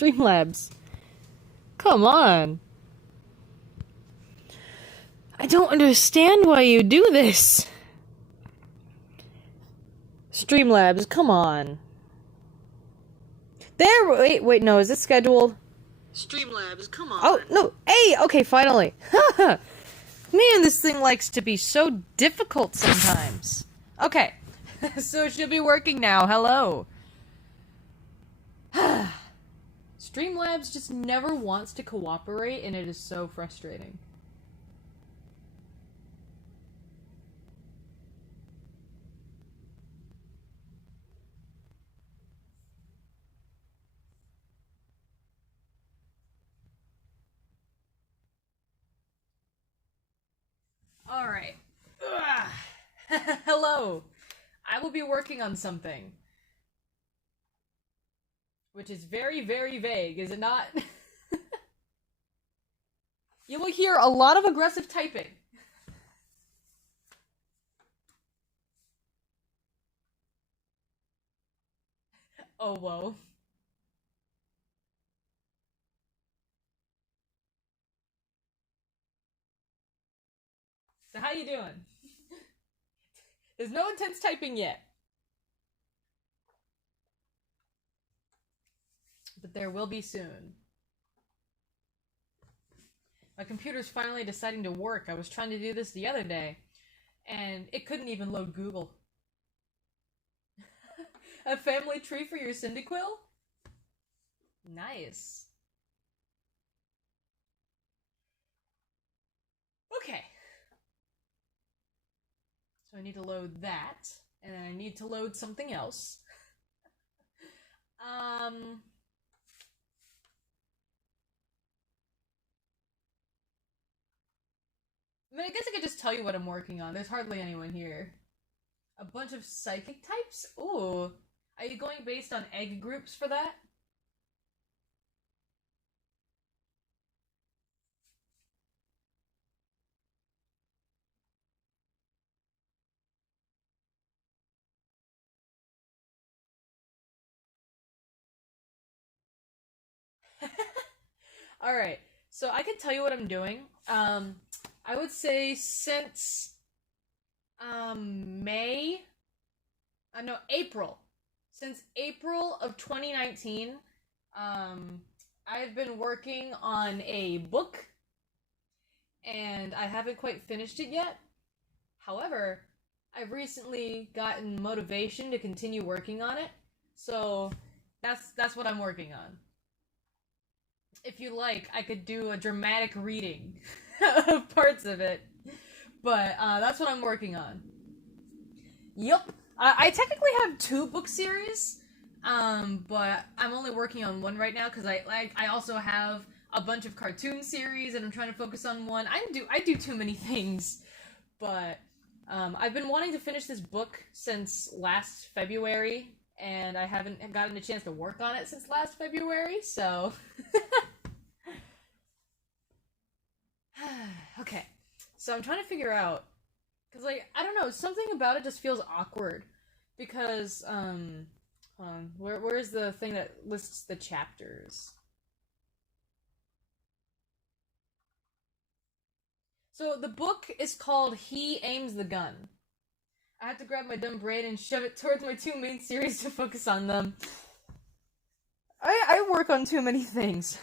Streamlabs. Come on. I don't understand why you do this. Streamlabs, come on. There, wait, no, is it scheduled? Streamlabs, come on. Oh, no, hey, okay, finally. Man, this thing likes to be so difficult sometimes. Okay, so it should be working now, hello. Streamlabs just never wants to cooperate, and it is so frustrating. Alright. Hello. I will be working on something. Which is very, very vague, is it not? You will hear a lot of aggressive typing. Oh, whoa. So how you doing? There's no intense typing yet. But there will be soon. My computer's finally deciding to work. I was trying to do this the other day, and it couldn't even load Google. A family tree for your Cyndaquil? Nice. Okay. So I need to load that, and then I need to load something else. I mean, I guess I could just tell you what I'm working on. There's hardly anyone here. A bunch of psychic types? Ooh. Are you going based on egg groups for that? Alright, so I can tell you what I'm doing. I would say since, May? No, April. Since April of 2019, I've been working on a book, and I haven't quite finished it yet. However, I've recently gotten motivation to continue working on it, so that's what I'm working on. If you like, I could do a dramatic reading of parts of it, but that's what I'm working on. Yup. I technically have two book series, but I'm only working on one right now because I also have a bunch of cartoon series and I'm trying to focus on one. I do too many things, but I've been wanting to finish this book since last February, and I haven't gotten a chance to work on it since last February, so. Okay, so I'm trying to figure out, because, like, I don't know, something about it just feels awkward, because, where's the thing that lists the chapters? So, the book is called He Aims the Gun. I have to grab my dumb brain and shove it towards my two main series to focus on them. I work on too many things.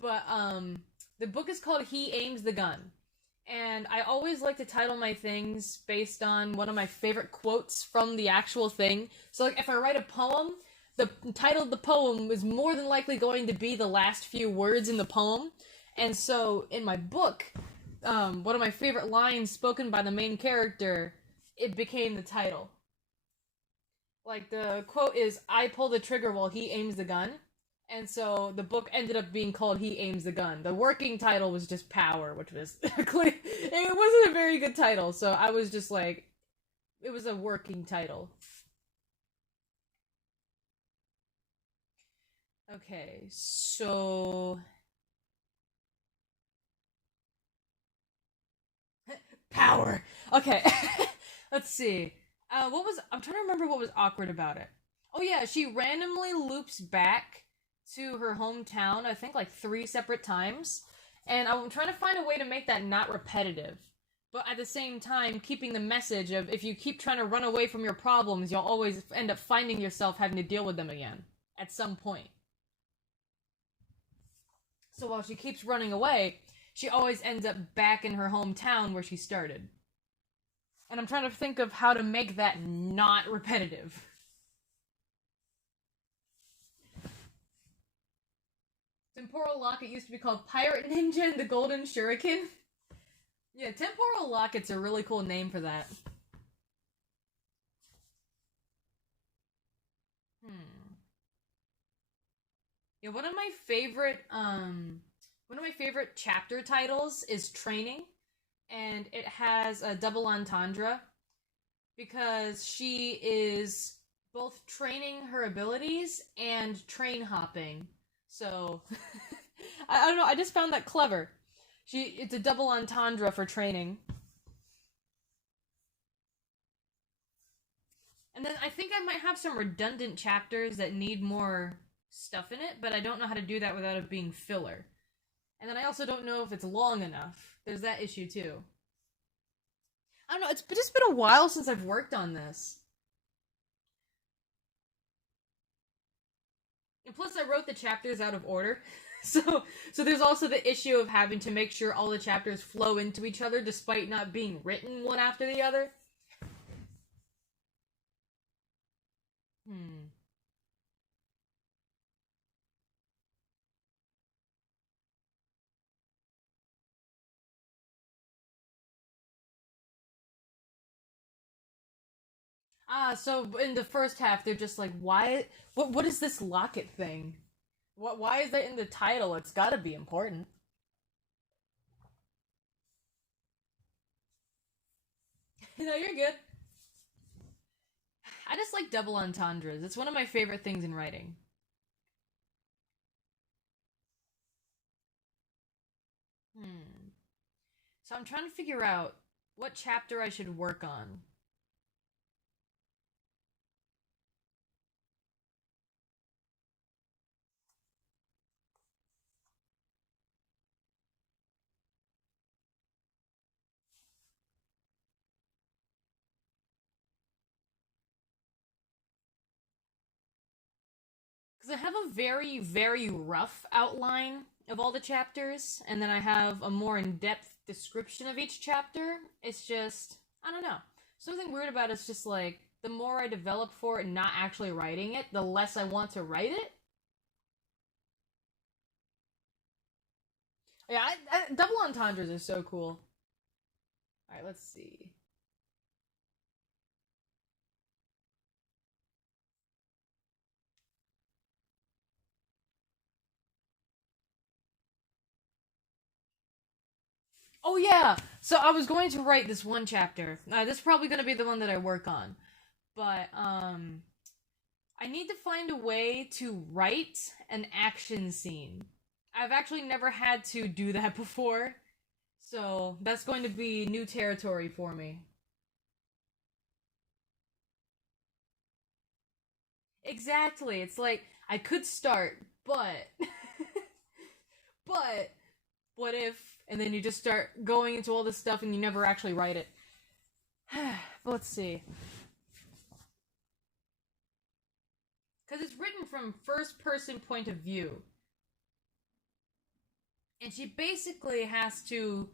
But, the book is called He Aims the Gun. And I always like to title my things based on one of my favorite quotes from the actual thing. So, like, if I write a poem, the title of the poem is more than likely going to be the last few words in the poem. And so, in my book, one of my favorite lines spoken by the main character, it became the title. Like, the quote is, I pull the trigger while he aims the gun. And so the book ended up being called He Aims the Gun. The working title was just Power, which was it wasn't a very good title, so I was just like, it was a working title. Okay, so Power. Okay. Let's see. I'm trying to remember what was awkward about it. Oh yeah, she randomly loops back to her hometown, I think like three separate times. And I'm trying to find a way to make that not repetitive. But at the same time, keeping the message of if you keep trying to run away from your problems, you'll always end up finding yourself having to deal with them again at some point. So while she keeps running away, she always ends up back in her hometown where she started. And I'm trying to think of how to make that not repetitive. Temporal Locket used to be called Pirate Ninja and the Golden Shuriken. Yeah, Temporal Locket's a really cool name for that. Hmm. Yeah, one of my favorite chapter titles is Training, and it has a double entendre because she is both training her abilities and train hopping. So I don't know, I just found that clever. It's a double entendre for training. And then I think I might have some redundant chapters that need more stuff in it, but I don't know how to do that without it being filler. And then I also don't know if it's long enough. There's that issue too. I don't know, it's just been a while since I've worked on this. And plus I wrote the chapters out of order. So there's also the issue of having to make sure all the chapters flow into each other despite not being written one after the other. Hmm. So in the first half, they're just like, why? What is this locket thing? Why is that in the title? It's got to be important. No, you're good. I just like double entendres. It's one of my favorite things in writing. Hmm. So I'm trying to figure out what chapter I should work on. Because I have a very, very rough outline of all the chapters, and then I have a more in depth description of each chapter. It's just, I don't know. Something weird about it's just like, the more I develop for it and not actually writing it, the less I want to write it. Yeah, double entendres are so cool. Alright, let's see. Oh, yeah! So I was going to write this one chapter. This is probably going to be the one that I work on. But, I need to find a way to write an action scene. I've actually never had to do that before, so that's going to be new territory for me. Exactly. It's like I could start, but but what if and then you just start going into all this stuff and you never actually write it. But let's see. Cuz it's written from first person point of view. And she basically has to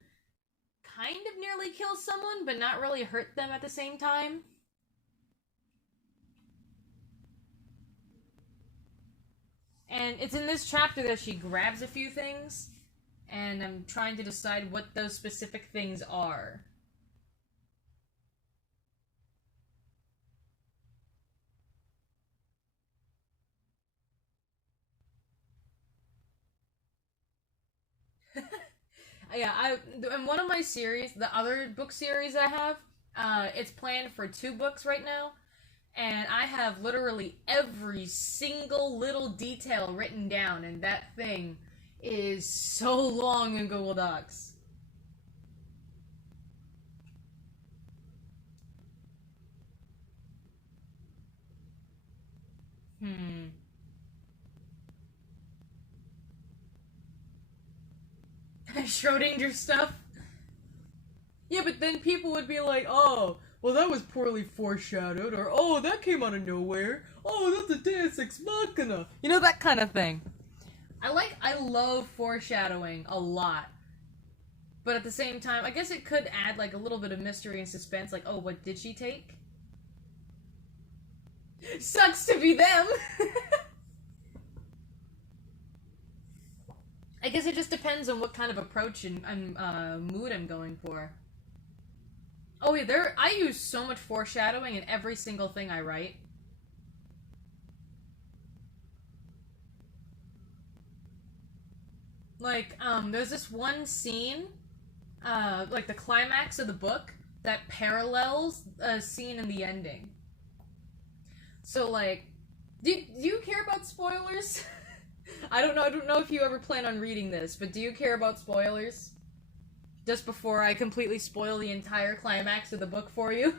kind of nearly kill someone but not really hurt them at the same time. And it's in this chapter that she grabs a few things, and I'm trying to decide what those specific things are. Yeah, in one of my series, the other book series I have, it's planned for two books right now, and I have literally every single little detail written down, and that thing is so long in Google Docs. Hmm. Schrodinger stuff. Yeah, but then people would be like, oh, well, that was poorly foreshadowed, or oh, that came out of nowhere. Oh, that's a Deus Ex Machina. You know, that kind of thing. I love foreshadowing a lot. But at the same time, I guess it could add like a little bit of mystery and suspense, like, oh, what did she take? Sucks to be them! I guess it just depends on what kind of approach and mood I'm going for. Oh yeah, I use so much foreshadowing in every single thing I write. Like, there's this one scene, like the climax of the book, that parallels a scene in the ending. So, like, do you care about spoilers? I don't know if you ever plan on reading this, but do you care about spoilers? Just before I completely spoil the entire climax of the book for you?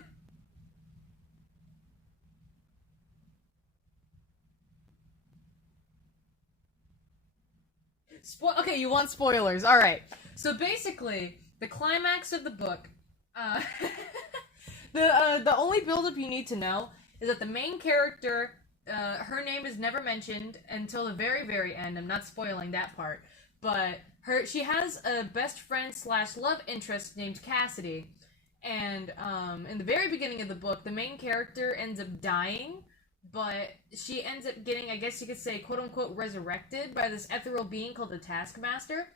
Okay, you want spoilers. Alright. So basically, the climax of the book, uh, the only buildup you need to know is that the main character, her name is never mentioned until the very, very end. I'm not spoiling that part. But she has a best friend slash love interest named Cassidy. And in the very beginning of the book, the main character ends up dying, but she ends up getting, I guess you could say, quote unquote, resurrected by this ethereal being called the Taskmaster.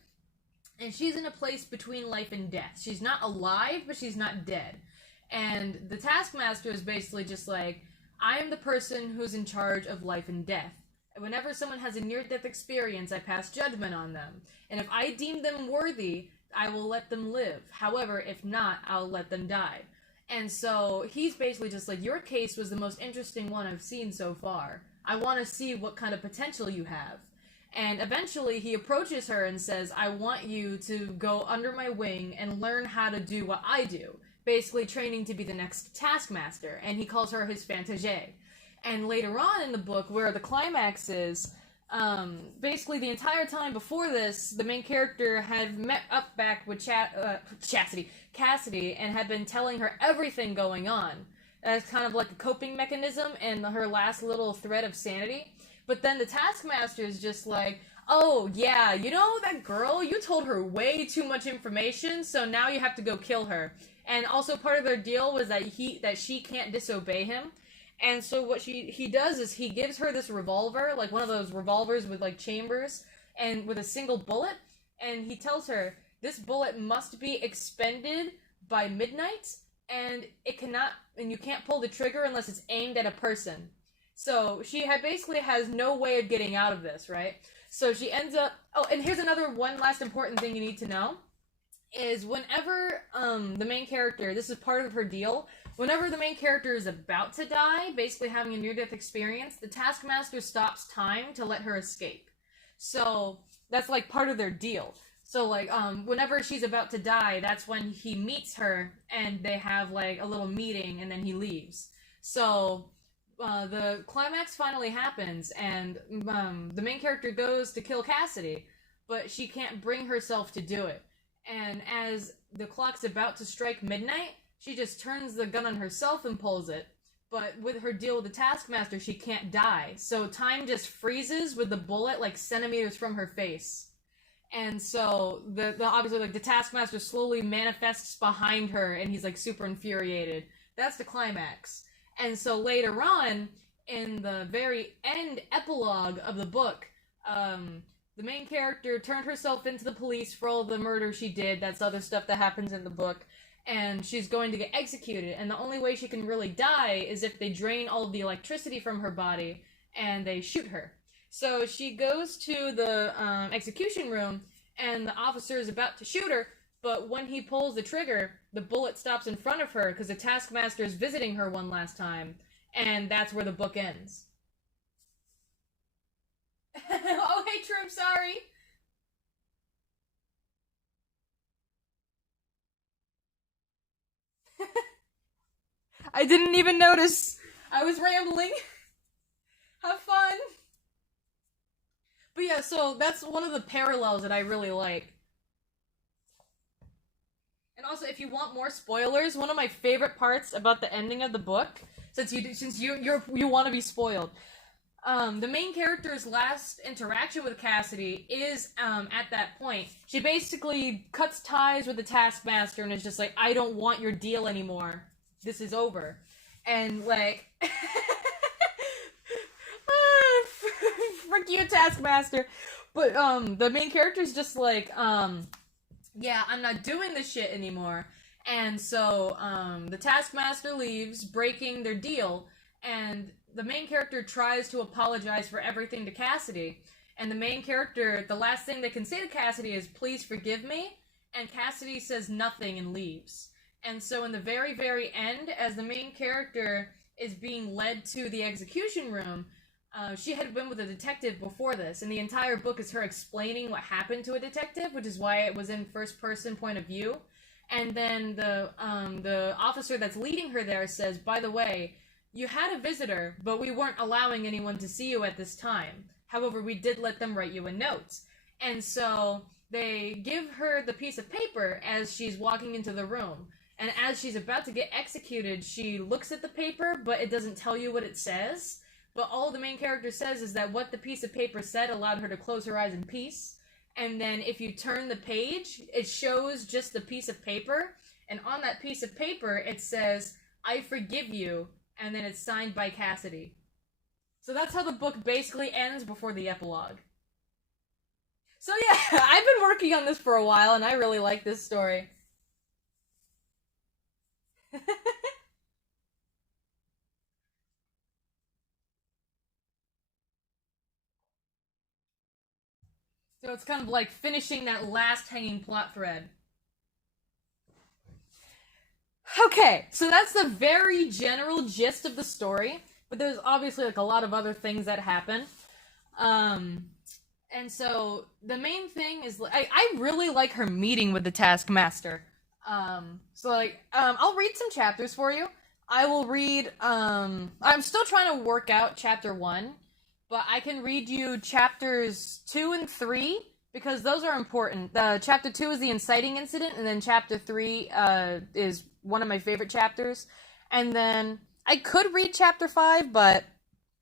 And she's in a place between life and death. She's not alive, but she's not dead. And the Taskmaster is basically just like, I am the person who's in charge of life and death. Whenever someone has a near-death experience, I pass judgment on them. And if I deem them worthy, I will let them live. However, if not, I'll let them die. And so he's basically just like, your case was the most interesting one I've seen so far. I want to see what kind of potential you have. And eventually he approaches her and says, I want you to go under my wing and learn how to do what I do. Basically training to be the next Taskmaster. And he calls her his Fantagé. And later on in the book, where the climax is, basically the entire time before this, the main character had met up back with Cassidy, and had been telling her everything going on. As kind of like a coping mechanism and her last little thread of sanity. But then the Taskmaster is just like, oh yeah, you know that girl? You told her way too much information, so now you have to go kill her. And also part of their deal was that she can't disobey him. And so what he does is he gives her this revolver, like one of those revolvers with like chambers, and with a single bullet, and he tells her, this bullet must be expended by midnight, and you can't pull the trigger unless it's aimed at a person. So she basically has no way of getting out of this, right? So she ends up, oh, and here's one last important thing you need to know, is whenever, the main character, this is part of her deal, whenever the main character is about to die, basically having a near-death experience, the Taskmaster stops time to let her escape. So, that's like part of their deal. So, like, whenever she's about to die, that's when he meets her, and they have, like, a little meeting, and then he leaves. So, the climax finally happens, and, the main character goes to kill Cassidy, but she can't bring herself to do it. And as the clock's about to strike midnight, she just turns the gun on herself and pulls it. But with her deal with the Taskmaster, she can't die. So time just freezes with the bullet like centimeters from her face. And so the obviously like the Taskmaster slowly manifests behind her and he's like super infuriated. That's the climax. And so later on, in the very end epilogue of the book, the main character turned herself into the police for all the murder she did. That's other stuff that happens in the book. And she's going to get executed. And the only way she can really die is if they drain all of the electricity from her body and they shoot her. So she goes to the execution room, and the officer is about to shoot her, but when he pulls the trigger, the bullet stops in front of her because the Taskmaster is visiting her one last time. And that's where the book ends. Oh, hey, Troop, sorry. I didn't even notice. I was rambling. Have fun. But yeah, so that's one of the parallels that I really like. And also, if you want more spoilers, one of my favorite parts about the ending of the book, since you want to be spoiled, the main character's last interaction with Cassidy is at that point. She basically cuts ties with the Taskmaster and is just like, I don't want your deal anymore. This is over. And like frick you, Taskmaster. But the main character's just like, yeah, I'm not doing this shit anymore. And so the Taskmaster leaves, breaking their deal, and the main character tries to apologize for everything to Cassidy. And the main character, the last thing they can say to Cassidy is, please forgive me. And Cassidy says nothing and leaves. And so in the very, very end, as the main character is being led to the execution room, she had been with a detective before this, and the entire book is her explaining what happened to a detective, which is why it was in first-person point of view. And then the officer that's leading her there says, by the way, you had a visitor, but we weren't allowing anyone to see you at this time. However, we did let them write you a note. And so they give her the piece of paper as she's walking into the room. And as she's about to get executed, she looks at the paper, but it doesn't tell you what it says. But all the main character says is that what the piece of paper said allowed her to close her eyes in peace. And then if you turn the page, it shows just the piece of paper. And on that piece of paper, it says, I forgive you. And then it's signed by Cassidy. So that's how the book basically ends before the epilogue. So yeah, I've been working on this for a while, and I really like this story. So it's kind of like finishing that last hanging plot thread. Okay, so that's the very general gist of the story, but there's obviously like a lot of other things that happen. Um, and so the main thing is I really like her meeting with the Taskmaster. I'll read some chapters for you. I will read I'm still trying to work out chapter 1, but I can read you chapters 2 and 3 because those are important. Chapter 2 is the inciting incident, and then chapter 3 is one of my favorite chapters. And then I could read chapter 5, but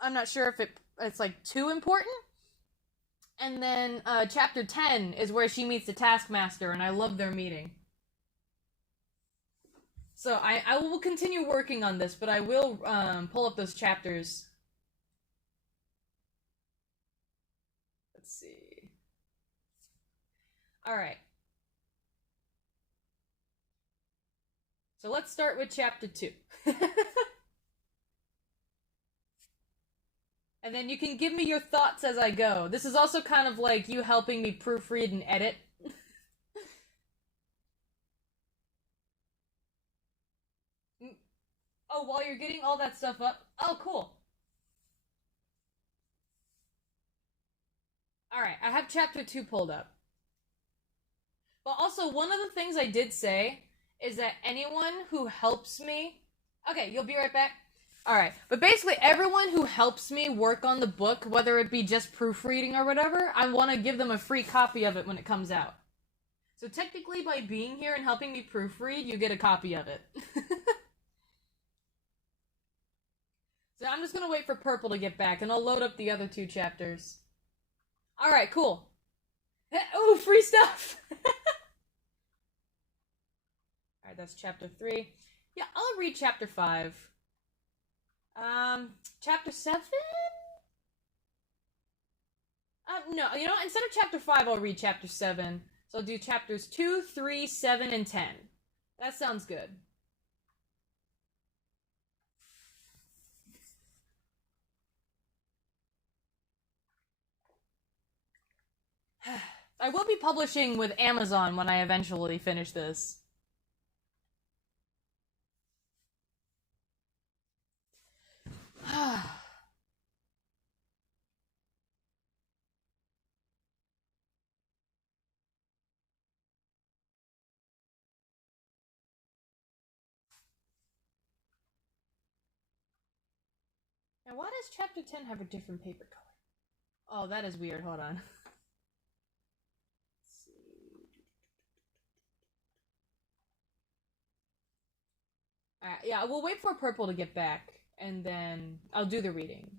I'm not sure if it's like too important. And then chapter 10 is where she meets the Taskmaster, and I love their meeting. So I will continue working on this, but I will pull up those chapters. Let's see. Alright. So let's start with chapter 2. And then you can give me your thoughts as I go. This is also kind of like you helping me proofread and edit. Oh, while you're getting all that stuff up? Oh, cool. Alright, I have chapter 2 pulled up. But also, one of the things I did say is that anyone who helps me... Okay, you'll be right back? Alright, but basically everyone who helps me work on the book, whether it be just proofreading or whatever, I want to give them a free copy of it when it comes out. So technically, by being here and helping me proofread, you get a copy of it. So I'm just gonna wait for Purple to get back, and I'll load up the other 2 chapters. Alright, cool. Oh, free stuff! Alright, that's chapter 3. Yeah, I'll read chapter 5. Chapter 7? No, you know what? Instead of chapter 5, I'll read chapter 7. So I'll do chapters 2, 3, 7, and 10. That sounds good. I will be publishing with Amazon when I eventually finish this. Now, why does chapter 10 have a different paper color? Oh, that is weird. Hold on. Yeah, we'll wait for Purple to get back, and then I'll do the reading.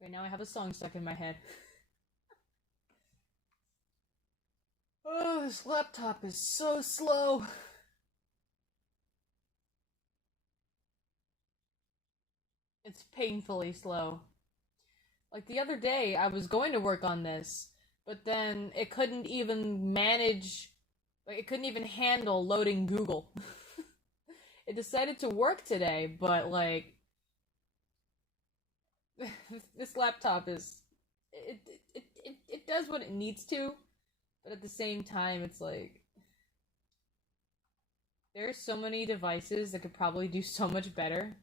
Right now, I have a song stuck in my head. Oh, this laptop is so slow. It's painfully slow. Like the other day, I was going to work on this, but then it couldn't even manage, like, it couldn't even handle loading Google. It decided to work today, but, like, this laptop is. It does what it needs to, but at the same time, it's like. There are so many devices that could probably do so much better.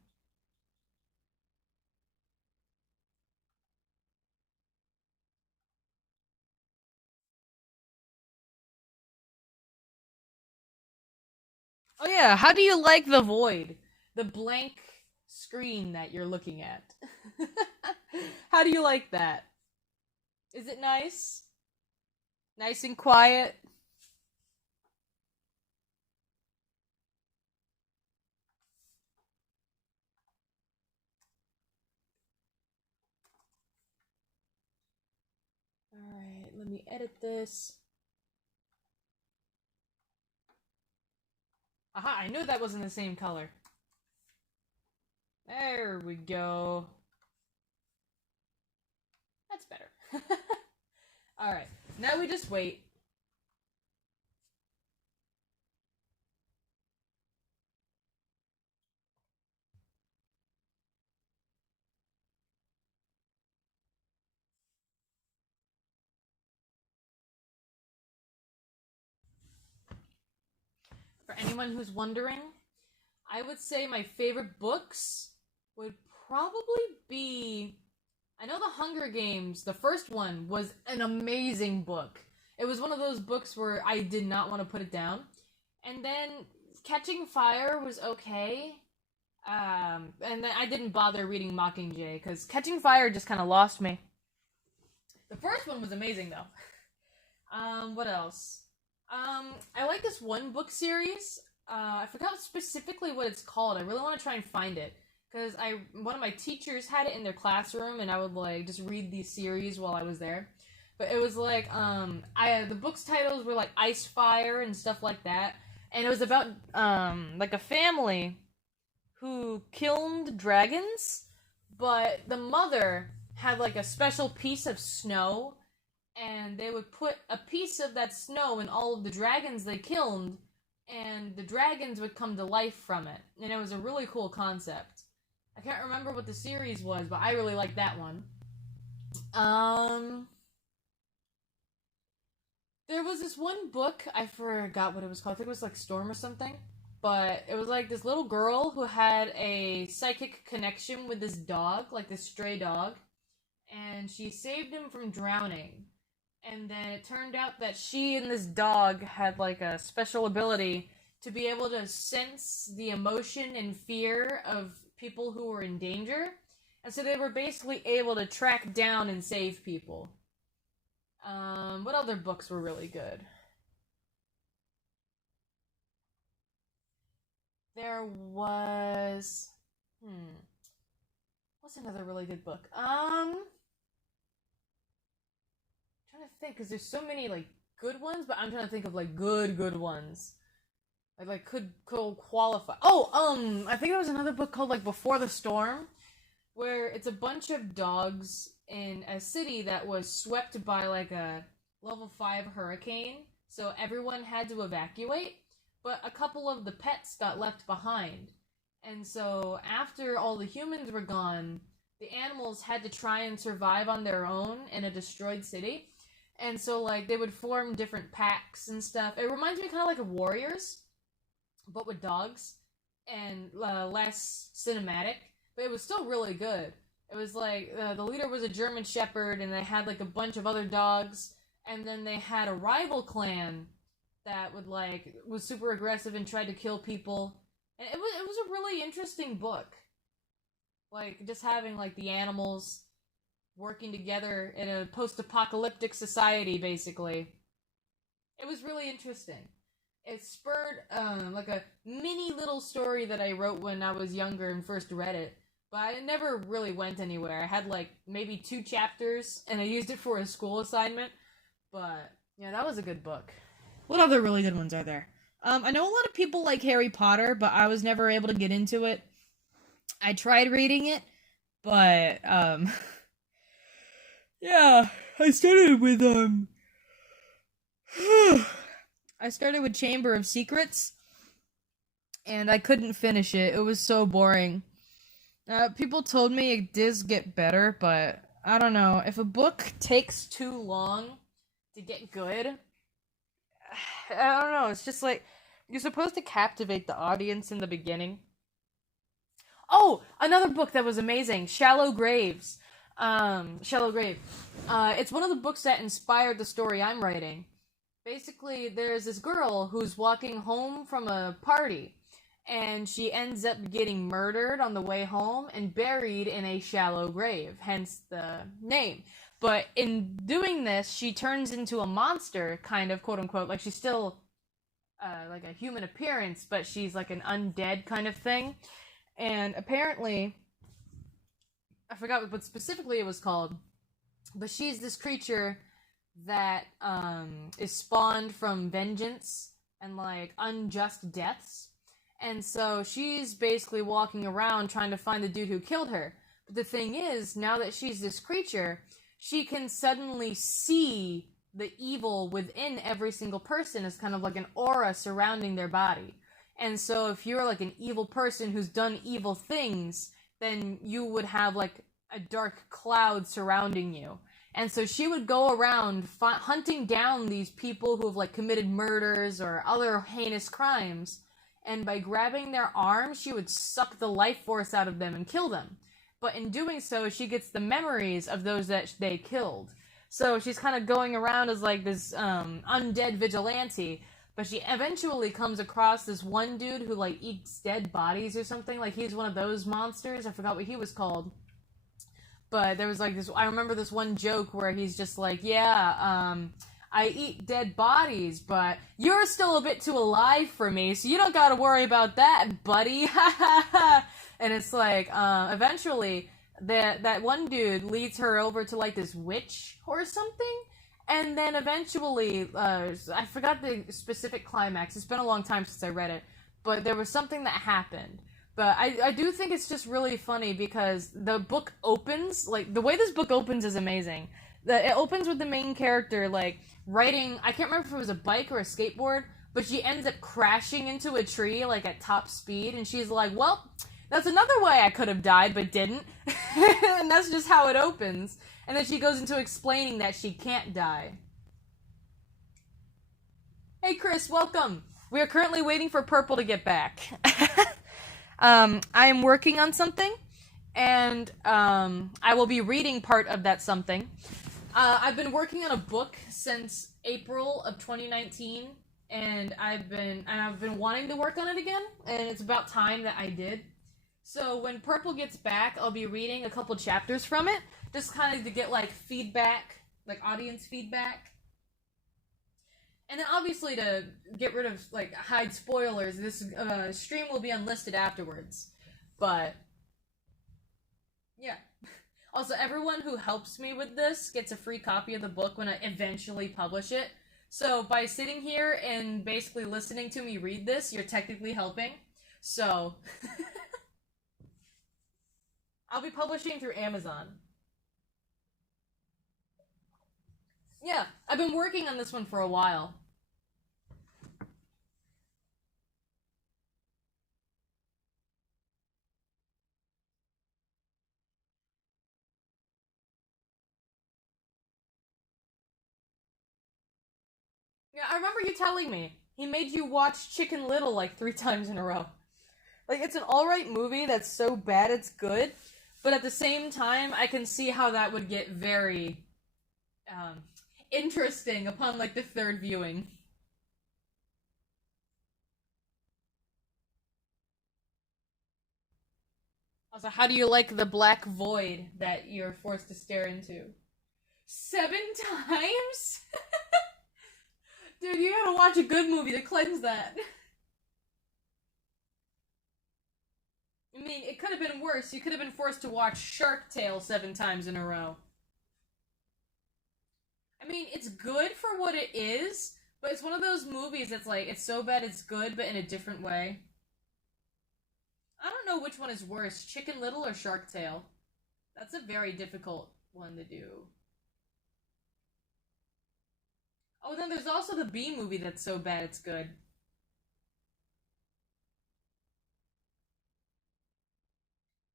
Oh yeah, how do you like the void? The blank screen that you're looking at. How do you like that? Is it nice? Nice and quiet? Alright, let me edit this. Aha, I knew that wasn't the same color. There we go. That's better. Alright, now we just wait. For anyone who's wondering, I would say my favorite books would probably be. I know The Hunger Games, the first one, was an amazing book. It was one of those books where I did not want to put it down. And then Catching Fire was okay. And then I didn't bother reading Mockingjay because Catching Fire just kind of lost me. The first one was amazing though. What else? I like this one book series. I forgot specifically what it's called. I really want to try and find it because one of my teachers had it in their classroom, and I would like just read these series while I was there. But it was like the book's titles were like Ice Fire and stuff like that, and it was about like a family who killed dragons, but the mother had like a special piece of snow, and they would put a piece of that snow in all of the dragons they killed, and the dragons would come to life from it. And it was a really cool concept. I can't remember what the series was, but I really liked that one. There was this one book, I forgot what it was called. I think it was like Storm or something. But it was like this little girl who had a psychic connection with this dog, like this stray dog, and she saved him from drowning. And then it turned out that she and this dog had like a special ability to be able to sense the emotion and fear of people who were in danger. And so they were basically able to track down and save people. What other books were really good? There was. What's another really good book? Trying to think because there's so many like good ones, but I'm trying to think of like good ones. Like could qualify. Oh, I think there was another book called like Before the Storm, where it's a bunch of dogs in a city that was swept by like a level 5 hurricane. So everyone had to evacuate, but a couple of the pets got left behind. And so after all the humans were gone, the animals had to try and survive on their own in a destroyed city. And so like they would form different packs and stuff. It reminds me kind of like of Warriors, but with dogs and less cinematic. But it was still really good. It was like the leader was a German Shepherd, and they had like a bunch of other dogs, and then they had a rival clan that would like was super aggressive and tried to kill people. And it was a really interesting book. Like just having like the animals working together in a post-apocalyptic society, basically. It was really interesting. It spurred like a mini little story that I wrote when I was younger and first read it, but I never really went anywhere. I had like maybe 2 chapters, and I used it for a school assignment. But yeah, that was a good book. What other really good ones are there? I know a lot of people like Harry Potter, but I was never able to get into it. I tried reading it, but yeah, I started with I started with Chamber of Secrets, and I couldn't finish it. It was so boring. People told me it does get better, but I don't know. If a book takes too long to get good, I don't know. It's just like you're supposed to captivate the audience in the beginning. Oh, another book that was amazing, Shallow Graves. Shallow Grave. It's one of the books that inspired the story I'm writing. Basically, there's this girl who's walking home from a party, and she ends up getting murdered on the way home and buried in a shallow grave, hence the name. But in doing this, she turns into a monster, kind of, quote unquote. Like, she's still like a human appearance, but she's like an undead kind of thing. And apparently, I forgot what specifically it was called, but she's this creature that is spawned from vengeance and like unjust deaths. And so she's basically walking around trying to find the dude who killed her. But the thing is, now that she's this creature, she can suddenly see the evil within every single person as kind of like an aura surrounding their body. And so if you're like an evil person who's done evil things, then you would have like a dark cloud surrounding you. And so she would go around hunting down these people who have like committed murders or other heinous crimes, and by grabbing their arms, she would suck the life force out of them and kill them. But in doing so, she gets the memories of those that they killed. So she's kind of going around as like this undead vigilante, but she eventually comes across this one dude who like eats dead bodies or something. Like he's one of those monsters. I forgot what he was called. But there was like this, I remember this one joke where he's just like, yeah, I eat dead bodies, but you're still a bit too alive for me, so you don't gotta worry about that, buddy. And it's like, eventually, that one dude leads her over to like this witch or something, and then eventually, I forgot the specific climax. It's been a long time since I read it, but there was something that happened. But I do think it's just really funny because the book opens, like, the way this book opens is amazing. It opens with the main character, like, riding, I can't remember if it was a bike or a skateboard, but she ends up crashing into a tree, like, at top speed, and she's like, well, that's another way I could have died, but didn't. And that's just how it opens. And then she goes into explaining that she can't die. Hey, Chris, welcome! We are currently waiting for Purple to get back. I am working on something, and I will be reading part of that something. I've been working on a book since April of 2019, and I've been wanting to work on it again, and it's about time that I did. So when Purple gets back, I'll be reading a couple chapters from it, just kind of to get like feedback, like audience feedback. And then obviously to get rid of, like, hide spoilers, this stream will be unlisted afterwards. But, yeah. Also, everyone who helps me with this gets a free copy of the book when I eventually publish it. So by sitting here and basically listening to me read this, you're technically helping. So, I'll be publishing through Amazon. Yeah, I've been working on this one for a while. Yeah, I remember you telling me. He made you watch Chicken Little like 3 times in a row. Like, it's an alright movie that's so bad it's good, but at the same time, I can see how that would get very, um, interesting upon, like, the third viewing. Also, how do you like the black void that you're forced to stare into? 7 times? Dude, you gotta watch a good movie to cleanse that. I mean, it could have been worse. You could have been forced to watch Shark Tale 7 times in a row. I mean, it's good for what it is, but it's one of those movies that's like, it's so bad it's good, but in a different way. I don't know which one is worse, Chicken Little or Shark Tale. That's a very difficult one to do. Oh, then there's also the Bee movie that's so bad it's good.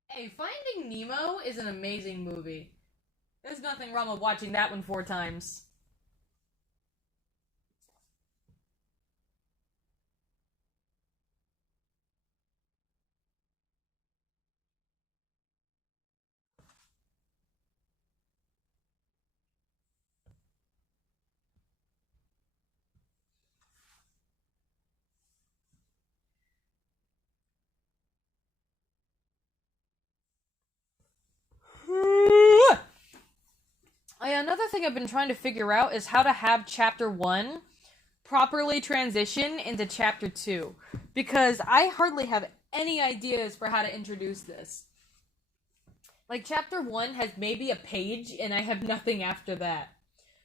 Hey, Finding Nemo is an amazing movie. There's nothing wrong with watching that one 4 times. Another thing I've been trying to figure out is how to have chapter 1 properly transition into chapter 2. Because I hardly have any ideas for how to introduce this. Like, chapter 1 has maybe a page, and I have nothing after that.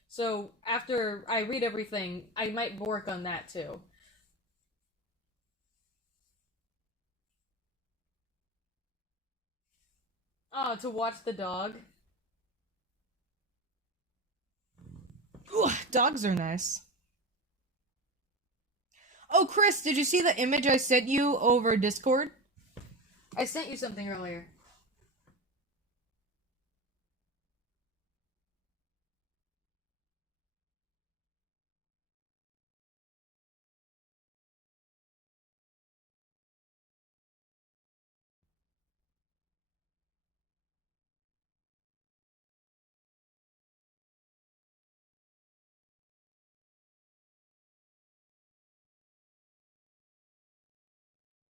So, after I read everything, I might work on that too. Oh, to watch the dog. Ooh, dogs are nice. Oh, Chris, did you see the image I sent you over Discord? I sent you something earlier.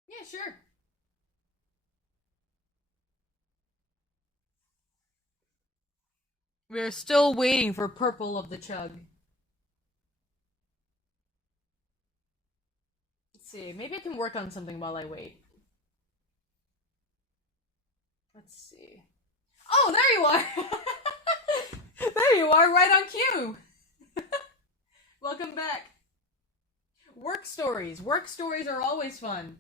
Yeah, sure. We're still waiting for Purple of the Chug. Let's see. Maybe I can work on something while I wait. Let's see. Oh, there you are! There you are, right on cue! Welcome back. Work stories. Work stories are always fun.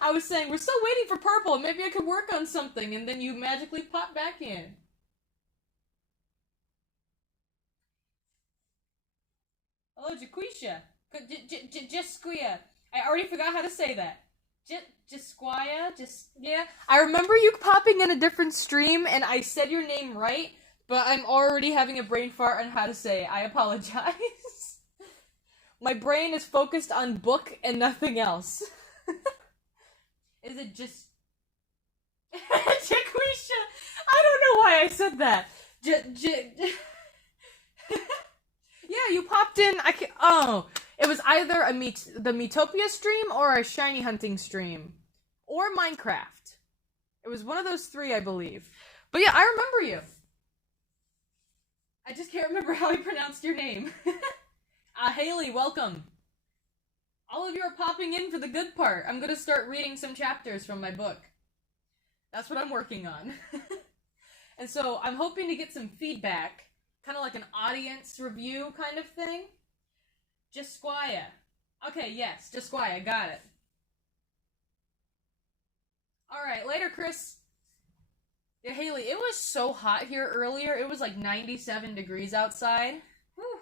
I was saying, we're still waiting for Purple. Maybe I could work on something, and then you magically pop back in. Hello, Jaquisha. Jasquia. I already forgot how to say that. Jasquia? Just, yeah. I remember you popping in a different stream, and I said your name right, but I'm already having a brain fart on how to say it. I apologize. My brain is focused on book and nothing else. Is it just Jaquisha? I don't know why I said that. Yeah, you popped in. I can. Oh, it was either the Metopia stream or a shiny hunting stream, or Minecraft. It was one of those three, I believe. But yeah, I remember you. I just can't remember how I pronounced your name. Haley, welcome. All of you are popping in for the good part. I'm gonna start reading some chapters from my book. That's what I'm working on. And so I'm hoping to get some feedback, kind of like an audience review kind of thing. Jasquia. Okay, yes, Jasquia, got it. Alright, later, Chris. Yeah, Haley, it was so hot here earlier. It was like 97 degrees outside. Whew.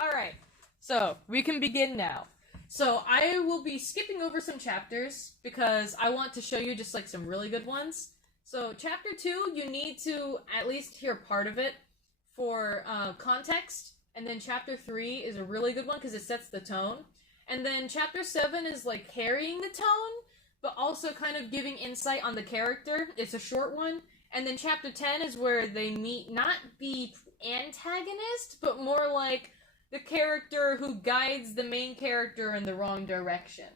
Alright, so we can begin now. So I will be skipping over some chapters because I want to show you just like some really good ones. So chapter 2, you need to at least hear part of it for context, and then chapter 3 is a really good one because it sets the tone, and then chapter 7 is like carrying the tone, but also kind of giving insight on the character. It's a short one, and then chapter 10 is where they meet not the antagonist, but more like the character who guides the main character in the wrong direction.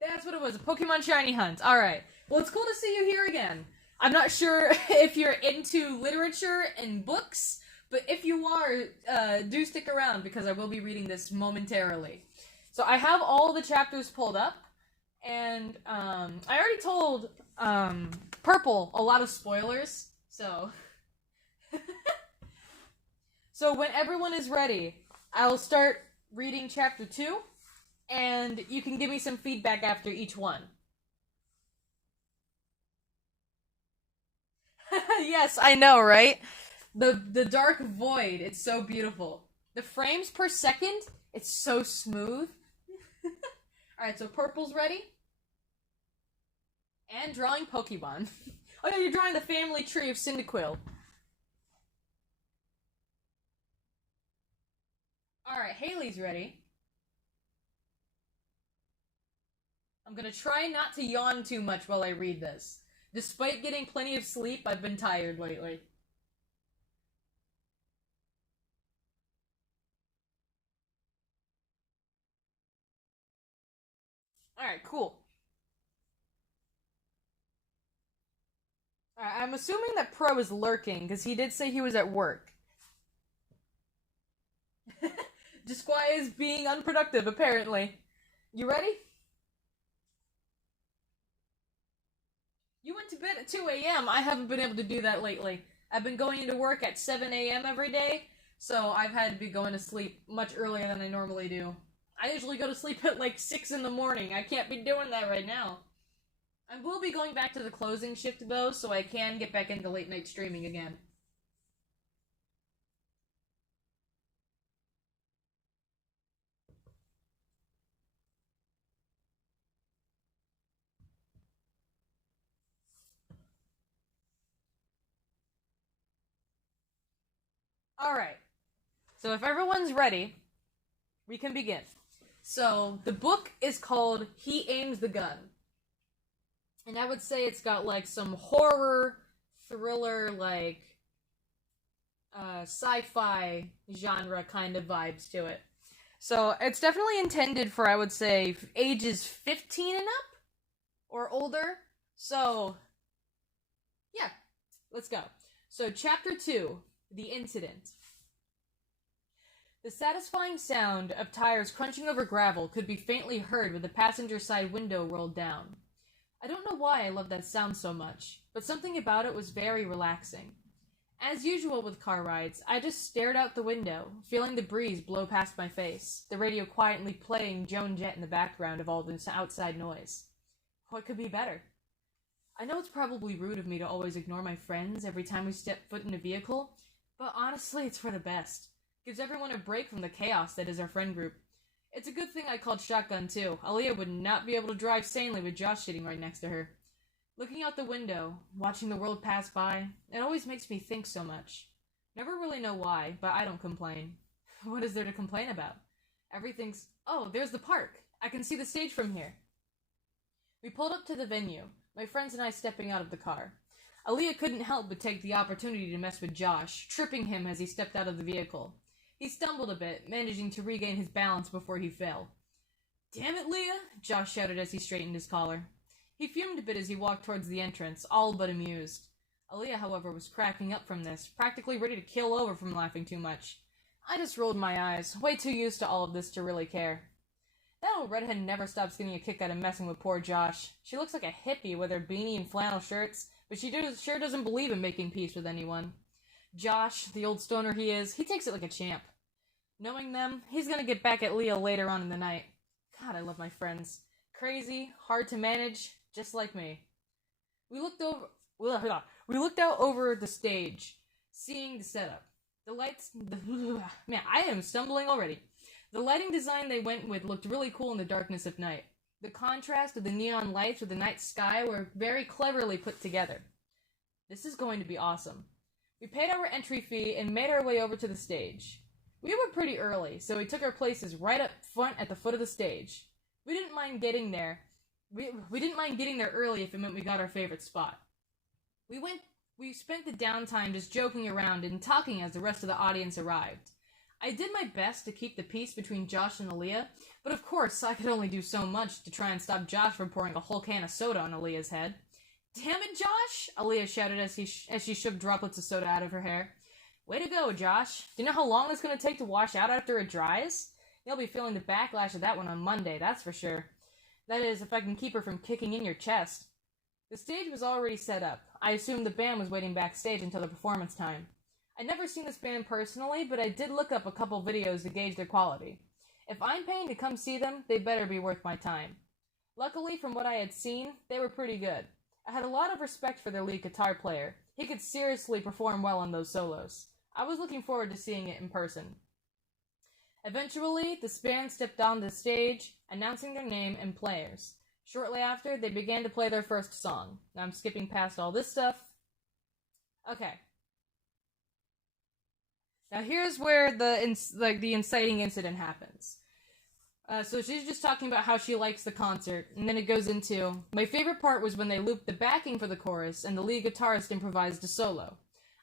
That's what it was, a Pokemon Shiny Hunt. Alright. Well, it's cool to see you here again. I'm not sure if you're into literature and books, but if you are, do stick around because I will be reading this momentarily. So I have all the chapters pulled up, and I already told Purple a lot of spoilers, so... So when everyone is ready, I'll start reading chapter 2, and you can give me some feedback after each one. Yes, I know, right? The dark void, it's so beautiful. The frames per second, it's so smooth. Alright, so Purple's ready. And drawing Pokemon. Oh yeah, you're drawing the family tree of Cyndaquil. Alright, Haley's ready. I'm gonna try not to yawn too much while I read this. Despite getting plenty of sleep, I've been tired lately. Alright, cool. Alright, I'm assuming that Pro is lurking, because he did say he was at work. Disquai is being unproductive, apparently. You ready? You went to bed at 2 a.m. I haven't been able to do that lately. I've been going into work at 7 a.m. every day, so I've had to be going to sleep much earlier than I normally do. I usually go to sleep at like 6 in the morning. I can't be doing that right now. I will be going back to the closing shift though, so I can get back into late night streaming again. Alright. So if everyone's ready, we can begin. So, the book is called He Aims the Gun. And I would say it's got like some horror, thriller, like sci-fi genre kind of vibes to it. So it's definitely intended for, I would say, ages 15 and up or older. So yeah, let's go. So chapter 2, The Incident. The satisfying sound of tires crunching over gravel could be faintly heard with the passenger side window rolled down. I don't know why I love that sound so much, but something about it was very relaxing. As usual with car rides, I just stared out the window, feeling the breeze blow past my face, the radio quietly playing Joan Jett in the background of all this outside noise. What could be better? I know it's probably rude of me to always ignore my friends every time we step foot in a vehicle, but honestly, it's for the best. Gives everyone a break from the chaos that is our friend group. It's a good thing I called shotgun too. Aaliyah would not be able to drive sanely with Josh sitting right next to her. Looking out the window, watching the world pass by, it always makes me think so much. Never really know why, but I don't complain. What is there to complain about? Everything's... Oh, there's the park! I can see the stage from here. We pulled up to the venue, my friends and I stepping out of the car. Aaliyah couldn't help but take the opportunity to mess with Josh, tripping him as he stepped out of the vehicle. He stumbled a bit, managing to regain his balance before he fell. "Damn it, Leah!" Josh shouted as he straightened his collar. He fumed a bit as he walked towards the entrance, all but amused. Aaliyah, however, was cracking up from this, practically ready to keel over from laughing too much. I just rolled my eyes, way too used to all of this to really care. That old redhead never stops getting a kick out of messing with poor Josh. She looks like a hippie with her beanie and flannel shirts, but she sure doesn't believe in making peace with anyone. Josh, the old stoner he is, he takes it like a champ. Knowing them, he's gonna get back at Leah later on in the night. God, I love my friends. Crazy, hard to manage, just like me. We looked out over the stage, seeing the setup. The lights... Man, I am stumbling already. The lighting design they went with looked really cool in the darkness of night. The contrast of the neon lights with the night sky were very cleverly put together. This is going to be awesome. We paid our entry fee and made our way over to the stage. We were pretty early, so we took our places right up front at the foot of the stage. We didn't mind getting there. We didn't mind getting there early if it meant we got our favorite spot. We spent the downtime just joking around and talking as the rest of the audience arrived. I did my best to keep the peace between Josh and Aaliyah, but of course I could only do so much to try and stop Josh from pouring a whole can of soda on Aaliyah's head. "Damn it, Josh!" Aaliyah shouted as she shook droplets of soda out of her hair. "Way to go, Josh. Do you know how long it's going to take to wash out after it dries? You'll be feeling the backlash of that one on Monday, that's for sure. That is, if I can keep her from kicking in your chest." The stage was already set up. I assumed the band was waiting backstage until the performance time. I'd never seen this band personally, but I did look up a couple videos to gauge their quality. If I'm paying to come see them, they better be worth my time. Luckily, from what I had seen, they were pretty good. I had a lot of respect for their lead guitar player. He could seriously perform well on those solos. I was looking forward to seeing it in person. Eventually, the band stepped on the stage, announcing their name and players. Shortly after, they began to play their first song. Now I'm skipping past all this stuff. Okay. Now here's where the inciting incident happens. So she's just talking about how she likes the concert, and then it goes into, "My favorite part was when they looped the backing for the chorus, and the lead guitarist improvised a solo.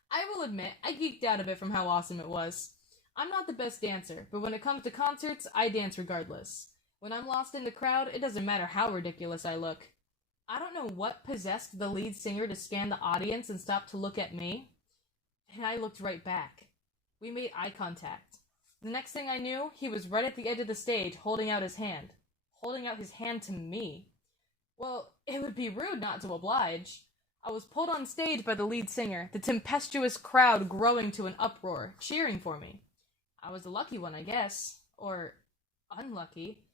I will admit, I geeked out a bit from how awesome it was. I'm not the best dancer, but when it comes to concerts, I dance regardless. When I'm lost in the crowd, it doesn't matter how ridiculous I look. I don't know what possessed the lead singer to scan the audience and stop to look at me, and I looked right back. We made eye contact. The next thing I knew, he was right at the edge of the stage, holding out his hand to me. Well, it would be rude not to oblige. I was pulled on stage by the lead singer, the tempestuous crowd growing to an uproar, cheering for me. I was the lucky one, I guess. Or unlucky.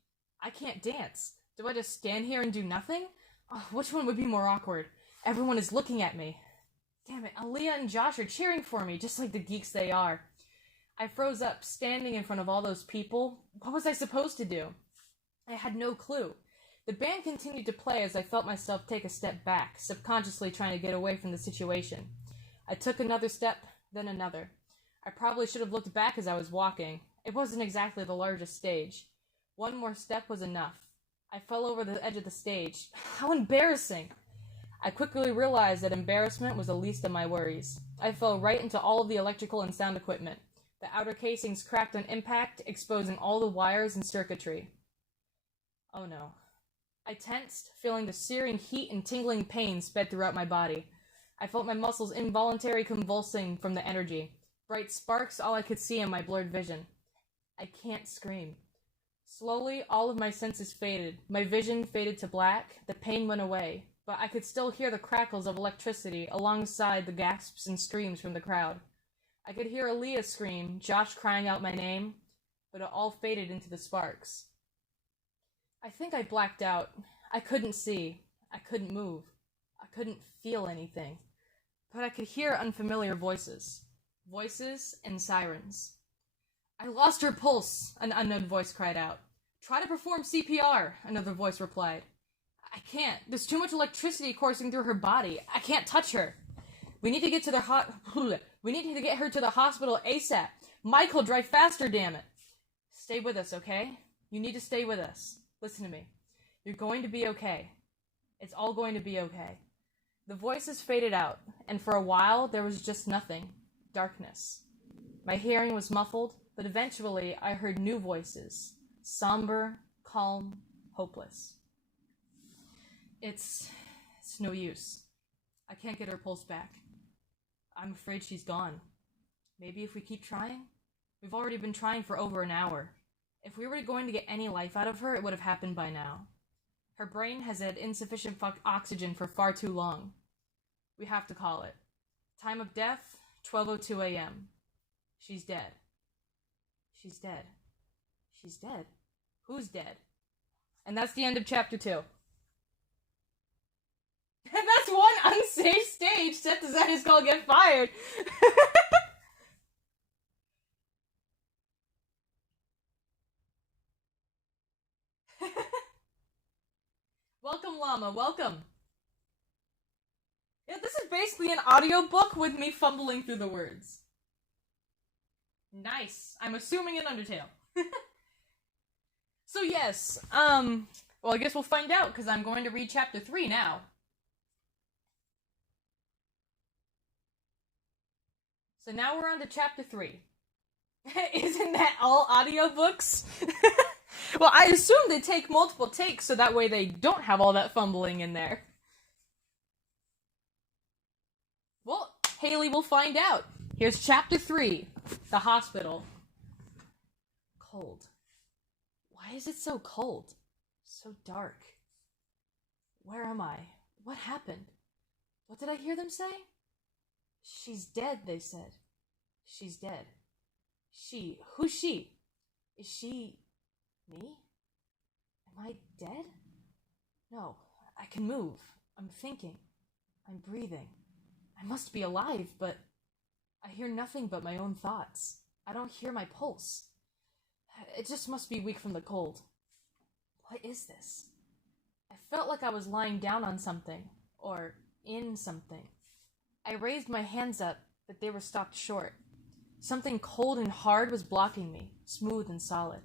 I can't dance. Do I just stand here and do nothing? Oh, which one would be more awkward? Everyone is looking at me. Damn it, Aaliyah and Josh are cheering for me, just like the geeks they are. I froze up, standing in front of all those people. What was I supposed to do? I had no clue. The band continued to play as I felt myself take a step back, subconsciously trying to get away from the situation. I took another step, then another. I probably should have looked back as I was walking. It wasn't exactly the largest stage. One more step was enough. I fell over the edge of the stage. How embarrassing! I quickly realized that embarrassment was the least of my worries. I fell right into all of the electrical and sound equipment. The outer casings cracked on impact, exposing all the wires and circuitry. Oh no. I tensed, feeling the searing heat and tingling pain spread throughout my body. I felt my muscles involuntarily convulsing from the energy. Bright sparks, all I could see in my blurred vision. I can't scream. Slowly, all of my senses faded. My vision faded to black. The pain went away, but I could still hear the crackles of electricity alongside the gasps and screams from the crowd. I could hear Aaliyah scream, Josh crying out my name, but it all faded into the sparks. I think I blacked out. I couldn't see. I couldn't move. I couldn't feel anything. But I could hear unfamiliar voices. Voices and sirens. I lost her pulse, an unknown voice cried out. Try to perform CPR, another voice replied. I can't. There's too much electricity coursing through her body. I can't touch her. We need to get her to the hospital ASAP. Michael, drive faster, damn it. Stay with us, okay? You need to stay with us. Listen to me. You're going to be okay. It's all going to be okay. The voices faded out, and for a while there was just nothing. Darkness. My hearing was muffled, but eventually I heard new voices. Somber, calm, hopeless. It's no use. I can't get her pulse back. I'm afraid she's gone. Maybe if we keep trying? We've already been trying for over an hour. If we were going to get any life out of her, it would have happened by now. Her brain has had insufficient oxygen for far too long. We have to call it. Time of death, 12:02 a.m. She's dead. She's dead. She's dead. Who's dead? And that's the end of chapter 2. And that's one unsafe stage set designers call Get Fired. Welcome, Llama, welcome. Yeah, this is basically an audiobook with me fumbling through the words. Nice. I'm assuming an Undertale. So yes, well, I guess we'll find out, because I'm going to read chapter 3 now. So now we're on to chapter 3. Isn't that all audiobooks? Well, I assume they take multiple takes, so that way they don't have all that fumbling in there. Well, Haley will find out. Here's chapter 3, The Hospital. Cold. Why is it so cold? So dark. Where am I? What happened? What did I hear them say? She's dead, they said. She's dead. She. Who's she? Is she... me? Am I dead? No, I can move. I'm thinking. I'm breathing. I must be alive, but I hear nothing but my own thoughts. I don't hear my pulse. It just must be weak from the cold. What is this? I felt like I was lying down on something, or in something. I raised my hands up, but they were stopped short. Something cold and hard was blocking me, smooth and solid.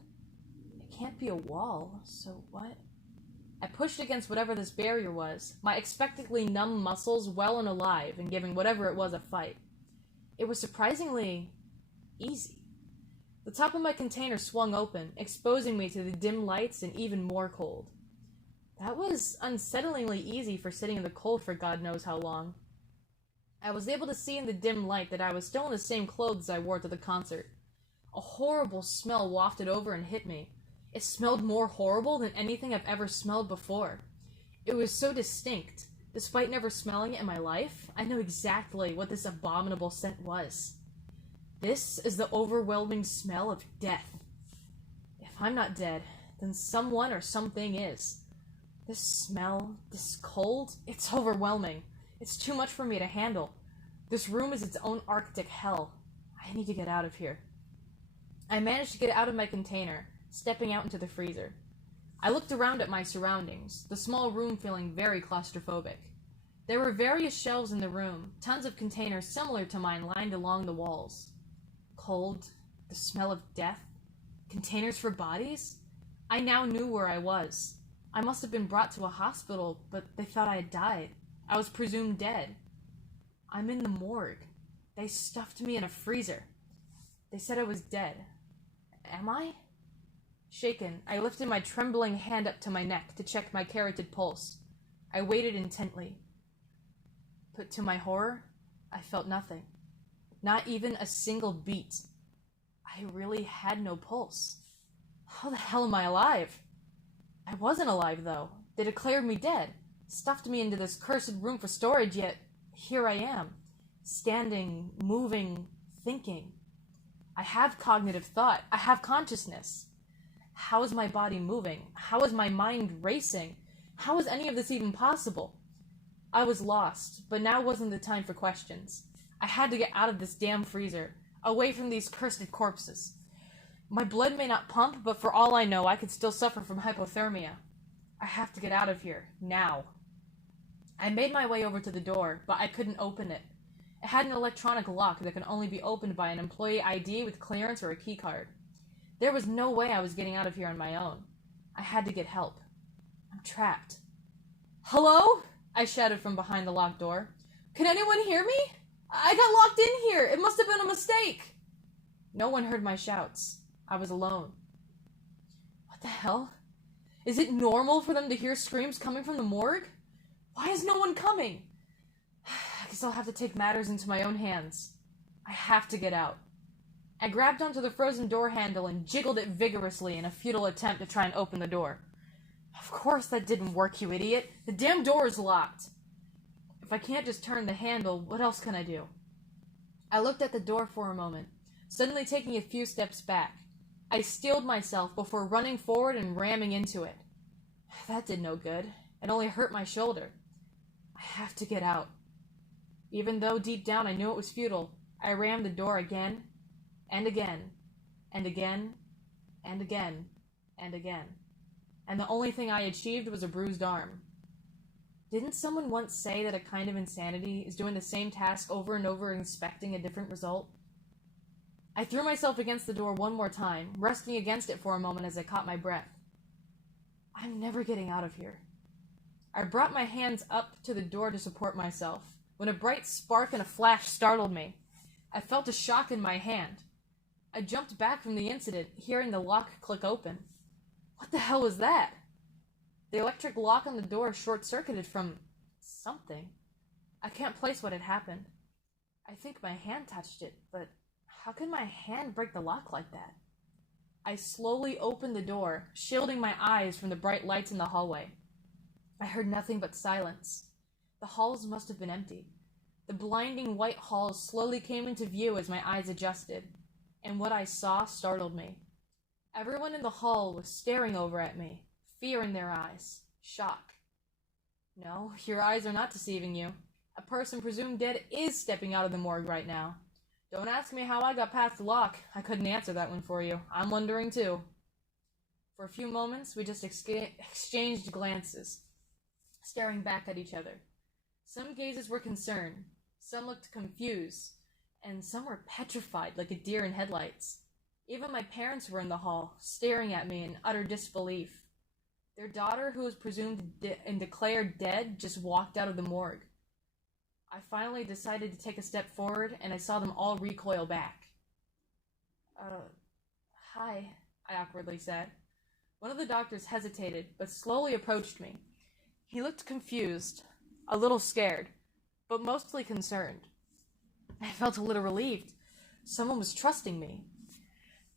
It can't be a wall, so what? I pushed against whatever this barrier was, my expectantly numb muscles well and alive and giving whatever it was a fight. It was surprisingly easy. The top of my container swung open, exposing me to the dim lights and even more cold. That was unsettlingly easy for sitting in the cold for God knows how long. I was able to see in the dim light that I was still in the same clothes I wore to the concert. A horrible smell wafted over and hit me. It smelled more horrible than anything I've ever smelled before. It was so distinct. Despite never smelling it in my life, I knew exactly what this abominable scent was. This is the overwhelming smell of death. If I'm not dead, then someone or something is. This smell, this cold, it's overwhelming. It's too much for me to handle. This room is its own Arctic hell. I need to get out of here. I managed to get out of my container, stepping out into the freezer. I looked around at my surroundings, the small room feeling very claustrophobic. There were various shelves in the room, tons of containers similar to mine lined along the walls. Cold, the smell of death, containers for bodies? I now knew where I was. I must have been brought to a hospital, but they thought I had died. I was presumed dead. I'm in the morgue. They stuffed me in a freezer. They said I was dead. Am I? Shaken, I lifted my trembling hand up to my neck to check my carotid pulse. I waited intently. But to my horror, I felt nothing. Not even a single beat. I really had no pulse. How the hell am I alive? I wasn't alive, though. They declared me dead, stuffed me into this cursed room for storage, yet here I am, standing, moving, thinking. I have cognitive thought. I have consciousness. How is my body moving? How is my mind racing? How is any of this even possible? I was lost, but now wasn't the time for questions. I had to get out of this damn freezer, away from these cursed corpses. My blood may not pump, but for all I know, I could still suffer from hypothermia. I have to get out of here, now. I made my way over to the door, but I couldn't open it. It had an electronic lock that could only be opened by an employee ID with clearance or a keycard. There was no way I was getting out of here on my own. I had to get help. I'm trapped. Hello? I shouted from behind the locked door. Can anyone hear me? I got locked in here. It must have been a mistake. No one heard my shouts. I was alone. What the hell? Is it normal for them to hear screams coming from the morgue? Why is no one coming? I guess I'll have to take matters into my own hands. I have to get out. I grabbed onto the frozen door handle and jiggled it vigorously in a futile attempt to try and open the door. Of course that didn't work, you idiot. The damn door is locked. If I can't just turn the handle, what else can I do? I looked at the door for a moment, suddenly taking a few steps back. I steeled myself before running forward and ramming into it. That did no good. It only hurt my shoulder. I have to get out. Even though deep down I knew it was futile, I rammed the door again, and again, and again, and again, and again. And the only thing I achieved was a bruised arm. Didn't someone once say that a kind of insanity is doing the same task over and over and expecting a different result? I threw myself against the door one more time, resting against it for a moment as I caught my breath. I'm never getting out of here. I brought my hands up to the door to support myself, when a bright spark and a flash startled me. I felt a shock in my hand. I jumped back from the incident, hearing the lock click open. What the hell was that? The electric lock on the door short-circuited from something. I can't place what had happened. I think my hand touched it, but how could my hand break the lock like that? I slowly opened the door, shielding my eyes from the bright lights in the hallway. I heard nothing but silence. The halls must have been empty. The blinding white halls slowly came into view as my eyes adjusted, and what I saw startled me. Everyone in the hall was staring over at me, fear in their eyes, shock. No, your eyes are not deceiving you. A person presumed dead is stepping out of the morgue right now. Don't ask me how I got past the lock. I couldn't answer that one for you. I'm wondering too. For a few moments, we just exchanged glances, staring back at each other. Some gazes were concerned, some looked confused, and some were petrified like a deer in headlights. Even my parents were in the hall, staring at me in utter disbelief. Their daughter, who was presumed and declared dead, just walked out of the morgue. I finally decided to take a step forward, and I saw them all recoil back. Hi, I awkwardly said. One of the doctors hesitated, but slowly approached me. He looked confused, a little scared, but mostly concerned. I felt a little relieved. Someone was trusting me.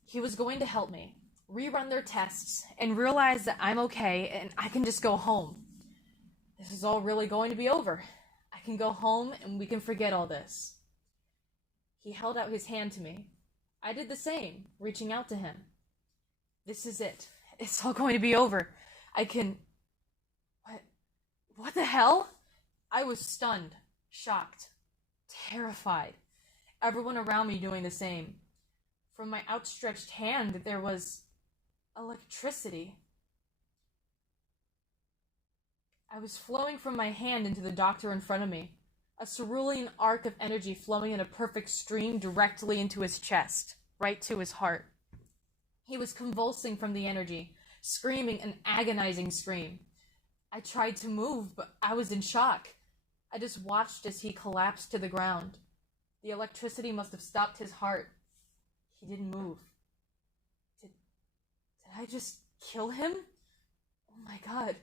He was going to help me, rerun their tests, and realize that I'm okay and I can just go home. This is all really going to be over. I can go home and we can forget all this. He held out his hand to me. I did the same, reaching out to him. This is it. It's all going to be over. I can... What the hell? I was stunned, shocked, terrified. Everyone around me doing the same. From my outstretched hand, there was electricity. I was flowing from my hand into the doctor in front of me, a cerulean arc of energy flowing in a perfect stream directly into his chest, right to his heart. He was convulsing from the energy, screaming an agonizing scream. I tried to move, but I was in shock. I just watched as he collapsed to the ground. The electricity must have stopped his heart. He didn't move. Did I just kill him? Oh my god.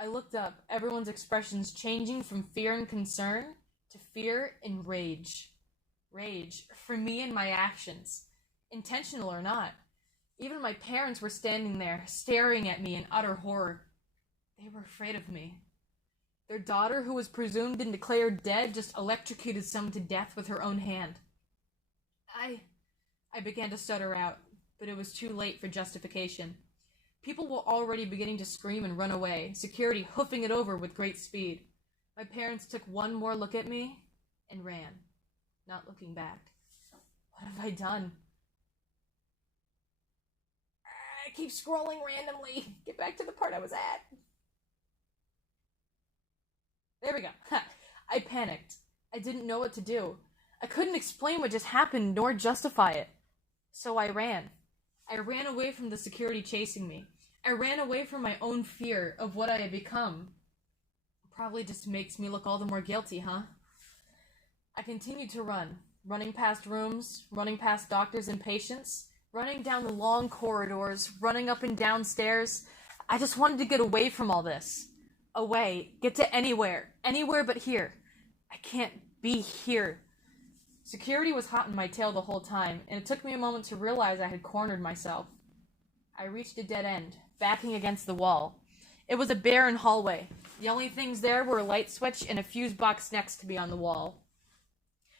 I looked up, everyone's expressions changing from fear and concern to fear and rage. Rage for me and my actions, intentional or not. Even my parents were standing there, staring at me in utter horror. They were afraid of me. Their daughter, who was presumed and declared dead, just electrocuted someone to death with her own hand. I began to stutter out, but it was too late for justification. People were already beginning to scream and run away, security hoofing it over with great speed. My parents took one more look at me and ran, not looking back. What have I done? I keep scrolling randomly. Get back to the part I was at. There we go. I panicked. I didn't know what to do. I couldn't explain what just happened nor justify it. So I ran. I ran away from the security chasing me. I ran away from my own fear of what I had become. Probably just makes me look all the more guilty, huh? I continued to run, running past rooms, running past doctors and patients, running down the long corridors, running up and down stairs. I just wanted to get away from all this. Away, get to anywhere but here. I can't be here. Security was hot in my tail the whole time, and it took me a moment to realize I had cornered myself. I reached a dead end, backing against the wall. It was a barren hallway. The only things there were a light switch and a fuse box next to me on the wall.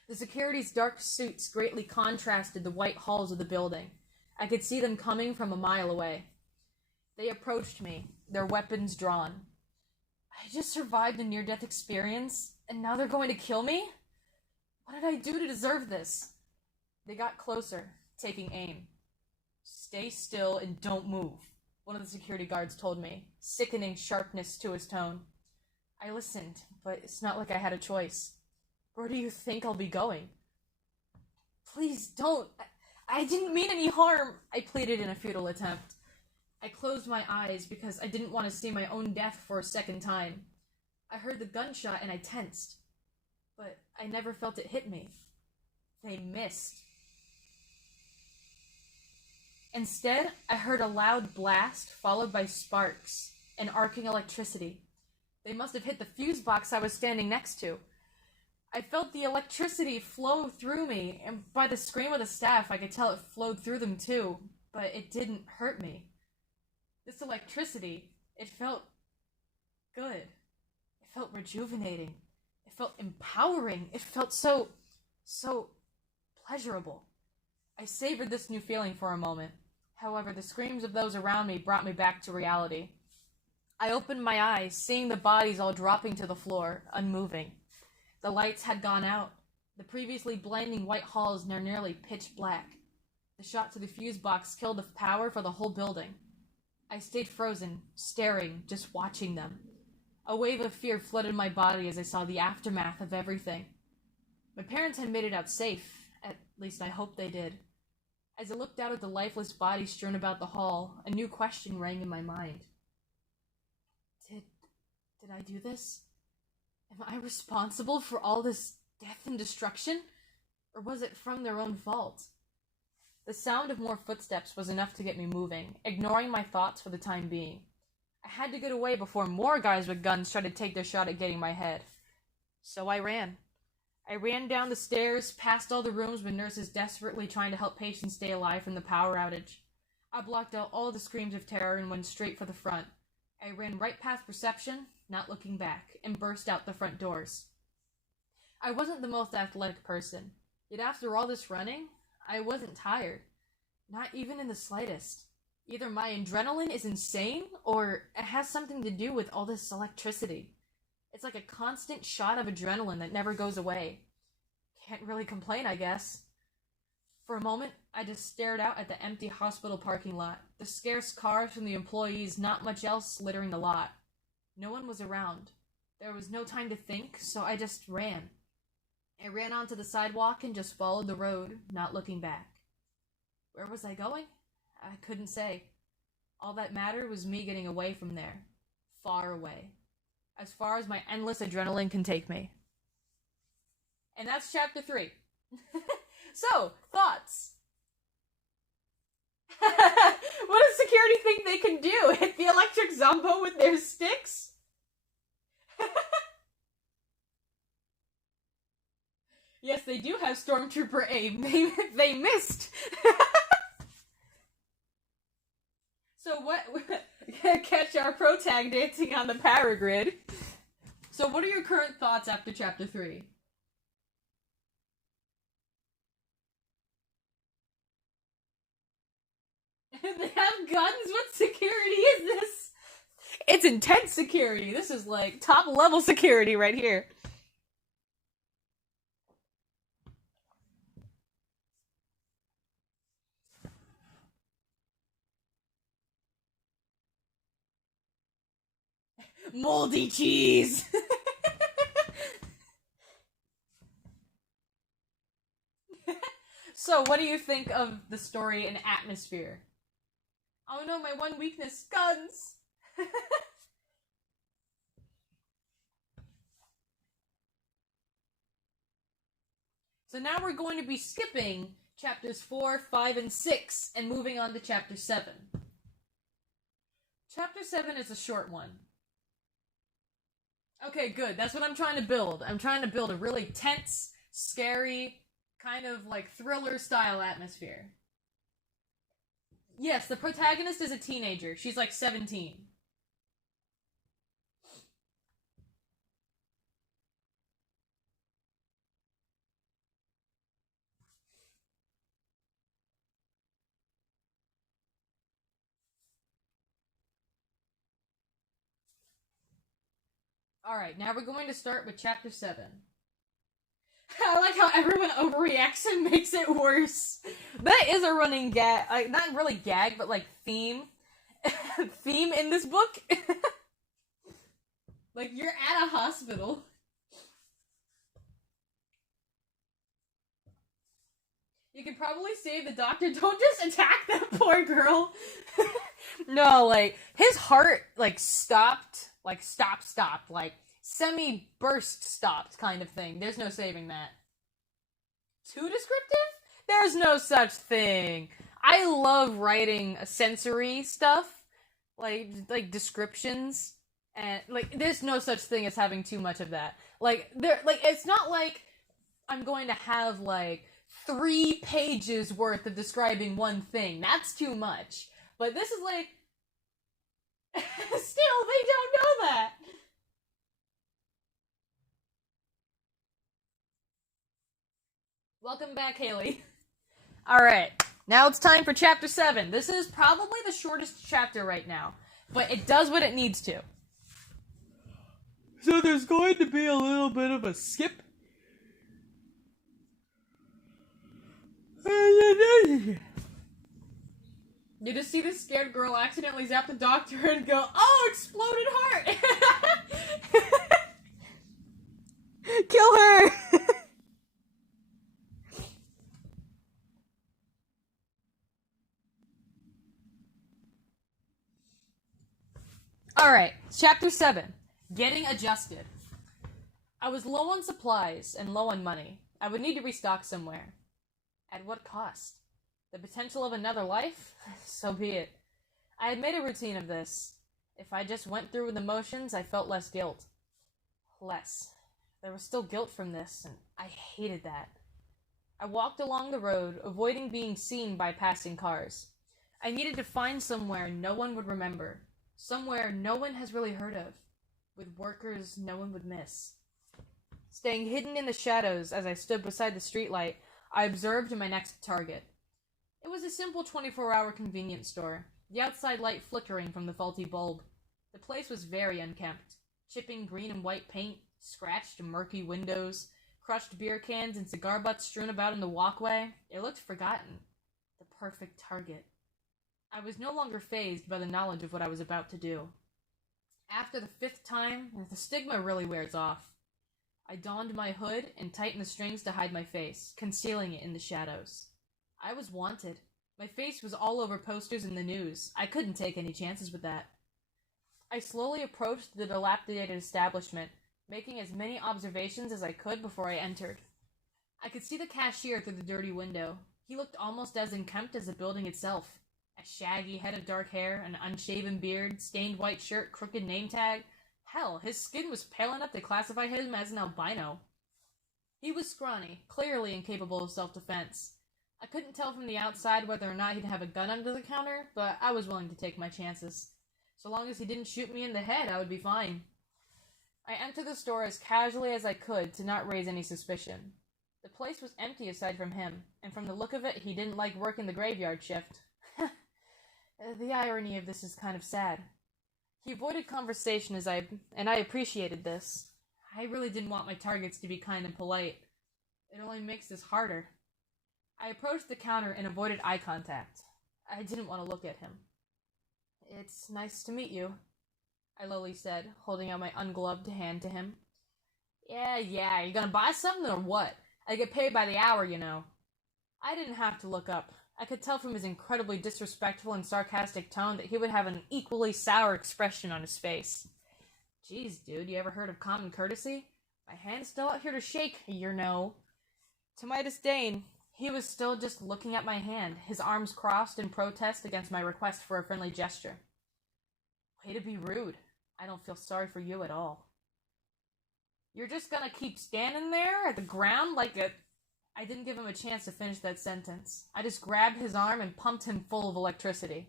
The security's dark suits greatly contrasted the white halls of the building. I could see them coming from a mile away. They approached me, their weapons drawn. I just survived a near-death experience, and now they're going to kill me? What did I do to deserve this? They got closer, taking aim. Stay still and don't move, one of the security guards told me, sickening sharpness to his tone. I listened, but it's not like I had a choice. Where do you think I'll be going? Please don't. I didn't mean any harm, I pleaded in a futile attempt. I closed my eyes because I didn't want to see my own death for a second time. I heard the gunshot and I tensed, but I never felt it hit me. They missed. Instead, I heard a loud blast followed by sparks and arcing electricity. They must have hit the fuse box I was standing next to. I felt the electricity flow through me, and by the scream of the staff, I could tell it flowed through them too, but it didn't hurt me. This electricity, it felt good. It felt rejuvenating. It felt empowering. It felt so pleasurable. I savored this new feeling for a moment. However, the screams of those around me brought me back to reality. I opened my eyes, seeing the bodies all dropping to the floor, unmoving. The lights had gone out. The previously blinding white halls were nearly pitch black. The shot to the fuse box killed the power for the whole building. I stayed frozen, staring, just watching them. A wave of fear flooded my body as I saw the aftermath of everything. My parents had made it out safe. At least I hoped they did. As I looked out at the lifeless bodies strewn about the hall, a new question rang in my mind. Did I do this? Am I responsible for all this death and destruction? Or was it from their own fault? The sound of more footsteps was enough to get me moving, ignoring my thoughts for the time being. I had to get away before more guys with guns tried to take their shot at getting my head. So I ran. I ran down the stairs, past all the rooms with nurses desperately trying to help patients stay alive from the power outage. I blocked out all the screams of terror and went straight for the front. I ran right past reception, not looking back, and burst out the front doors. I wasn't the most athletic person, yet after all this running, I wasn't tired. Not even in the slightest. Either my adrenaline is insane, or it has something to do with all this electricity. It's like a constant shot of adrenaline that never goes away. Can't really complain, I guess. For a moment, I just stared out at the empty hospital parking lot, the scarce cars from the employees, not much else littering the lot. No one was around. There was no time to think, so I just ran. I ran onto the sidewalk and just followed the road, not looking back. Where was I going? I couldn't say. All that mattered was me getting away from there. Far away. As far as my endless adrenaline can take me. And that's chapter 3. So, thoughts? What does security think they can do? Hit the electric zombo with their sticks? Yes, they do have stormtrooper aim. They missed. So what? Catch our protag dancing on the power grid. So what are your current thoughts after chapter 3? They have guns? What security is this? It's intense security. This is like top level security right here. Moldy cheese! So, what do you think of the story and atmosphere? Oh no, my one weakness, guns! So now we're going to be skipping chapters 4, 5, and 6 and moving on to chapter 7. Chapter 7 is a short one. Okay, good. That's what I'm trying to build. I'm trying to build a really tense, scary, kind of like thriller style atmosphere. Yes, the protagonist is a teenager. She's like 17. Alright, now we're going to start with chapter 7. I like how everyone overreacts and makes it worse. That is a running gag. Like, not really gag, but like theme. Theme in this book. Like, you're at a hospital. You can probably save the doctor. Don't just attack that poor girl. No, like, his heart, like, stopped. Like, stopped. Like, semi-burst stopped kind of thing. There's no saving that. Too descriptive? There's no such thing. I love writing sensory stuff. Like, descriptions. And, like, there's no such thing as having too much of that. Like, it's not like I'm going to have, like, 3 pages worth of describing one thing. That's too much. But this is like... Still, they don't know that! Welcome back, Haley. Alright, now it's time for Chapter 7. This is probably the shortest chapter right now, but it does what it needs to. So there's going to be a little bit of a skip. You just see this scared girl accidentally zap the doctor and go, "Oh, exploded heart!" Kill her! Alright, Chapter 7. Getting Adjusted. I was low on supplies and low on money. I would need to restock somewhere. At what cost? The potential of another life? So be it. I had made a routine of this. If I just went through with the motions, I felt less guilt. Less. There was still guilt from this, and I hated that. I walked along the road, avoiding being seen by passing cars. I needed to find somewhere no one would remember. Somewhere no one has really heard of. With workers no one would miss. Staying hidden in the shadows as I stood beside the streetlight, I observed my next target. It was a simple 24-hour convenience store, the outside light flickering from the faulty bulb. The place was very unkempt. Chipping green and white paint, scratched murky windows, crushed beer cans and cigar butts strewn about in the walkway. It looked forgotten. The perfect target. I was no longer fazed by the knowledge of what I was about to do. After the 5th time, the stigma really wears off. I donned my hood and tightened the strings to hide my face, concealing it in the shadows. I was wanted. My face was all over posters in the news. I couldn't take any chances with that. I slowly approached the dilapidated establishment, making as many observations as I could before I entered. I could see the cashier through the dirty window. He looked almost as unkempt as the building itself. A shaggy head of dark hair, an unshaven beard, stained white shirt, crooked name tag. Hell, his skin was pale enough to classify him as an albino. He was scrawny, clearly incapable of self-defense. I couldn't tell from the outside whether or not he'd have a gun under the counter, but I was willing to take my chances. So long as he didn't shoot me in the head, I would be fine. I entered the store as casually as I could to not raise any suspicion. The place was empty aside from him, and from the look of it, he didn't like working the graveyard shift. The irony of this is kind of sad. He avoided conversation and I appreciated this. I really didn't want my targets to be kind and polite. It only makes this harder. I approached the counter and avoided eye contact. I didn't want to look at him. "It's nice to meet you," I lowly said, holding out my ungloved hand to him. Yeah, you gonna buy something or what? I get paid by the hour, you know. I didn't have to look up. I could tell from his incredibly disrespectful and sarcastic tone that he would have an equally sour expression on his face. Jeez, dude, you ever heard of common courtesy? My hand's still out here to shake, you know. To my disdain, he was still just looking at my hand, his arms crossed in protest against my request for a friendly gesture. Way to be rude. I don't feel sorry for you at all. You're just gonna keep standing there at the ground like a... I didn't give him a chance to finish that sentence. I just grabbed his arm and pumped him full of electricity.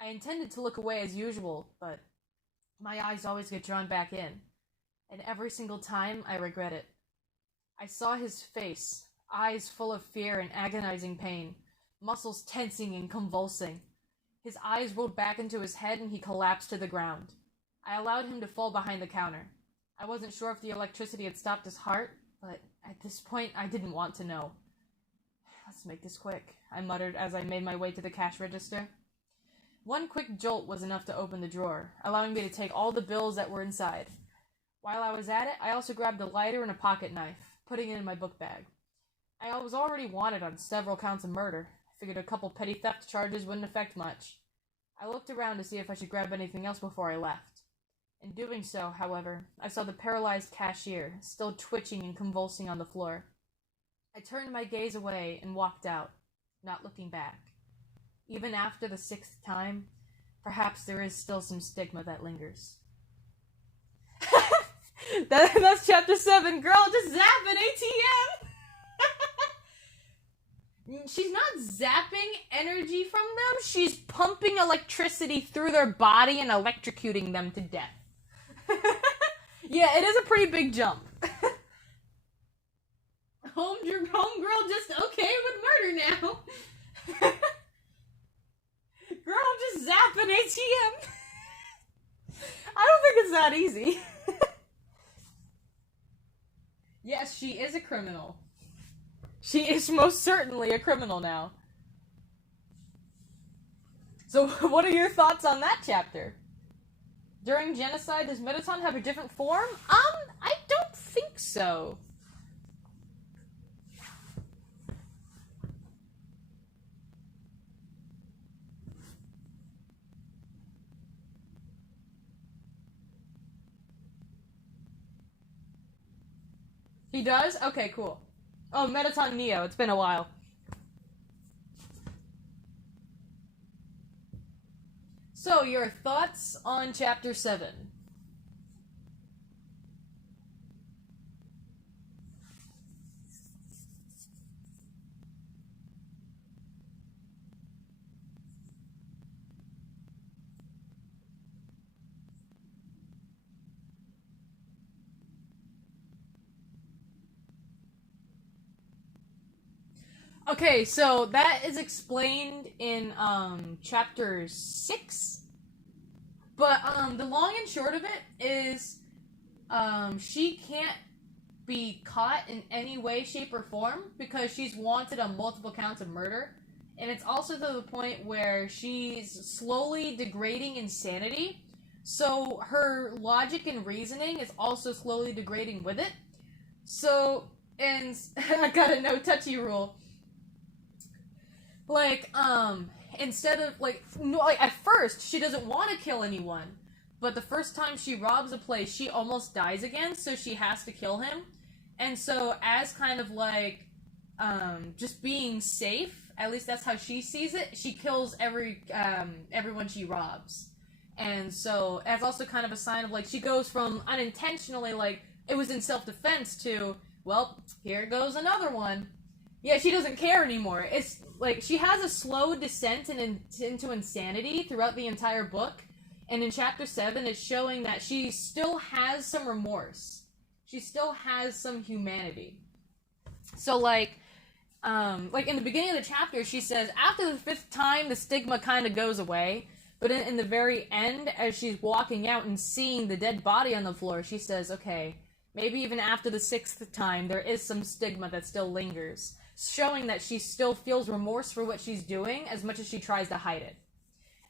I intended to look away as usual, but my eyes always get drawn back in. And every single time, I regret it. I saw his face, eyes full of fear and agonizing pain, muscles tensing and convulsing. His eyes rolled back into his head and he collapsed to the ground. I allowed him to fall behind the counter. I wasn't sure if the electricity had stopped his heart, but at this point, I didn't want to know. Let's make this quick, I muttered as I made my way to the cash register. One quick jolt was enough to open the drawer, allowing me to take all the bills that were inside. While I was at it, I also grabbed a lighter and a pocket knife, putting it in my book bag. I was already wanted on several counts of murder. I figured a couple petty theft charges wouldn't affect much. I looked around to see if I should grab anything else before I left. In doing so, however, I saw the paralyzed cashier, still twitching and convulsing on the floor. I turned my gaze away and walked out, not looking back. Even after the sixth time, perhaps there is still some stigma that lingers. That's chapter 7. Girl, just zap an ATM! She's not zapping energy from them, she's pumping electricity through their body and electrocuting them to death. Yeah, it is a pretty big jump. Homegirl just okay with murder now. Girl, just zap an ATM. I don't think it's that easy. Yes, she is a criminal. She is most certainly a criminal now. So, what are your thoughts on that chapter? During genocide, does Mettaton have a different form? I don't think so. He does? Okay, cool. Oh, Mettaton Neo. It's been a while. So, your thoughts on Chapter 7? Okay, so that is explained in chapter 6. But the long and short of it is she can't be caught in any way, shape, or form because she's wanted on multiple counts of murder. And it's also to the point where she's slowly degrading insanity. So her logic and reasoning is also slowly degrading with it. So, and I got a no touchy rule. Like, instead of, like, no, like, at first, she doesn't want to kill anyone, but the first time she robs a place, she almost dies again, so she has to kill him, and so, as kind of, like, just being safe, at least that's how she sees it, she kills everyone she robs, and so, as also kind of a sign of, like, she goes from unintentionally, like, it was in self-defense to, well, here goes another one. Yeah, she doesn't care anymore. It's like she has a slow descent into insanity throughout the entire book, and in chapter 7, it's showing that she still has some remorse. She still has some humanity. So, like in the beginning of the chapter, she says after the 5th time, the stigma kind of goes away. But in the very end, as she's walking out and seeing the dead body on the floor, she says, okay, maybe even after the 6th time, there is some stigma that still lingers, showing that she still feels remorse for what she's doing as much as she tries to hide it.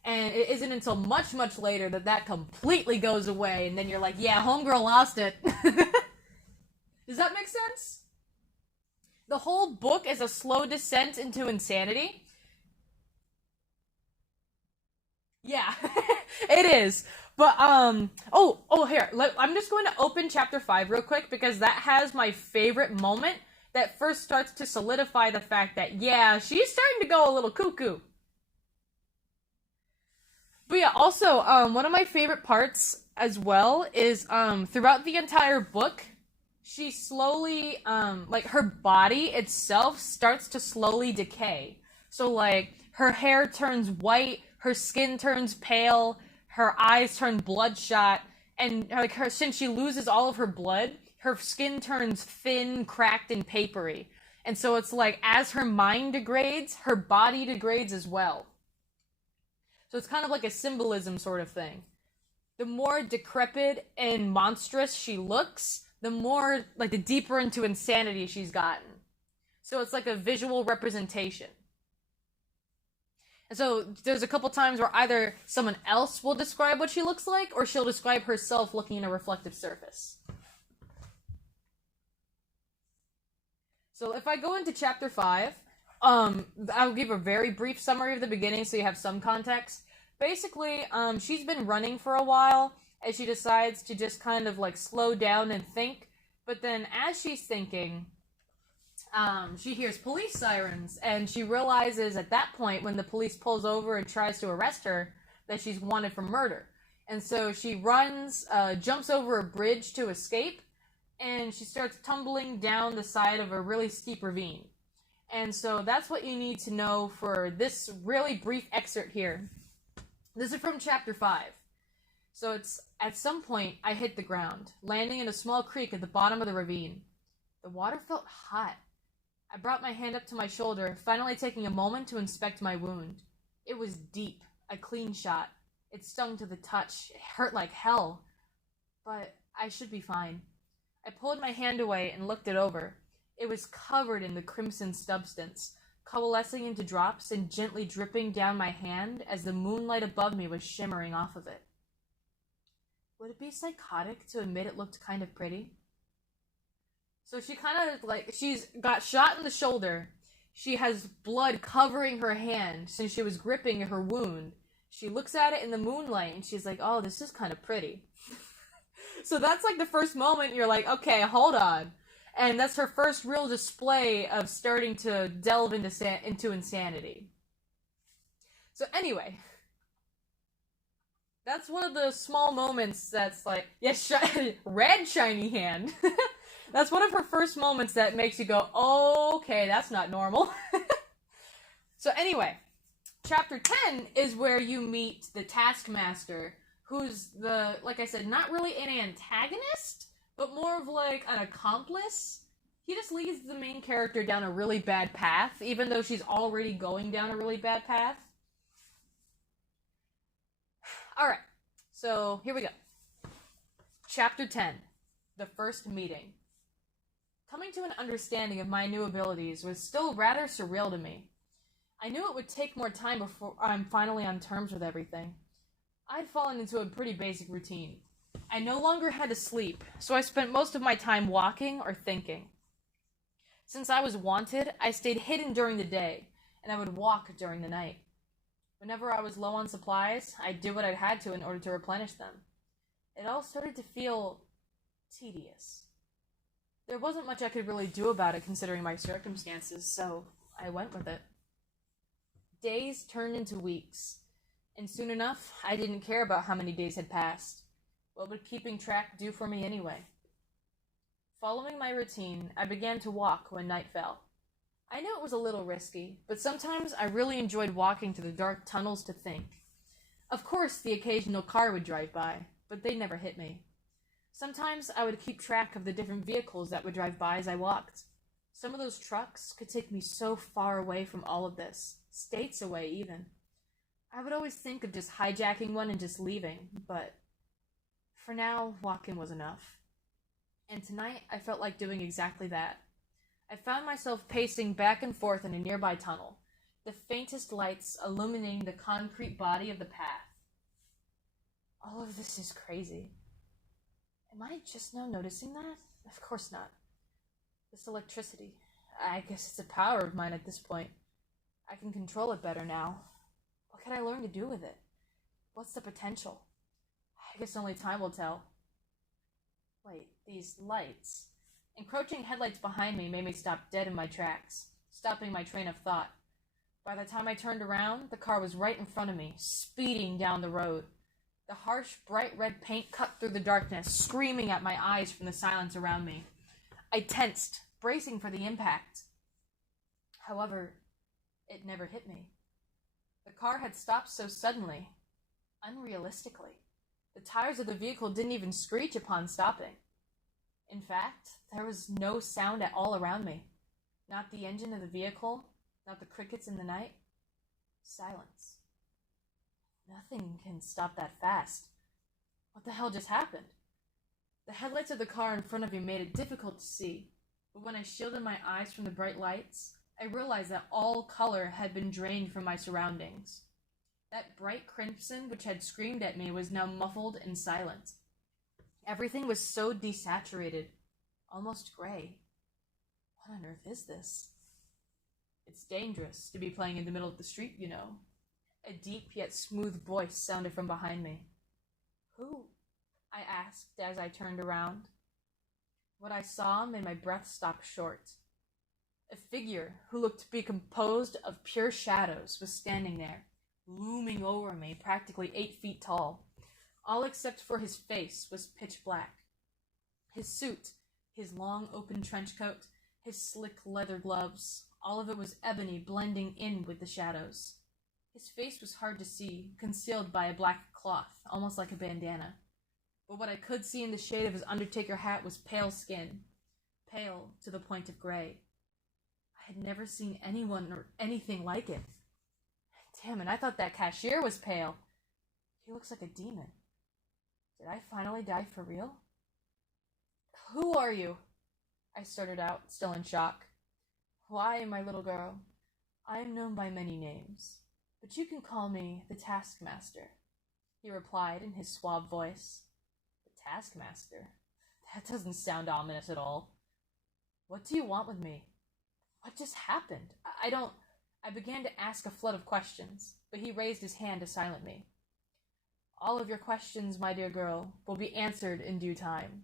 And it isn't until much, much later that completely goes away, and then you're like, yeah, homegirl lost it. Does that make sense? The whole book is a slow descent into insanity. Yeah, it is. But, here, I'm just going to open chapter 5 real quick, because that has my favorite moment that first starts to solidify the fact that, yeah, she's starting to go a little cuckoo. But yeah, also, one of my favorite parts as well is, throughout the entire book, she slowly, her body itself starts to slowly decay. So, like, her hair turns white, her skin turns pale, her eyes turn bloodshot, and, like, since she loses all of her blood, her skin turns thin, cracked, and papery. And so it's like, as her mind degrades, her body degrades as well. So it's kind of like a symbolism sort of thing. The more decrepit and monstrous she looks, the more, like, the deeper into insanity she's gotten. So it's like a visual representation. And so there's a couple times where either someone else will describe what she looks like, or she'll describe herself looking in a reflective surface. So if I go into chapter 5, I'll give a very brief summary of the beginning so you have some context. Basically, she's been running for a while, and she decides to just kind of like slow down and think. But then as she's thinking, she hears police sirens, and she realizes at that point when the police pulls over and tries to arrest her that she's wanted for murder. And so she runs, jumps over a bridge to escape, and she starts tumbling down the side of a really steep ravine. And so that's what you need to know for this really brief excerpt here. This is from chapter 5. So it's, at some point, I hit the ground, landing in a small creek at the bottom of the ravine. The water felt hot. I brought my hand up to my shoulder, finally taking a moment to inspect my wound. It was deep, a clean shot. It stung to the touch. It hurt like hell. But I should be fine. I pulled my hand away and looked it over. It was covered in the crimson substance, coalescing into drops and gently dripping down my hand as the moonlight above me was shimmering off of it. Would it be psychotic to admit it looked kind of pretty? So she kind of, like, she's got shot in the shoulder. She has blood covering her hand since she was gripping her wound. She looks at it in the moonlight and she's like, oh, this is kind of pretty. So that's like the first moment you're like, okay, hold on. And that's her first real display of starting to delve into insanity. So anyway, that's one of the small moments that's like, yes, red shiny hand. That's one of her first moments that makes you go, oh, okay, that's not normal. So anyway, chapter 10 is where you meet the Taskmaster, who's like I said, not really an antagonist, but more of like an accomplice. He just leads the main character down a really bad path, even though she's already going down a really bad path. Alright, so here we go. Chapter 10, the first meeting. Coming to an understanding of my new abilities was still rather surreal to me. I knew it would take more time before I'm finally on terms with everything. I'd fallen into a pretty basic routine. I no longer had to sleep, so I spent most of my time walking or thinking. Since I was wanted, I stayed hidden during the day, and I would walk during the night. Whenever I was low on supplies, I'd do what I had to in order to replenish them. It all started to feel tedious. There wasn't much I could really do about it considering my circumstances, so I went with it. Days turned into weeks, and soon enough, I didn't care about how many days had passed. What would keeping track do for me anyway? Following my routine, I began to walk when night fell. I knew it was a little risky, but sometimes I really enjoyed walking through the dark tunnels to think. Of course, the occasional car would drive by, but they never hit me. Sometimes I would keep track of the different vehicles that would drive by as I walked. Some of those trucks could take me so far away from all of this, states away even. I would always think of just hijacking one and just leaving, but for now, walking was enough. And tonight, I felt like doing exactly that. I found myself pacing back and forth in a nearby tunnel, the faintest lights illuminating the concrete body of the path. All of this is crazy. Am I just now noticing that? Of course not. This electricity, I guess it's a power of mine at this point. I can control it better now. What can I learn to do with it? What's the potential? I guess only time will tell. Wait, these lights. Encroaching headlights behind me made me stop dead in my tracks, stopping my train of thought. By the time I turned around, the car was right in front of me, speeding down the road. The harsh, bright red paint cut through the darkness, screaming at my eyes from the silence around me. I tensed, bracing for the impact. However, it never hit me. The car had stopped so suddenly, unrealistically. The tires of the vehicle didn't even screech upon stopping. In fact, there was no sound at all around me. Not the engine of the vehicle, not the crickets in the night. Silence. Nothing can stop that fast. What the hell just happened? The headlights of the car in front of me made it difficult to see, but when I shielded my eyes from the bright lights, I realized that all color had been drained from my surroundings. That bright crimson which had screamed at me was now muffled and silent. Everything was so desaturated, almost gray. What on earth is this? It's dangerous to be playing in the middle of the street, you know. A deep yet smooth voice sounded from behind me. Who? I asked as I turned around. What I saw made my breath stop short. A figure who looked to be composed of pure shadows was standing there, looming over me, practically 8 feet tall. All except for his face was pitch black. His suit, his long open trench coat, his slick leather gloves, all of it was ebony blending in with the shadows. His face was hard to see, concealed by a black cloth, almost like a bandana. But what I could see in the shade of his Undertaker hat was pale skin, pale to the point of gray. I had never seen anyone or anything like it. Damn it, I thought that cashier was pale. He looks like a demon. Did I finally die for real? Who are you? I stuttered out, still in shock. Why, my little girl, I am known by many names, but you can call me the Taskmaster, he replied in his suave voice. The Taskmaster? That doesn't sound ominous at all. What do you want with me? What just happened? I began to ask a flood of questions, but he raised his hand to silence me. All of your questions, my dear girl, will be answered in due time.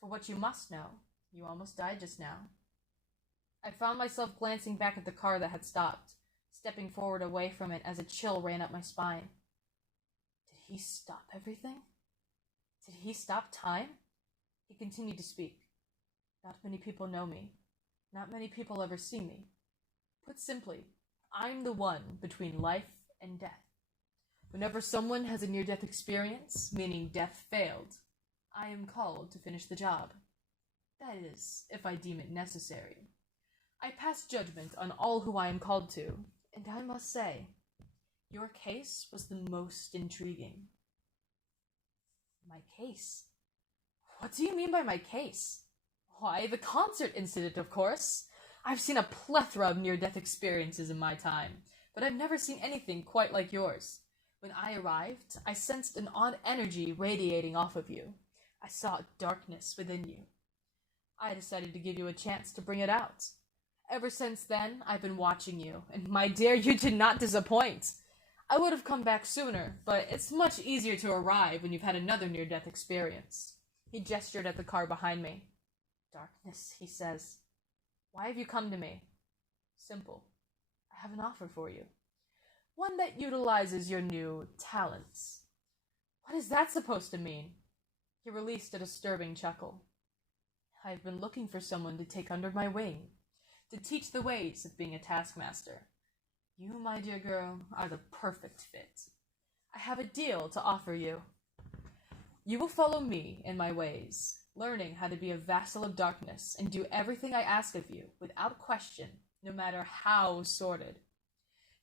For what you must know, you almost died just now. I found myself glancing back at the car that had stopped, stepping forward away from it as a chill ran up my spine. Did he stop everything? Did he stop time? He continued to speak. Not many people know me. Not many people ever see me. Put simply, I'm the one between life and death. Whenever someone has a near-death experience, meaning death failed, I am called to finish the job. That is, if I deem it necessary. I pass judgment on all who I am called to, and I must say, your case was the most intriguing. My case? What do you mean by my case? Why, the concert incident, of course. I've seen a plethora of near-death experiences in my time, but I've never seen anything quite like yours. When I arrived, I sensed an odd energy radiating off of you. I saw darkness within you. I decided to give you a chance to bring it out. Ever since then, I've been watching you, and my dear, you did not disappoint. I would have come back sooner, but it's much easier to arrive when you've had another near-death experience. He gestured at the car behind me. Darkness, he says. Why have you come to me? Simple. I have an offer for you. One that utilizes your new talents. What is that supposed to mean? He released a disturbing chuckle. I've been looking for someone to take under my wing, to teach the ways of being a taskmaster. You, my dear girl, are the perfect fit. I have a deal to offer you. You will follow me in my ways, learning how to be a vassal of darkness and do everything I ask of you without question, no matter how sordid.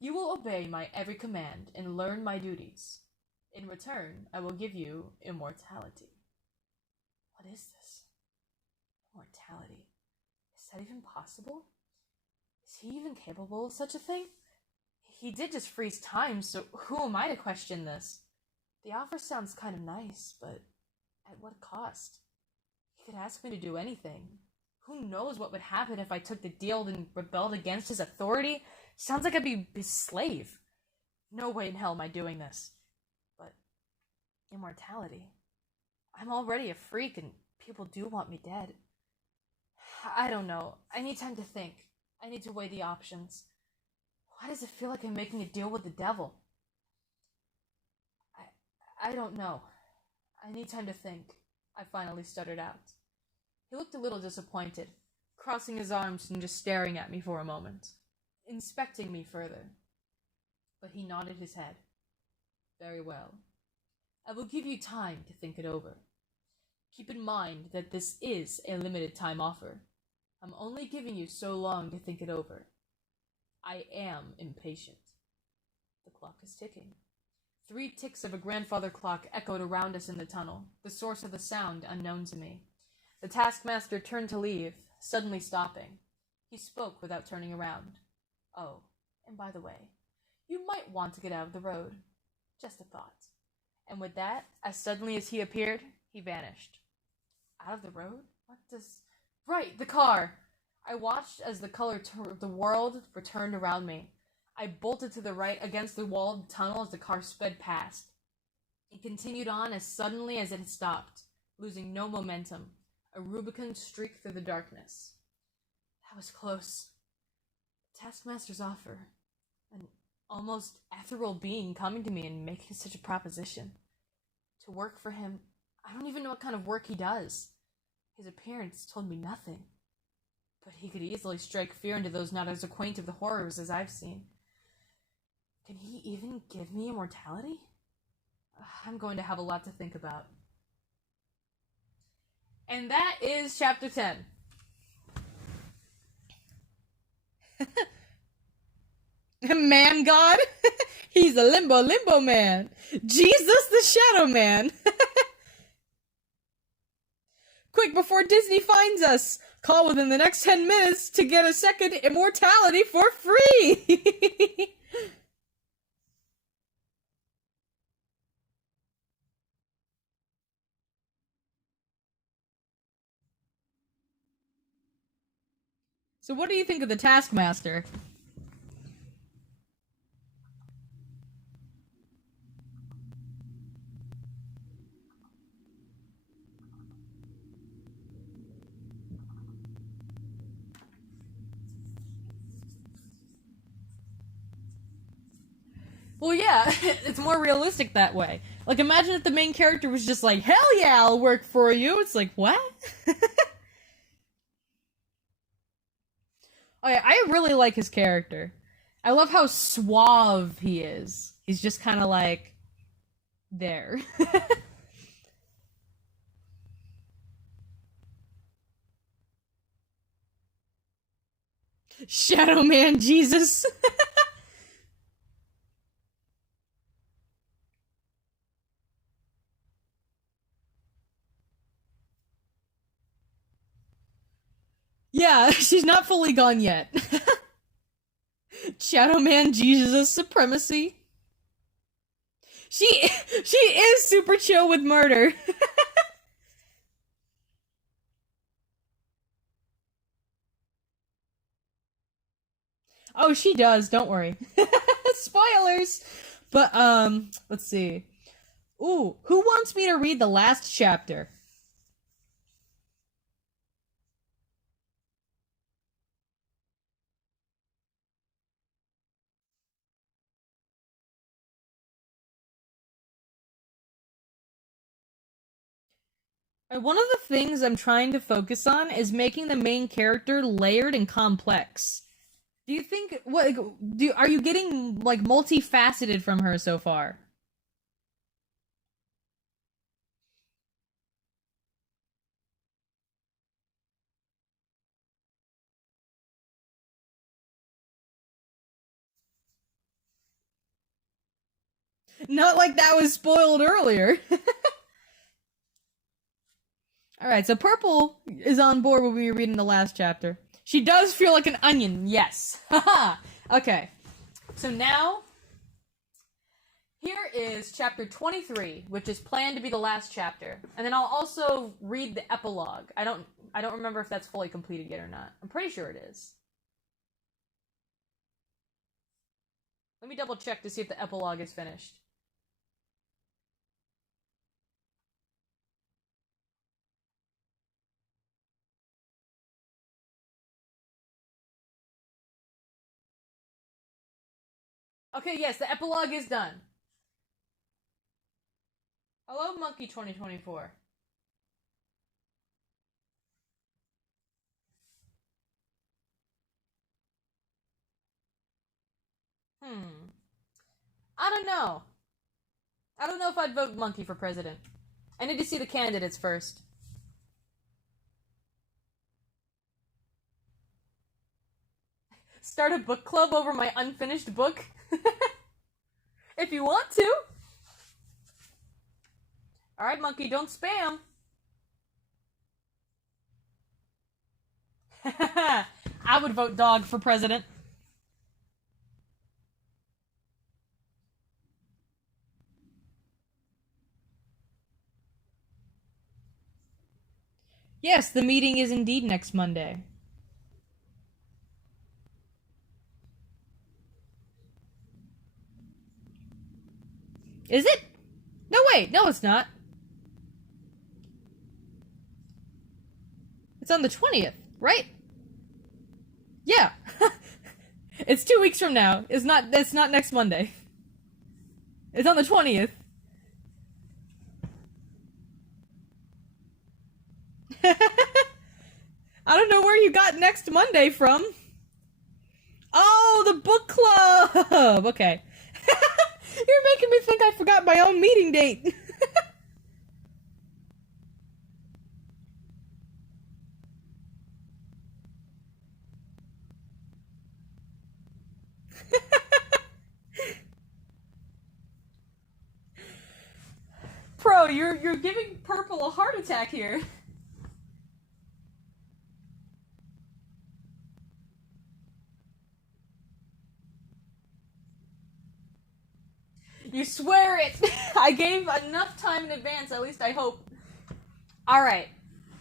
You will obey my every command and learn my duties. In return, I will give you immortality. What is this? Immortality. Is that even possible? Is he even capable of such a thing? He did just freeze time, so who am I to question this? The offer sounds kind of nice, but at what cost? He could ask me to do anything. Who knows what would happen if I took the deal and rebelled against his authority? Sounds like I'd be his slave. No way in hell am I doing this. But immortality. I'm already a freak and people do want me dead. I don't know. I need time to think. I need to weigh the options. Why does it feel like I'm making a deal with the devil? I don't know. I need time to think. I finally stuttered out. He looked a little disappointed, crossing his arms and just staring at me for a moment, inspecting me further. But he nodded his head. Very well. I will give you time to think it over. Keep in mind that this is a limited time offer. I'm only giving you so long to think it over. I am impatient. The clock is ticking. 3 ticks of a grandfather clock echoed around us in the tunnel, the source of the sound unknown to me. The taskmaster turned to leave, suddenly stopping. He spoke without turning around. Oh, and by the way, you might want to get out of the road. Just a thought. And with that, as suddenly as he appeared, he vanished. Out of the road? What does... Right, the car! I watched as the color of the world returned around me. I bolted to the right against the wall of the tunnel as the car sped past. It continued on as suddenly as it had stopped, losing no momentum. A Rubicon streaked through the darkness. That was close. Taskmaster's offer. An almost ethereal being coming to me and making such a proposition. To work for him, I don't even know what kind of work he does. His appearance told me nothing. But he could easily strike fear into those not as acquainted with horrors as I've seen. Can he even give me immortality? I'm going to have a lot to think about. And that is chapter 10. Man God? He's a limbo man. Jesus the Shadow Man. Quick, before Disney finds us, call within the next 10 minutes to get a second immortality for free. So what do you think of the Taskmaster? Well, yeah, it's more realistic that way. Like, imagine if the main character was just like, hell yeah, I'll work for you. It's like, what? Oh yeah, I really like his character. I love how suave he is. He's just kind of like there. Shadow Man Jesus. Yeah, she's not fully gone yet. Shadow Man Jesus supremacy. She she is super chill with murder. Oh, she does, don't worry. Spoilers. But let's see. Ooh, who wants me to read the last chapter? One of the things I'm trying to focus on is making the main character layered and complex. Do you think what do are you getting like multifaceted from her so far? Not like that was spoiled earlier. All right, so Purple is on board when we were reading the last chapter. She does feel like an onion, yes. Haha. Okay. So now, here is chapter 23, which is planned to be the last chapter. And then I'll also read the epilogue. I don't remember if that's fully completed yet or not. I'm pretty sure it is. Let me double check to see if the epilogue is finished. Okay, yes, the epilogue is done. Hello, Monkey 2024. I don't know. I don't know if I'd vote Monkey for president. I need to see the candidates first. Start a book club over my unfinished book? If you want to. Alright, Monkey, don't spam. I would vote dog for president. Yes, the meeting is indeed next Monday. Is it? No, wait. No, it's not. It's on the 20th, right? Yeah. It's 2 weeks from now. It's not next Monday. It's on the 20th. I don't know where you got next Monday from. Oh, the book club. Okay. You're making me think I forgot my own meeting date. Bro, you're giving Purple a heart attack here. You swear it! I gave enough time in advance, at least I hope. Alright,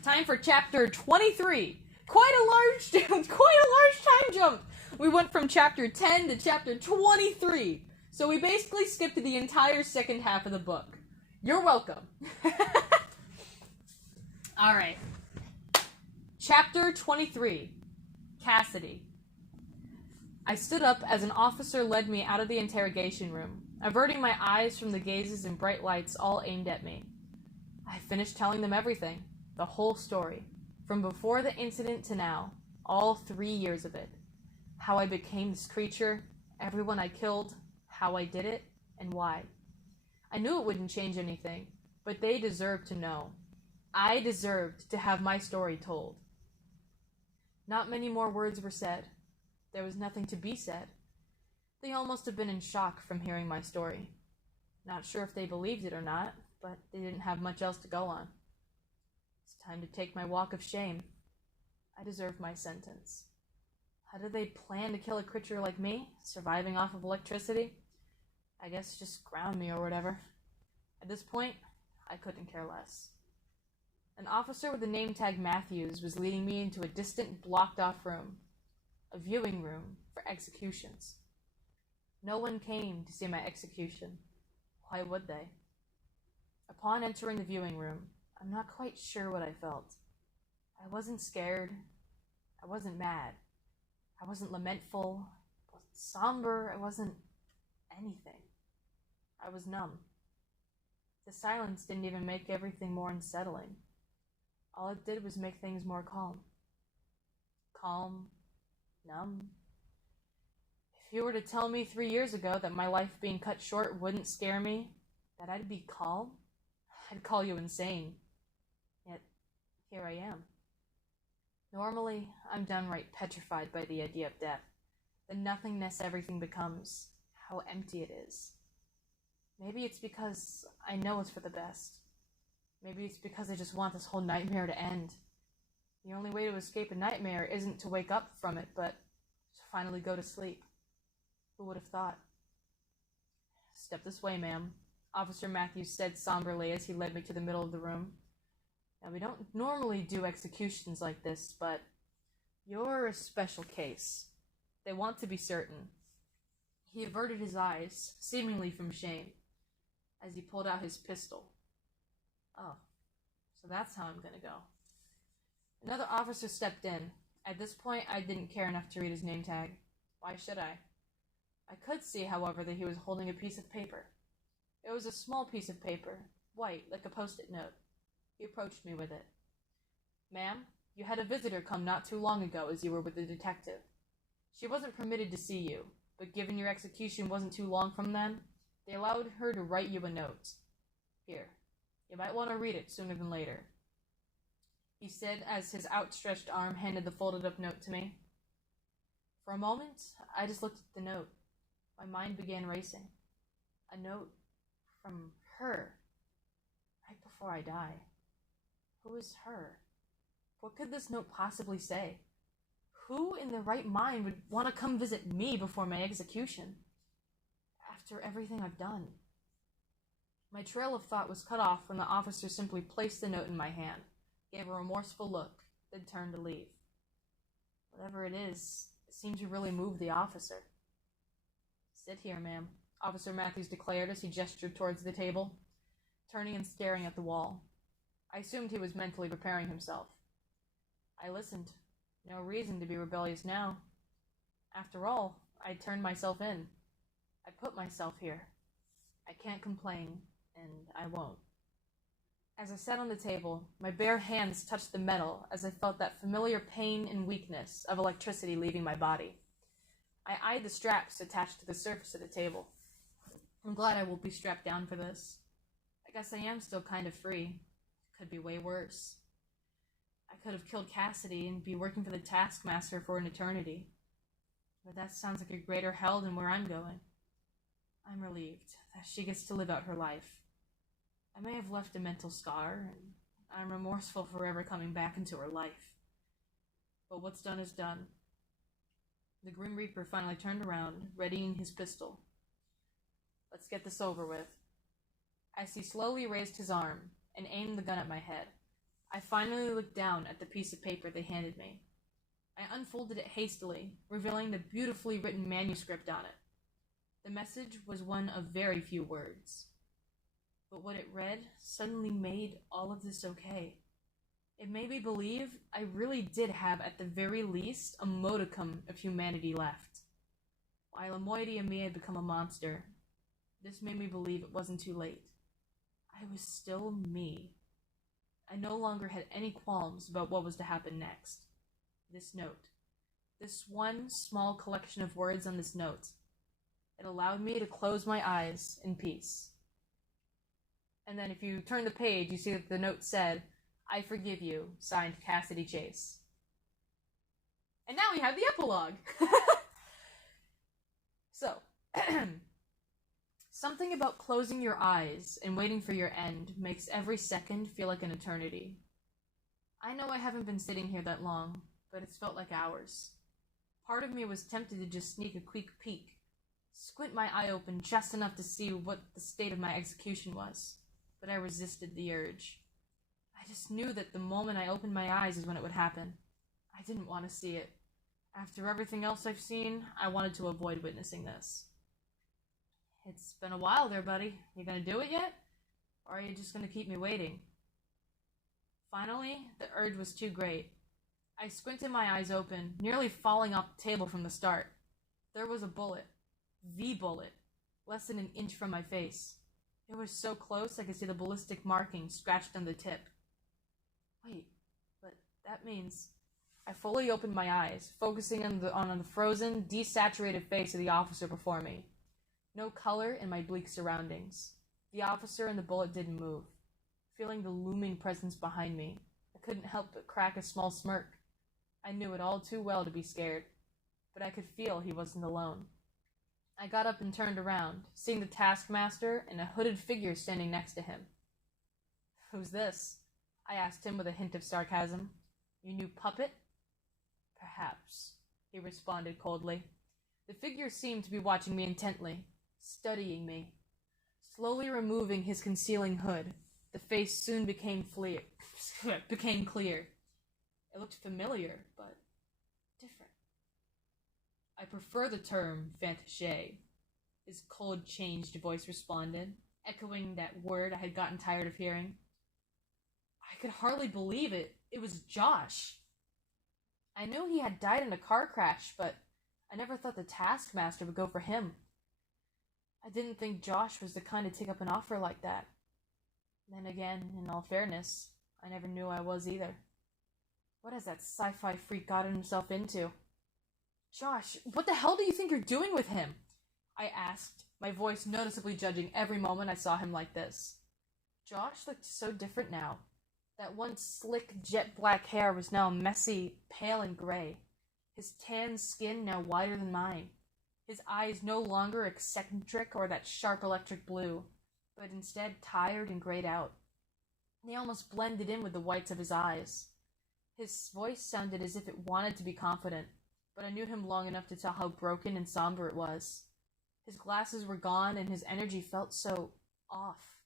time for chapter 23. Quite a large time jump! We went from chapter 10 to chapter 23. So we basically skipped the entire second half of the book. You're welcome. Alright. Chapter 23. Cassidy. I stood up as an officer led me out of the interrogation room, averting my eyes from the gazes and bright lights all aimed at me. I finished telling them everything, the whole story, from before the incident to now, all 3 years of it. How I became this creature, everyone I killed, how I did it, and why. I knew it wouldn't change anything, but they deserved to know. I deserved to have my story told. Not many more words were said. There was nothing to be said. They all must have been in shock from hearing my story. Not sure if they believed it or not, but they didn't have much else to go on. It's time to take my walk of shame. I deserve my sentence. How did they plan to kill a creature like me, surviving off of electricity? I guess just ground me or whatever. At this point, I couldn't care less. An officer with the name tag Matthews was leading me into a distant, blocked-off room. A viewing room for executions. No one came to see my execution. Why would they? Upon entering the viewing room, I'm not quite sure what I felt. I wasn't scared. I wasn't mad. I wasn't lamentful. I wasn't somber. I wasn't anything. I was numb. The silence didn't even make everything more unsettling. All it did was make things more calm. Calm. Numb. If you were to tell me 3 years ago that my life being cut short wouldn't scare me, that I'd be calm, I'd call you insane. Yet, here I am. Normally, I'm downright petrified by the idea of death, the nothingness everything becomes, how empty it is. Maybe it's because I know it's for the best. Maybe it's because I just want this whole nightmare to end. The only way to escape a nightmare isn't to wake up from it, but to finally go to sleep. Who would have thought? Step this way, ma'am, Officer Matthews said somberly as he led me to the middle of the room. Now, we don't normally do executions like this, but you're a special case. They want to be certain. He averted his eyes, seemingly from shame, as he pulled out his pistol. Oh, so that's how I'm gonna go. Another officer stepped in. At this point, I didn't care enough to read his name tag. Why should I? I could see, however, that he was holding a piece of paper. It was a small piece of paper, white, like a post-it note. He approached me with it. Ma'am, you had a visitor come not too long ago as you were with the detective. She wasn't permitted to see you, but given your execution wasn't too long from then, they allowed her to write you a note. Here, you might want to read it sooner than later, he said as his outstretched arm handed the folded-up note to me. For a moment, I just looked at the note. My mind began racing. A note from her, right before I die. Who is her? What could this note possibly say? Who in their right mind would want to come visit me before my execution? After everything I've done. My trail of thought was cut off when the officer simply placed the note in my hand, gave a remorseful look, then turned to leave. Whatever it is, it seemed to really move the officer. Sit here, ma'am, Officer Matthews declared as he gestured towards the table, turning and staring at the wall. I assumed he was mentally preparing himself. I listened. No reason to be rebellious now. After all, I turned myself in. I put myself here. I can't complain, and I won't. As I sat on the table, my bare hands touched the metal as I felt that familiar pain and weakness of electricity leaving my body. I eyed the straps attached to the surface of the table. I'm glad I won't be strapped down for this. I guess I am still kind of free. Could be way worse. I could have killed Cassidy and be working for the Taskmaster for an eternity. But that sounds like a greater hell than where I'm going. I'm relieved that she gets to live out her life. I may have left a mental scar, and I'm remorseful for ever coming back into her life. But what's done is done. The Grim Reaper finally turned around, readying his pistol. Let's get this over with. As he slowly raised his arm and aimed the gun at my head, I finally looked down at the piece of paper they handed me. I unfolded it hastily, revealing the beautifully written manuscript on it. The message was one of very few words. But what it read suddenly made all of this okay. It made me believe I really did have, at the very least, a modicum of humanity left. While a moiety of me had become a monster, this made me believe it wasn't too late. I was still me. I no longer had any qualms about what was to happen next. This note. This one small collection of words on this note. It allowed me to close my eyes in peace. And then if you turn the page, you see that the note said, "I forgive you," signed Cassidy Chase. And now we have the epilogue. So, something about closing your eyes and waiting for your end makes every second feel like an eternity. I know I haven't been sitting here that long, but it's felt like hours. Part of me was tempted to just sneak a quick peek, squint my eye open just enough to see what the state of my execution was, but I resisted the urge. I just knew that the moment I opened my eyes is when it would happen. I didn't want to see it. After everything else I've seen, I wanted to avoid witnessing this. It's been a while there, buddy. You gonna do it yet? Or are you just gonna keep me waiting? Finally, the urge was too great. I squinted my eyes open, nearly falling off the table from the start. There was a bullet. The bullet. Less than an inch from my face. It was so close I could see the ballistic marking scratched on the tip. Wait, but that means... I fully opened my eyes, focusing on the frozen, desaturated face of the officer before me. No color in my bleak surroundings. The officer and the bullet didn't move. Feeling the looming presence behind me, I couldn't help but crack a small smirk. I knew it all too well to be scared, but I could feel he wasn't alone. I got up and turned around, seeing the Taskmaster and a hooded figure standing next to him. "Who's this?" I asked him with a hint of sarcasm. "Your new puppet?" "Perhaps," he responded coldly. The figure seemed to be watching me intently, studying me. Slowly removing his concealing hood, the face soon became clear. It looked familiar, but different. "I prefer the term fantaché," his cold, changed voice responded, echoing that word I had gotten tired of hearing. I could hardly believe it. It was Josh. I knew he had died in a car crash, but I never thought the Taskmaster would go for him. I didn't think Josh was the kind to take up an offer like that. Then again, in all fairness, I never knew I was either. What has that sci-fi freak gotten himself into? "Josh, what the hell do you think you're doing with him?" I asked, my voice noticeably judging every moment I saw him like this. Josh looked so different now. That once slick, jet-black hair was now messy, pale and gray. His tan skin now whiter than mine. His eyes no longer eccentric or that sharp electric blue, but instead tired and grayed out. They almost blended in with the whites of his eyes. His voice sounded as if it wanted to be confident, but I knew him long enough to tell how broken and somber it was. His glasses were gone, and his energy felt so off.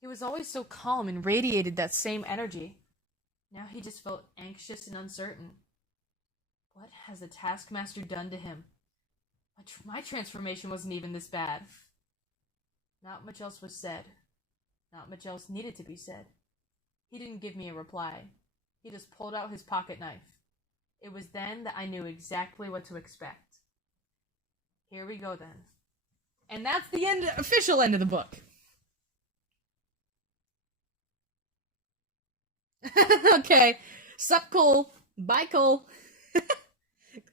He was always so calm and radiated that same energy. Now he just felt anxious and uncertain. What has the Taskmaster done to him? My transformation wasn't even this bad. Not much else was said. Not much else needed to be said. He didn't give me a reply. He just pulled out his pocket knife. It was then that I knew exactly what to expect. Here we go then. And that's the official end of the book. Okay. Sup, Cole. Bye, Cole.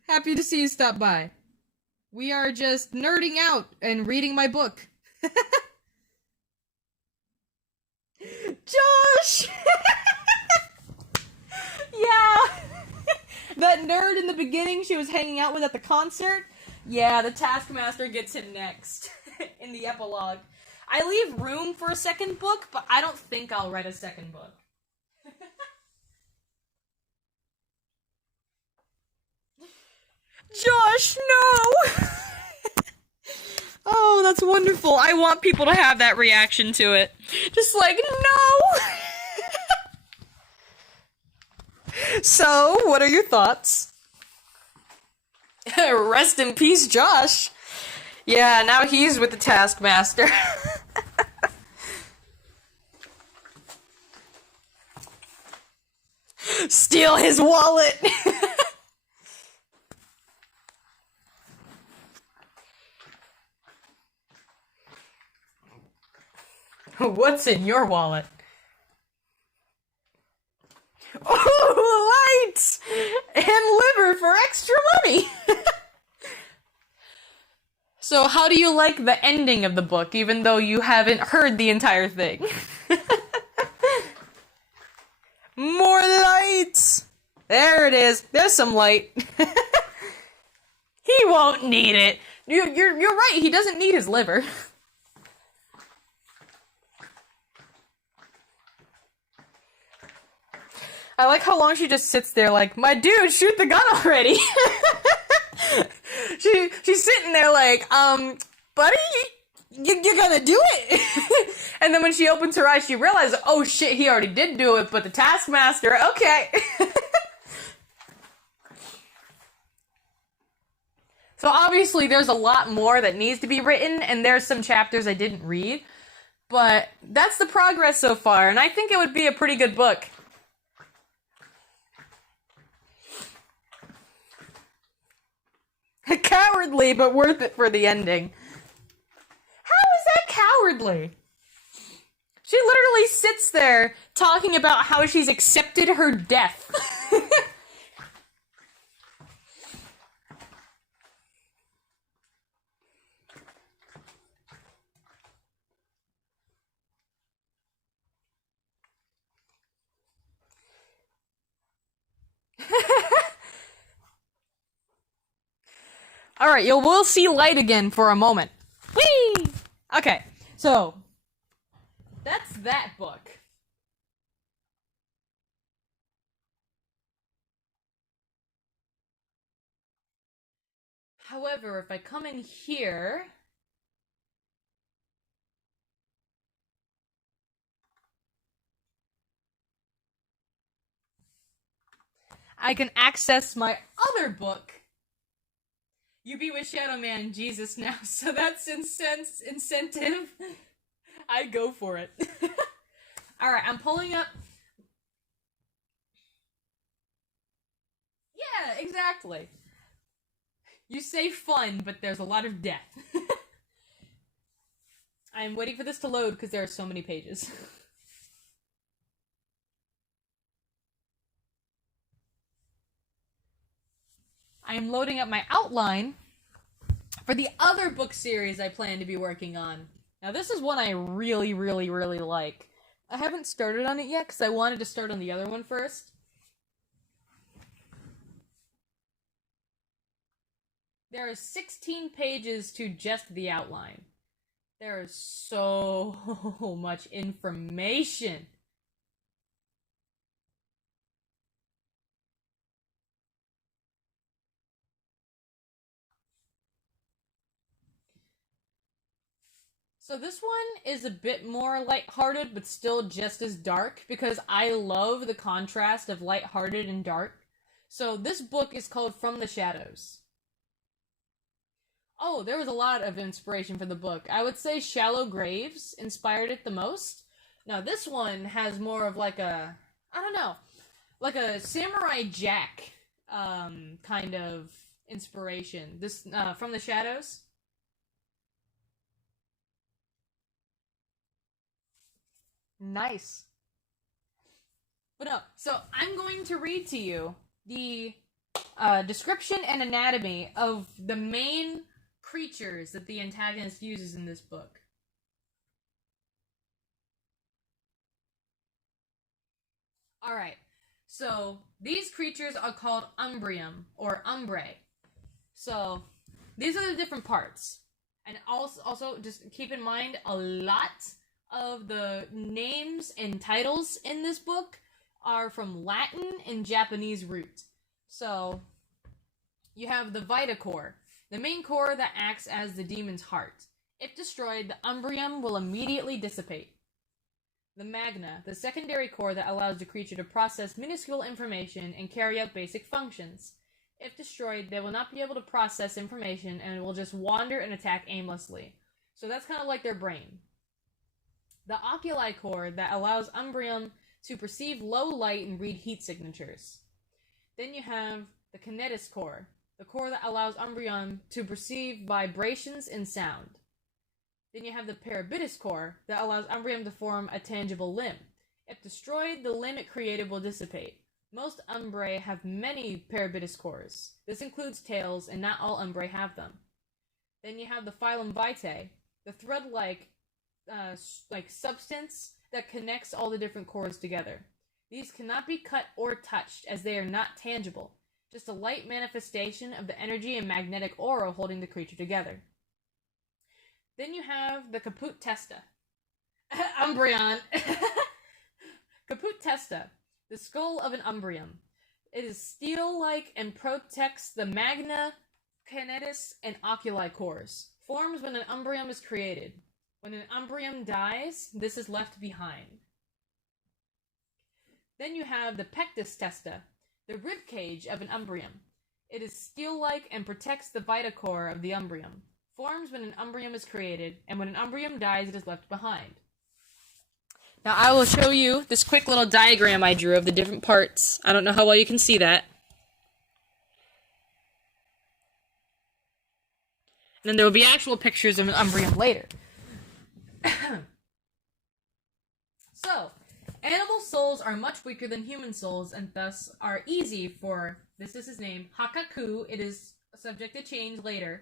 Happy to see you stop by. We are just nerding out and reading my book. Josh! Yeah! That nerd in the beginning she was hanging out with at the concert? Yeah, the Taskmaster gets him next in the epilogue. I leave room for a second book, but I don't think I'll write a second book. Josh, no! Oh, that's wonderful. I want people to have that reaction to it. Just like, no! So, what are your thoughts? Rest in peace, Josh. Yeah, now he's with the Taskmaster. Steal his wallet! What's in your wallet? Oh, lights! And liver for extra money! So how do you like the ending of the book, even though you haven't heard the entire thing? More lights! There it is. There's some light. He won't need it. You're right, he doesn't need his liver. I like how long she just sits there like, my dude, shoot the gun already. She's sitting there like, buddy, you're gonna do it. And then when she opens her eyes, she realizes, oh shit, he already did do it, but the Taskmaster, okay. So obviously there's a lot more that needs to be written, and there's some chapters I didn't read, but that's the progress so far, and I think it would be a pretty good book. Cowardly, but worth it for the ending. How is that cowardly? She literally sits there talking about how she's accepted her death. Alright, we'll see light again for a moment. Whee! Okay, so that's that book. However, if I come in here, I can access my other book. You be with Shadow Man Jesus now, so that's incentive. I go for it. Alright, I'm pulling up. Yeah, exactly. You say fun, but there's a lot of death. I'm waiting for this to load because there are so many pages. I am loading up my outline for the other book series I plan to be working on. Now, this is one I really, really, really like. I haven't started on it yet because I wanted to start on the other one first. There are 16 pages to just the outline. There is so much information. So this one is a bit more lighthearted, but still just as dark because I love the contrast of lighthearted and dark. So this book is called From the Shadows. Oh, there was a lot of inspiration for the book. I would say Shallow Graves inspired it the most. Now this one has more of like a, I don't know, like a Samurai Jack kind of inspiration. This From the Shadows. Nice. But no, so I'm going to read to you the description and anatomy of the main creatures that the antagonist uses in this book. Alright, so these creatures are called Umbrium, or Umbre. So, these are the different parts. And also just keep in mind, a lot of the names and titles in this book are from Latin and Japanese root. So, you have the Vita Core, the main core that acts as the demon's heart. If destroyed, the Umbrium will immediately dissipate. The Magna, the secondary core that allows the creature to process minuscule information and carry out basic functions. If destroyed, they will not be able to process information and will just wander and attack aimlessly. So that's kind of like their brain. The Oculi core that allows Umbrium to perceive low light and read heat signatures. Then you have the Kinetis core, the core that allows Umbrium to perceive vibrations and sound. Then you have the Parabitus core that allows Umbrium to form a tangible limb. If destroyed, the limb it created will dissipate. Most Umbrae have many Parabitus cores. This includes tails, and not all Umbrae have them. Then you have the Phylum Vitae, the thread-like substance that connects all the different cores together. These cannot be cut or touched as they are not tangible, just a light manifestation of the energy and magnetic aura holding the creature together. Then you have the Caput Testa. Umbreon. Caput Testa, the skull of an Umbrium. It is steel-like and protects the Magna, Kinetis, and Oculi cores. Forms when an Umbrium is created. When an Umbrium dies, this is left behind. Then you have the Pectus Testa, the rib cage of an Umbrium. It is steel-like and protects the Vita Core of the Umbrium. Forms when an Umbrium is created, and when an Umbrium dies, it is left behind. Now I will show you this quick little diagram I drew of the different parts. I don't know how well you can see that. And then there will be actual pictures of an Umbrium later. So, animal souls are much weaker than human souls, and thus are easy for, this is his name, Hakaku, it is subject to change later,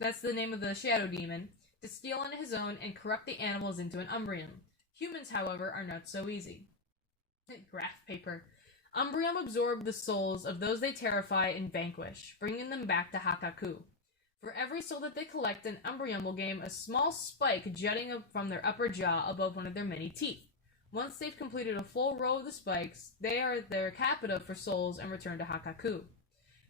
that's the name of the shadow demon, to steal on his own and corrupt the animals into an Umbrium. Humans, however, are not so easy. Graph paper. Umbrium absorb the souls of those they terrify and vanquish, bringing them back to Hakaku. For every soul that they collect, an Umbrium will gain a small spike jutting up from their upper jaw above one of their many teeth. Once they've completed a full row of the spikes, they are their capita for souls and return to Hakaku.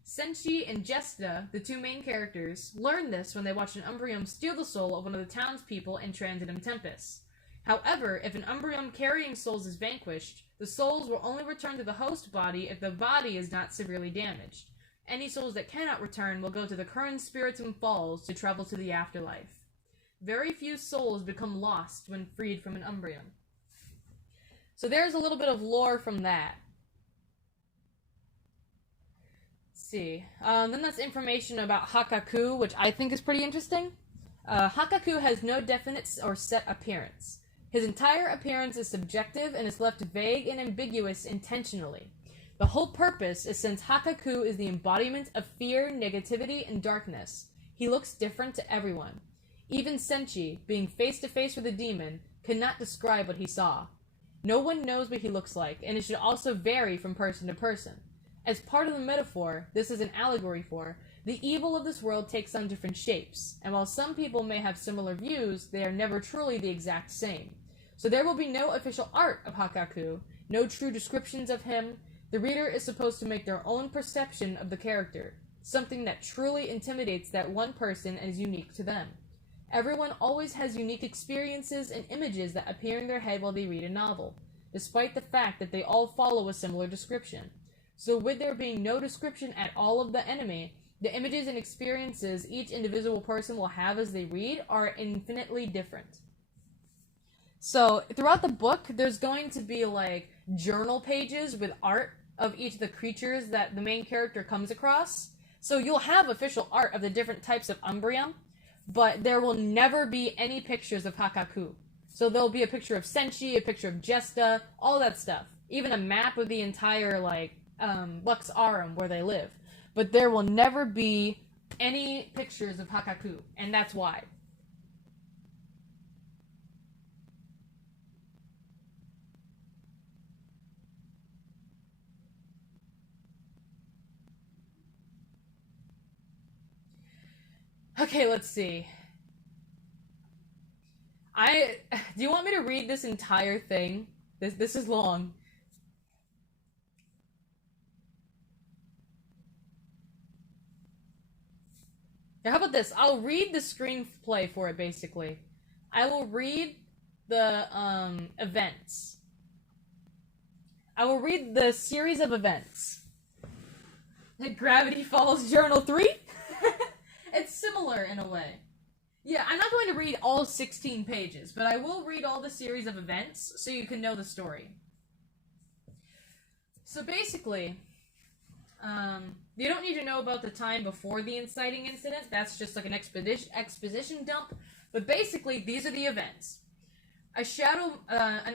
Senshi and Jesta, the two main characters, learn this when they watch an Umbrium steal the soul of one of the townspeople in Transitum Tempest. However, if an Umbrium carrying souls is vanquished, the souls will only return to the host body if the body is not severely damaged. Any souls that cannot return will go to the current Spiritum Falls to travel to the afterlife. Very few souls become lost when freed from an Umbrium. So there's a little bit of lore from that. See. Then that's information about Hakaku, which I think is pretty interesting. Hakaku has no definite or set appearance. His entire appearance is subjective and is left vague and ambiguous intentionally. The whole purpose is since Hakaku is the embodiment of fear, negativity, and darkness. He looks different to everyone. Even Senshi, being face to face with a demon, cannot describe what he saw. No one knows what he looks like, and it should also vary from person to person. As part of the metaphor, this is an allegory for, the evil of this world takes on different shapes, and while some people may have similar views, they are never truly the exact same. So there will be no official art of Hakaku, no true descriptions of him. The reader is supposed to make their own perception of the character, something that truly intimidates that one person and is unique to them. Everyone always has unique experiences and images that appear in their head while they read a novel, despite the fact that they all follow a similar description. So with there being no description at all of the enemy, the images and experiences each individual person will have as they read are infinitely different. So throughout the book, there's going to be like journal pages with art of each of the creatures that the main character comes across. So you'll have official art of the different types of Umbreon, but there will never be any pictures of Hakaku. So there'll be a picture of Senshi, a picture of Jesta, all that stuff. Even a map of the entire, like, Lux Aurum where they live. But there will never be any pictures of Hakaku, and that's why. Okay, let's see. Do you want me to read this entire thing? This is long. Now, how about this? I'll read the screenplay for it, basically. I will read the events. I will read the series of events. Gravity Falls Journal 3? It's similar in a way. Yeah, I'm not going to read all 16 pages, but I will read all the series of events so you can know the story. So basically, you don't need to know about the time before the inciting incident. That's just like an exposition dump. But basically, these are the events. An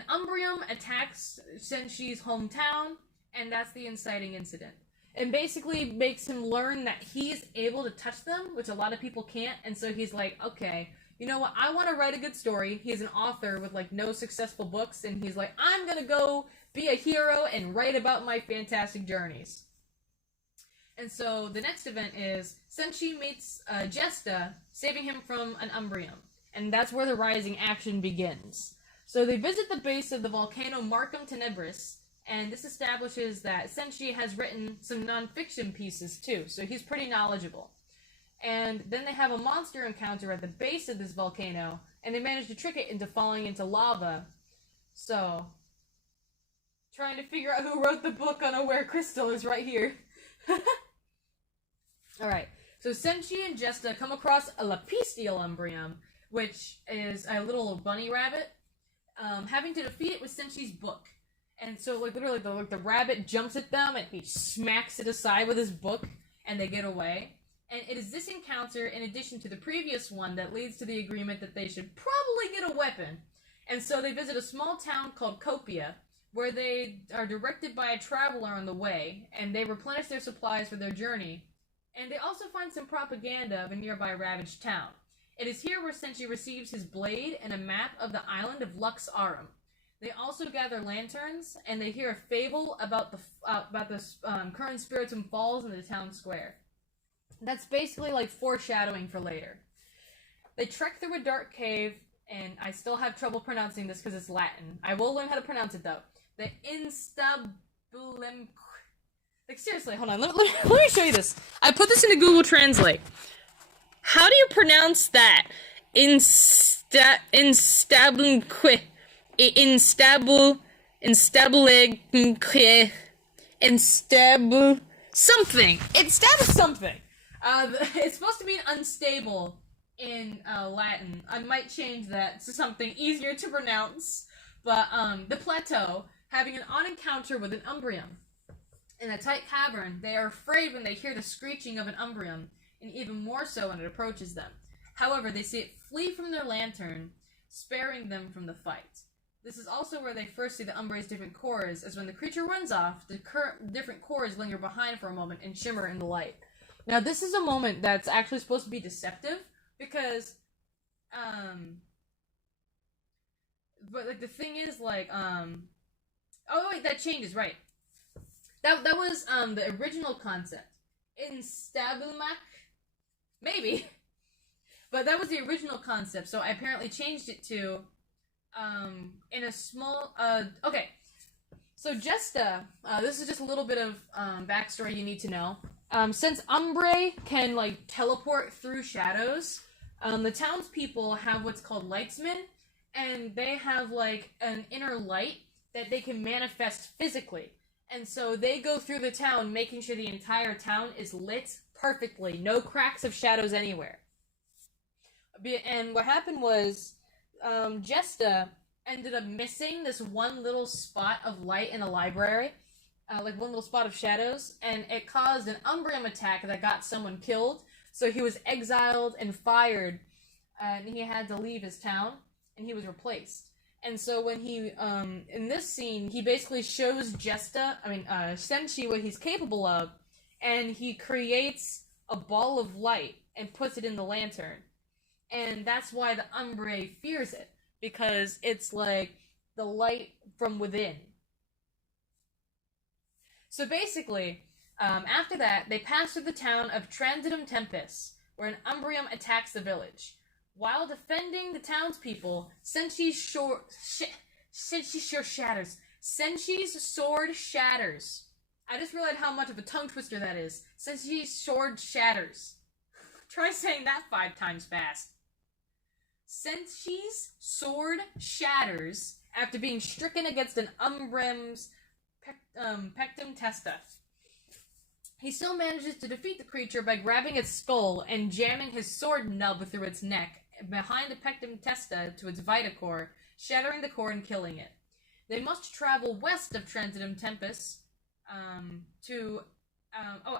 Umbreon attacks Senshi's hometown, and that's the inciting incident. And basically makes him learn that he's able to touch them, which a lot of people can't, and so he's like, okay, you know what, I want to write a good story. He's an author with, like, no successful books, and he's like, I'm gonna go be a hero and write about my fantastic journeys. And so the next event is Senshi meets Jesta, saving him from an Umbreon, and that's where the rising action begins. So they visit the base of the volcano Markham Tenebris, and this establishes that Senshi has written some non-fiction pieces too, so he's pretty knowledgeable. And then they have a monster encounter at the base of this volcano, and they manage to trick it into falling into lava. So, trying to figure out who wrote the book Unaware Crystal is right here. Alright, so Senshi and Jesta come across a Lapisteel Umbreon, which is a little bunny rabbit, having to defeat it with Senshi's book. And so, like, literally, the rabbit jumps at them, and he smacks it aside with his book, and they get away. And it is this encounter, in addition to the previous one, that leads to the agreement that they should probably get a weapon. And so they visit a small town called Copia, where they are directed by a traveler on the way, and they replenish their supplies for their journey. And they also find some propaganda of a nearby ravaged town. It is here where Senshi receives his blade and a map of the island of Lux Aurum. They also gather lanterns, and they hear a fable about the current Spiritomb Falls in the town square. That's basically like foreshadowing for later. They trek through a dark cave, and I still have trouble pronouncing this because it's Latin. I will learn how to pronounce it though. The Instabulum. Like, seriously, hold on. Let me show you this. I put this into Google Translate. How do you pronounce that? Instabulum. Instable something. Instable something. It's supposed to be unstable in Latin. I might change that to something easier to pronounce. But the plateau having an odd encounter with an Umbreon. In a tight cavern, they are afraid when they hear the screeching of an Umbreon, and even more so when it approaches them. However, they see it flee from their lantern, sparing them from the fight. This is also where they first see the Umbreon's different cores, as when the creature runs off, the different cores linger behind for a moment and shimmer in the light. Now, this is a moment that's actually supposed to be deceptive, because, but, like, the thing is, like, oh, wait, that changes, right. That was, the original concept. Instabulmak? Maybe. But that was the original concept, so I apparently changed it to, in a small, okay. So Jesta, this is just a little bit of, backstory you need to know. Since Umbre can, like, teleport through shadows, The townspeople have what's called lightsmen, and they have like an inner light that they can manifest physically. And so they go through the town making sure the entire town is lit perfectly, no cracks of shadows anywhere. And what happened was, Jesta ended up missing this one little spot of light in the library, like one little spot of shadows, and it caused an Umbrium attack that got someone killed. So he was exiled and fired, and he had to leave his town, and he was replaced. And so when he, in this scene, he basically shows Senshi what he's capable of, and he creates a ball of light and puts it in the lantern. And that's why the Umbrae fears it, because it's like the light from within. So basically, after that, they pass through the town of Transitum Tempest, where an Umbrium attacks the village. While defending the townspeople, Senshi's sword shatters. I just realized how much of a tongue twister that is. Senshi's sword shatters. Try saying that 5 times fast. Senshi's sword shatters after being stricken against an Umbrium's Pectum Testa. He still manages to defeat the creature by grabbing its skull and jamming his sword nub through its neck behind the Pectum Testa to its Vitacore, shattering the core and killing it. They must travel west of Transitum Tempest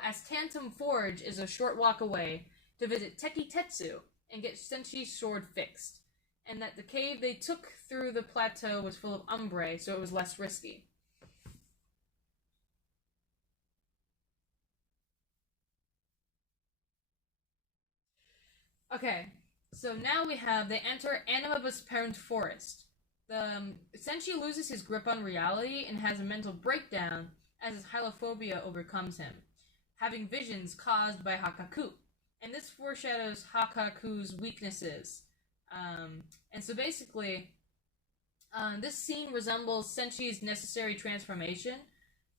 as Tantum Forge is a short walk away, to visit Teki Tetsu and get Senshi's sword fixed, and that the cave they took through the plateau was full of Umbrae, so it was less risky. Okay, so now they enter Animibus Parent Forest. Senshi loses his grip on reality and has a mental breakdown as his hylophobia overcomes him, having visions caused by Hakaku. And this foreshadows Hakaku's weaknesses. And so basically, this scene resembles Senshi's necessary transformation,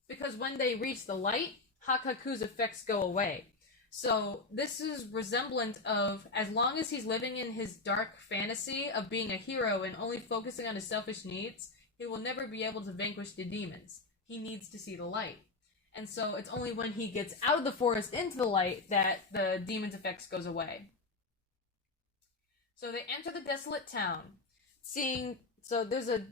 because when they reach the light, Hakaku's effects go away. So this is resemblant of, as long as he's living in his dark fantasy of being a hero and only focusing on his selfish needs, he will never be able to vanquish the demons. He needs to see the light. And so it's only when he gets out of the forest into the light that the demon's effects goes away. So they enter the desolate town,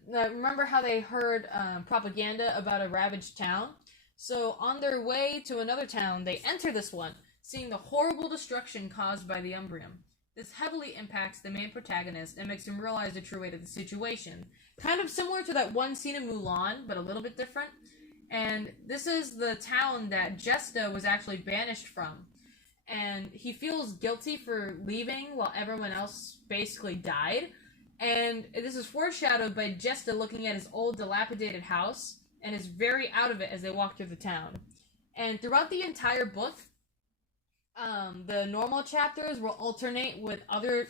remember how they heard propaganda about a ravaged town? So on their way to another town, they enter this one, seeing the horrible destruction caused by the Umbrium. This heavily impacts the main protagonist and makes him realize the true weight of the situation. Kind of similar to that one scene in Mulan, but a little bit different. And this is the town that Jesta was actually banished from. And he feels guilty for leaving while everyone else basically died. And this is foreshadowed by Jesta looking at his old dilapidated house and is very out of it as they walk through the town. And throughout the entire book, the normal chapters will alternate with other,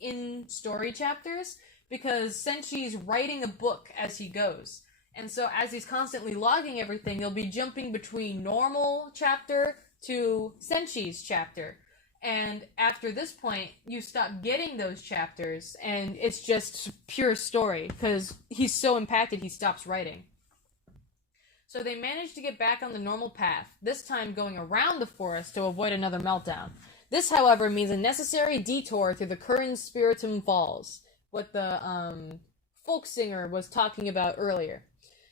in-story chapters, because Senshi's writing a book as he goes. And so as he's constantly logging everything, he'll be jumping between normal chapter to Senshi's chapter. And after this point, you stop getting those chapters, and it's just pure story, because he's so impacted he stops writing. So they manage to get back on the normal path, this time going around the forest to avoid another meltdown. This, however, means a necessary detour through the Curran Spiritum Falls, what the folk singer was talking about earlier.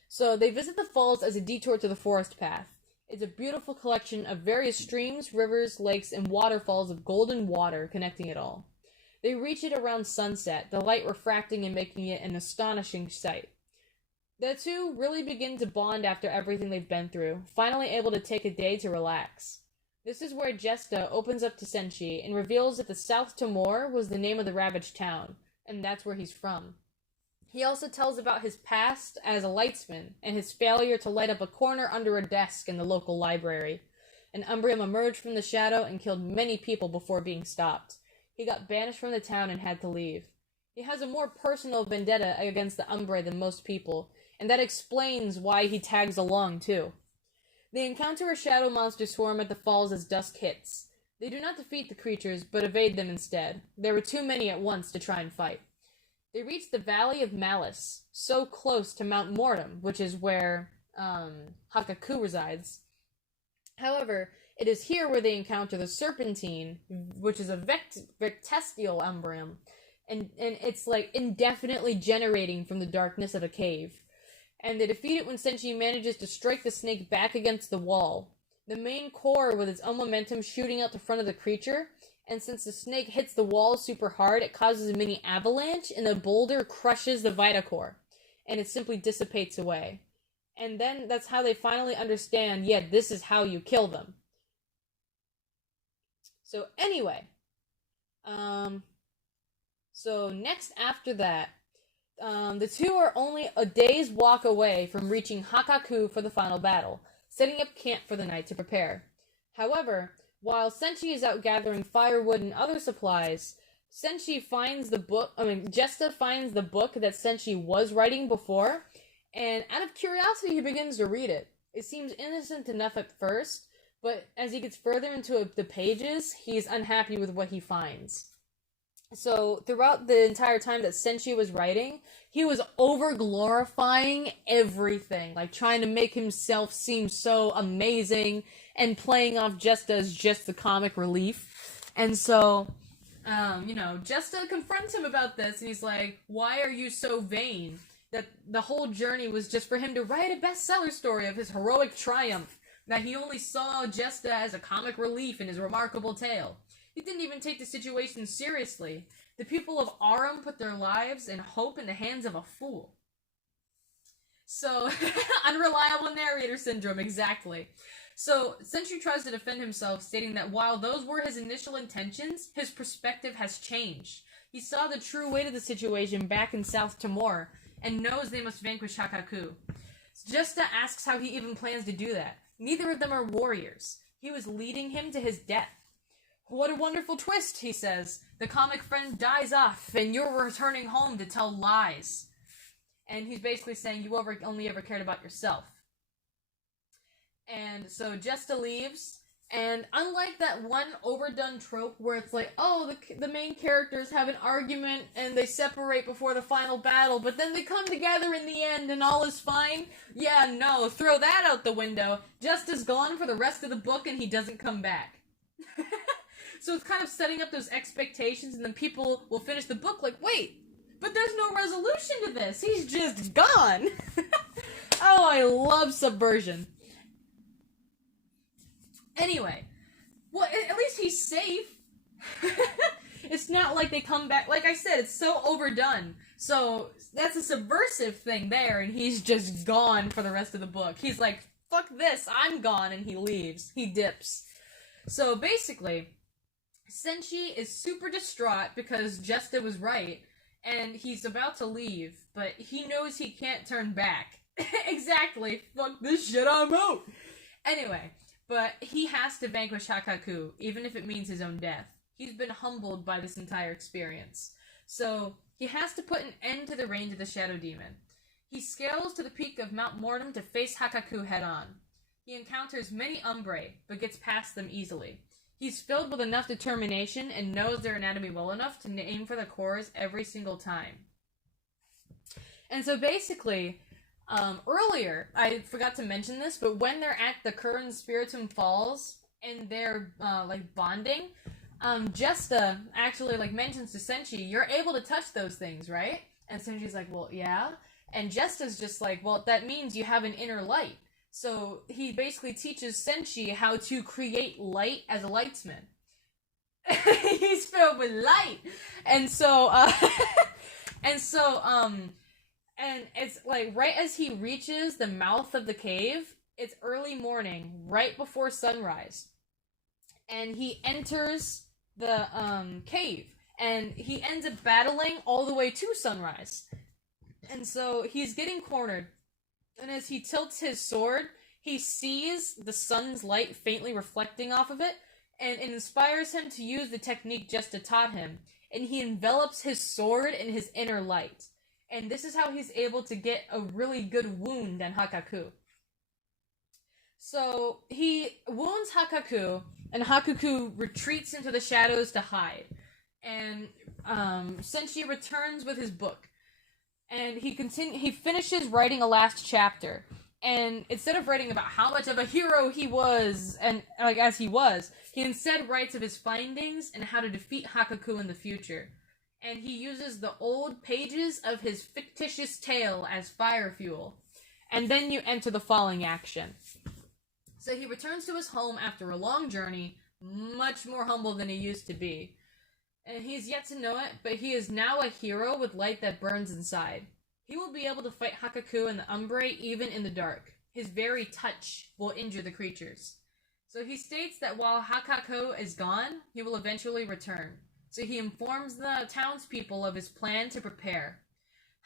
So they visit the falls as a detour to the forest path. It's a beautiful collection of various streams, rivers, lakes, and waterfalls of golden water connecting it all. They reach it around sunset, the light refracting and making it an astonishing sight. The two really begin to bond after everything they've been through, finally able to take a day to relax. This is where Jesta opens up to Senshi and reveals that the South Timor was the name of the ravaged town, and that's where he's from. He also tells about his past as a lightsman and his failure to light up a corner under a desk in the local library. An Umbrium emerged from the shadow and killed many people before being stopped. He got banished from the town and had to leave. He has a more personal vendetta against the Umbrae than most people, and that explains why he tags along too. They encounter a shadow monster swarm at the falls as dusk hits. They do not defeat the creatures, but evade them instead. There were too many at once to try and fight. They reach the Valley of Malice, so close to Mount Mortem, which is where Hakaku resides. However, it is here where they encounter the Serpentine, which is a Vectestial Umbreon, and it's like indefinitely generating from the darkness of a cave. And they defeat it when Senshi manages to strike the snake back against the wall. The main core with its own momentum shooting out the front of the creature, and since the snake hits the wall super hard, it causes a mini avalanche, and the boulder crushes the Vitacore, and it simply dissipates away. And then that's how they finally understand, yeah, this is how you kill them. So anyway, so next after that, the two are only a day's walk away from reaching Hakaku for the final battle, setting up camp for the night to prepare. However, while Senshi is out gathering firewood and other supplies, Jesta finds the book that Senshi was writing before, and out of curiosity he begins to read it. It seems innocent enough at first, but as he gets further into the pages, he's unhappy with what he finds. So, throughout the entire time that Senshi was writing, he was over-glorifying everything, like trying to make himself seem so amazing, and playing off Jesta as just the comic relief. And so, Jesta confronts him about this, and he's like, why are you so vain? That the whole journey was just for him to write a bestseller story of his heroic triumph, that he only saw Jesta as a comic relief in his remarkable tale. He didn't even take the situation seriously. The people of Aram put their lives and hope in the hands of a fool. So, unreliable narrator syndrome, exactly. So, Senshi tries to defend himself, stating that while those were his initial intentions, his perspective has changed. He saw the true weight of the situation back in South Timor, and knows they must vanquish Hakaku. Jesta asks how he even plans to do that. Neither of them are warriors. He was leading him to his death. What a wonderful twist, he says. The comic friend dies off, and you're returning home to tell lies. And he's basically saying you only ever cared about yourself. And so Jesta leaves, and unlike that one overdone trope where it's like, oh, the main characters have an argument and they separate before the final battle, but then they come together in the end and all is fine. Yeah, no, throw that out the window. Jesta's gone for the rest of the book and he doesn't come back. So it's kind of setting up those expectations, and then people will finish the book like, wait, but there's no resolution to this. He's just gone. Oh, I love subversion. Anyway, well, at least he's safe. It's not like they come back. Like I said, it's so overdone. So that's a subversive thing there, and he's just gone for the rest of the book. He's like, fuck this, I'm gone, and he leaves. He dips. So basically, Senshi is super distraught because Jesta was right, and he's about to leave, but he knows he can't turn back. Exactly. Fuck this shit, I'm out. Anyway, but he has to vanquish Hakaku, even if it means his own death. He's been humbled by this entire experience. So, he has to put an end to the reign of the Shadow Demon. He scales to the peak of Mount Mortem to face Hakaku head-on. He encounters many Umbrae, but gets past them easily. He's filled with enough determination and knows their anatomy well enough to aim for the cores every single time. And so basically, earlier, I forgot to mention this, but when they're at the Curran Spiritum Falls and they're, bonding, Jesta actually, mentions to Senshi, you're able to touch those things, right? And Senshi's like, well, yeah. And Jesta's just like, well, that means you have an inner light. So he basically teaches Senshi how to create light as a lightsman. He's filled with light. And so, and it's like right as he reaches the mouth of the cave, it's early morning, right before sunrise. And he enters the cave, and he ends up battling all the way to sunrise. And so he's getting cornered. And as he tilts his sword, he sees the sun's light faintly reflecting off of it, and it inspires him to use the technique Jesta taught him, and he envelops his sword in his inner light. And this is how he's able to get a really good wound on Hakaku. So, he wounds Hakaku, and Hakuku retreats into the shadows to hide. And Senshi returns with his book, and he finishes writing a last chapter. And instead of writing about how much of a hero he was, and like as he was, he instead writes of his findings and how to defeat Hakuku in the future. And he uses the old pages of his fictitious tale as fire fuel. And then you enter the falling action. So he returns to his home after a long journey, much more humble than he used to be. And he's yet to know it, but he is now a hero with light that burns inside. He will be able to fight Hakuku and the Umbrae even in the dark. His very touch will injure the creatures. So he states that while Hakuku is gone, he will eventually return. So he informs the townspeople of his plan to prepare.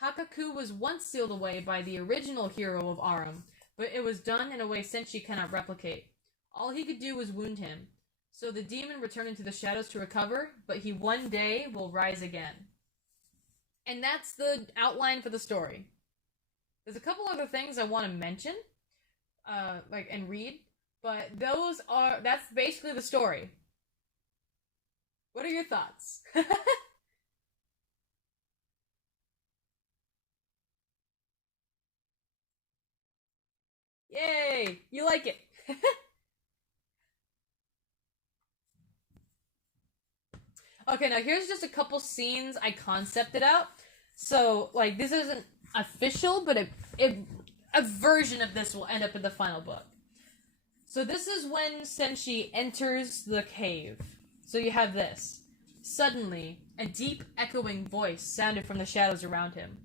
Hakuku was once sealed away by the original hero of Arum, but it was done in a way Senshi cannot replicate. All he could do was wound him. So the demon returned into the shadows to recover, but he one day will rise again. And that's the outline for the story. There's a couple other things I want to mention, and read, but that's basically the story. What are your thoughts? Yay! You like it! Okay, now here's just a couple scenes I concepted out. So, like, this isn't official, but a version of this will end up in the final book. So this is when Senshi enters the cave. So you have this. Suddenly, a deep, echoing voice sounded from the shadows around him.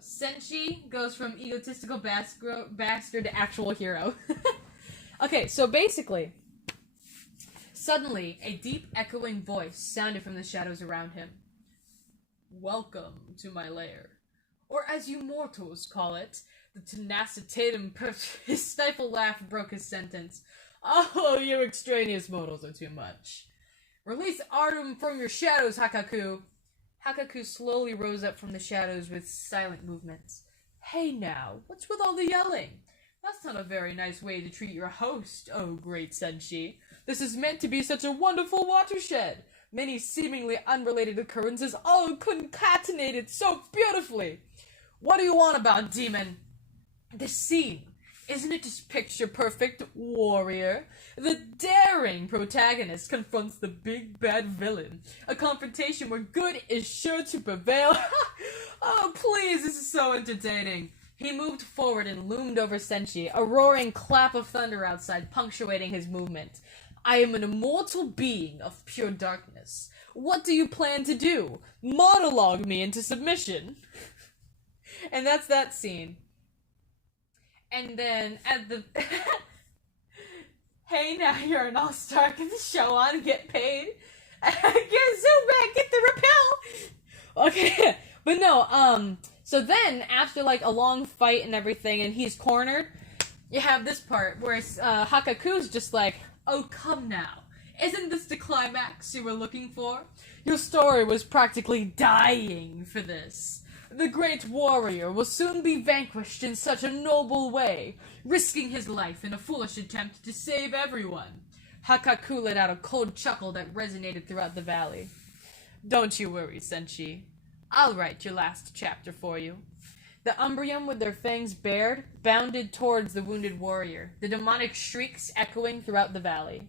Senshi goes from egotistical bastard to actual hero. Okay, so basically, suddenly, a deep, echoing voice sounded from the shadows around him. Welcome to my lair. Or as you mortals call it, the tenacitatum his stifled laugh broke his sentence. Oh, you extraneous mortals are too much. Release Arum from your shadows, Hakuku. Hakuku slowly rose up from the shadows with silent movements. Hey now, what's with all the yelling? That's not a very nice way to treat your host, oh great Senshi. This is meant to be such a wonderful watershed. Many seemingly unrelated occurrences all concatenated so beautifully. What do you want about, demon? This scene, isn't it just picture-perfect, warrior? The daring protagonist confronts the big bad villain. A confrontation where good is sure to prevail. Oh, please, this is so entertaining. He moved forward and loomed over Senshi, a roaring clap of thunder outside punctuating his movement. I am an immortal being of pure darkness. What do you plan to do? Monologue me into submission. And that's that scene. And then at the hey, now you're an all-star, get the show on and get paid. Get Zubat, get the repel. Okay, but no, so then after like a long fight and everything and he's cornered, you have this part where Hakuku's just like, oh, come now. Isn't this the climax you were looking for? Your story was practically dying for this. The great warrior will soon be vanquished in such a noble way, risking his life in a foolish attempt to save everyone. Hakuku let out a cold chuckle that resonated throughout the valley. Don't you worry, Senshi. I'll write your last chapter for you. The Umbrium, with their fangs bared, bounded towards the wounded warrior, the demonic shrieks echoing throughout the valley.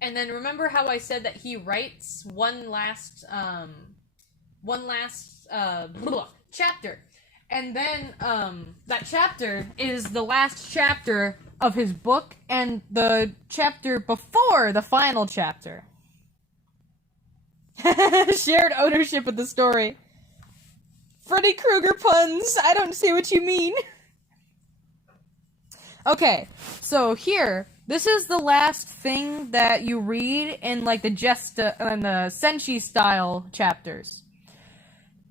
And then remember how I said that he writes one last chapter. And then that chapter is the last chapter of his book and the chapter before the final chapter. Shared ownership of the story. Freddy Krueger puns! I don't see what you mean. Okay, so here, this is the last thing that you read in like the Senshi style chapters.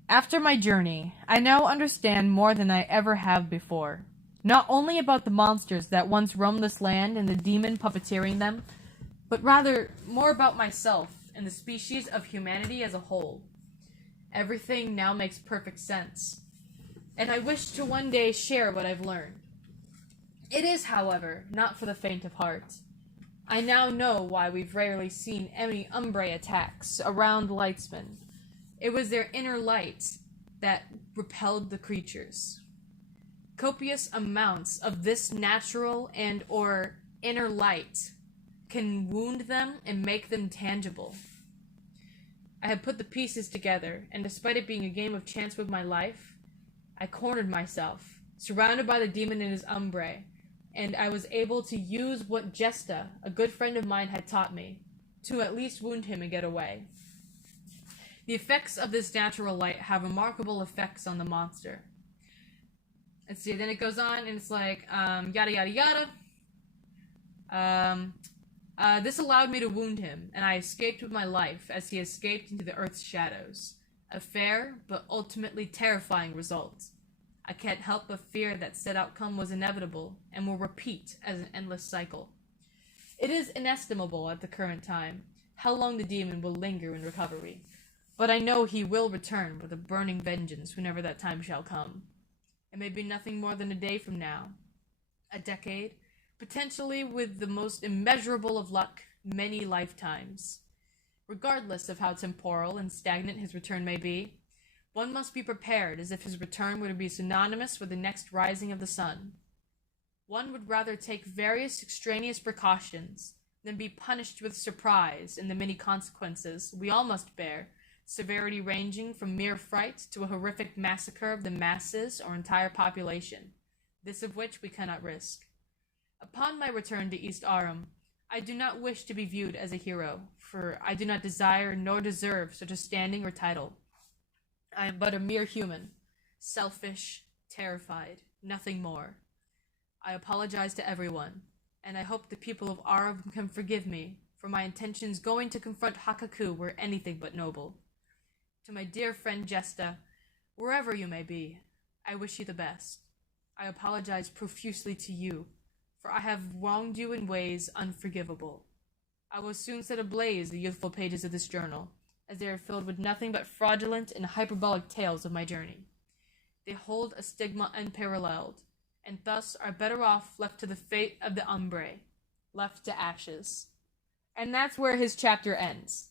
After my journey, I now understand more than I ever have before. Not only about the monsters that once roamed this land and the demon puppeteering them, but rather more about myself and the species of humanity as a whole. Everything now makes perfect sense, and I wish to one day share what I've learned. It is, however, not for the faint of heart. I now know why we've rarely seen any Umbrae attacks around Lightsman. It was their inner light that repelled the creatures. Copious amounts of this natural and or inner light can wound them and make them tangible. I had put the pieces together, and despite it being a game of chance with my life, I cornered myself, surrounded by the demon and his Umbrae, and I was able to use what Jesta, a good friend of mine, had taught me, to at least wound him and get away. The effects of this natural light have remarkable effects on the monster. Let's see, then it goes on, and it's like, yada yada yada. This allowed me to wound him, and I escaped with my life as he escaped into the earth's shadows. A fair, but ultimately terrifying result. I can't help but fear that said outcome was inevitable, and will repeat as an endless cycle. It is inestimable at the current time how long the demon will linger in recovery, but I know he will return with a burning vengeance whenever that time shall come. It may be nothing more than a day from now, a decade, potentially with the most immeasurable of luck, many lifetimes. Regardless of how temporal and stagnant his return may be, one must be prepared as if his return would be synonymous with the next rising of the sun. One would rather take various extraneous precautions than be punished with surprise and the many consequences we all must bear, severity ranging from mere fright to a horrific massacre of the masses or entire population, this of which we cannot risk. Upon my return to East Arum, I do not wish to be viewed as a hero, for I do not desire nor deserve such a standing or title. I am but a mere human, selfish, terrified, nothing more. I apologize to everyone, and I hope the people of Arum can forgive me, for my intentions going to confront Hakaku were anything but noble. To my dear friend Jesta, wherever you may be, I wish you the best. I apologize profusely to you, for I have wronged you in ways unforgivable. I will soon set ablaze the youthful pages of this journal, as they are filled with nothing but fraudulent and hyperbolic tales of my journey. They hold a stigma unparalleled, and thus are better off left to the fate of the Umbrae, left to ashes. And that's where his chapter ends.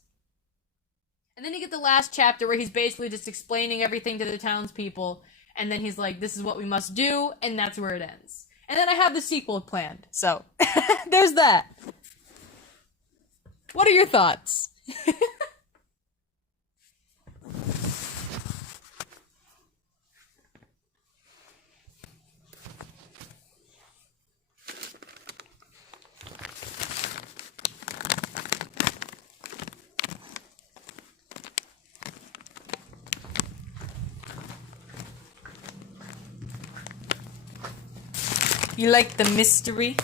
And then you get the last chapter where he's basically just explaining everything to the townspeople, and then he's like, this is what we must do, and that's where it ends. And then I have the sequel planned, so there's that. What are your thoughts? You like the mystery?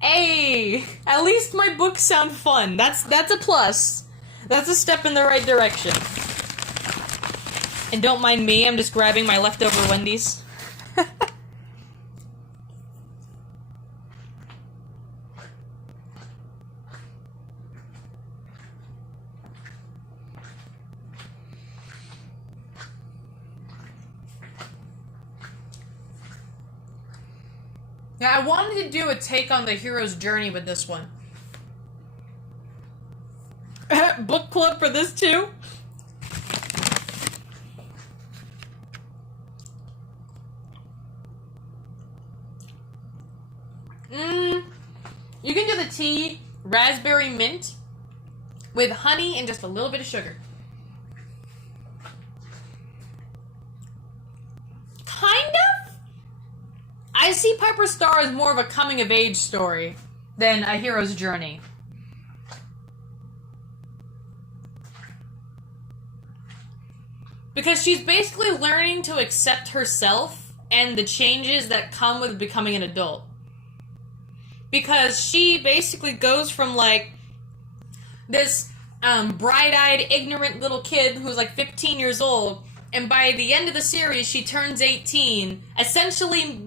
Hey! At least my books sound fun. That's a plus. That's a step in the right direction. And don't mind me, I'm just grabbing my leftover Wendy's. Yeah, I wanted to do a take on the hero's journey with this one. Book club for this too? You can do the tea, raspberry mint, with honey and just a little bit of sugar. Kind of? I see Piper's Star as more of a coming-of-age story than a hero's journey. Because she's basically learning to accept herself and the changes that come with becoming an adult. Because she basically goes from, like, this bright-eyed, ignorant little kid who's, like, 15 years old, and by the end of the series, she turns 18, essentially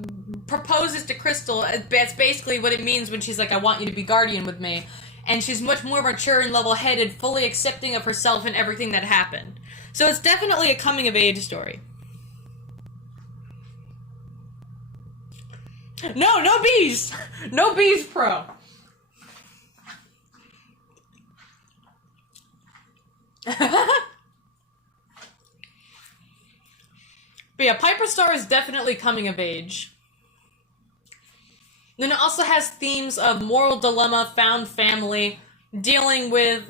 proposes to Crystal. That's basically what it means when she's like, I want you to be guardian with me. And she's much more mature and level-headed, fully accepting of herself and everything that happened. So it's definitely a coming-of-age story. No, no bees! No bees, pro. But yeah, Piper Star is definitely coming of age. Then it also has themes of moral dilemma, found family, dealing with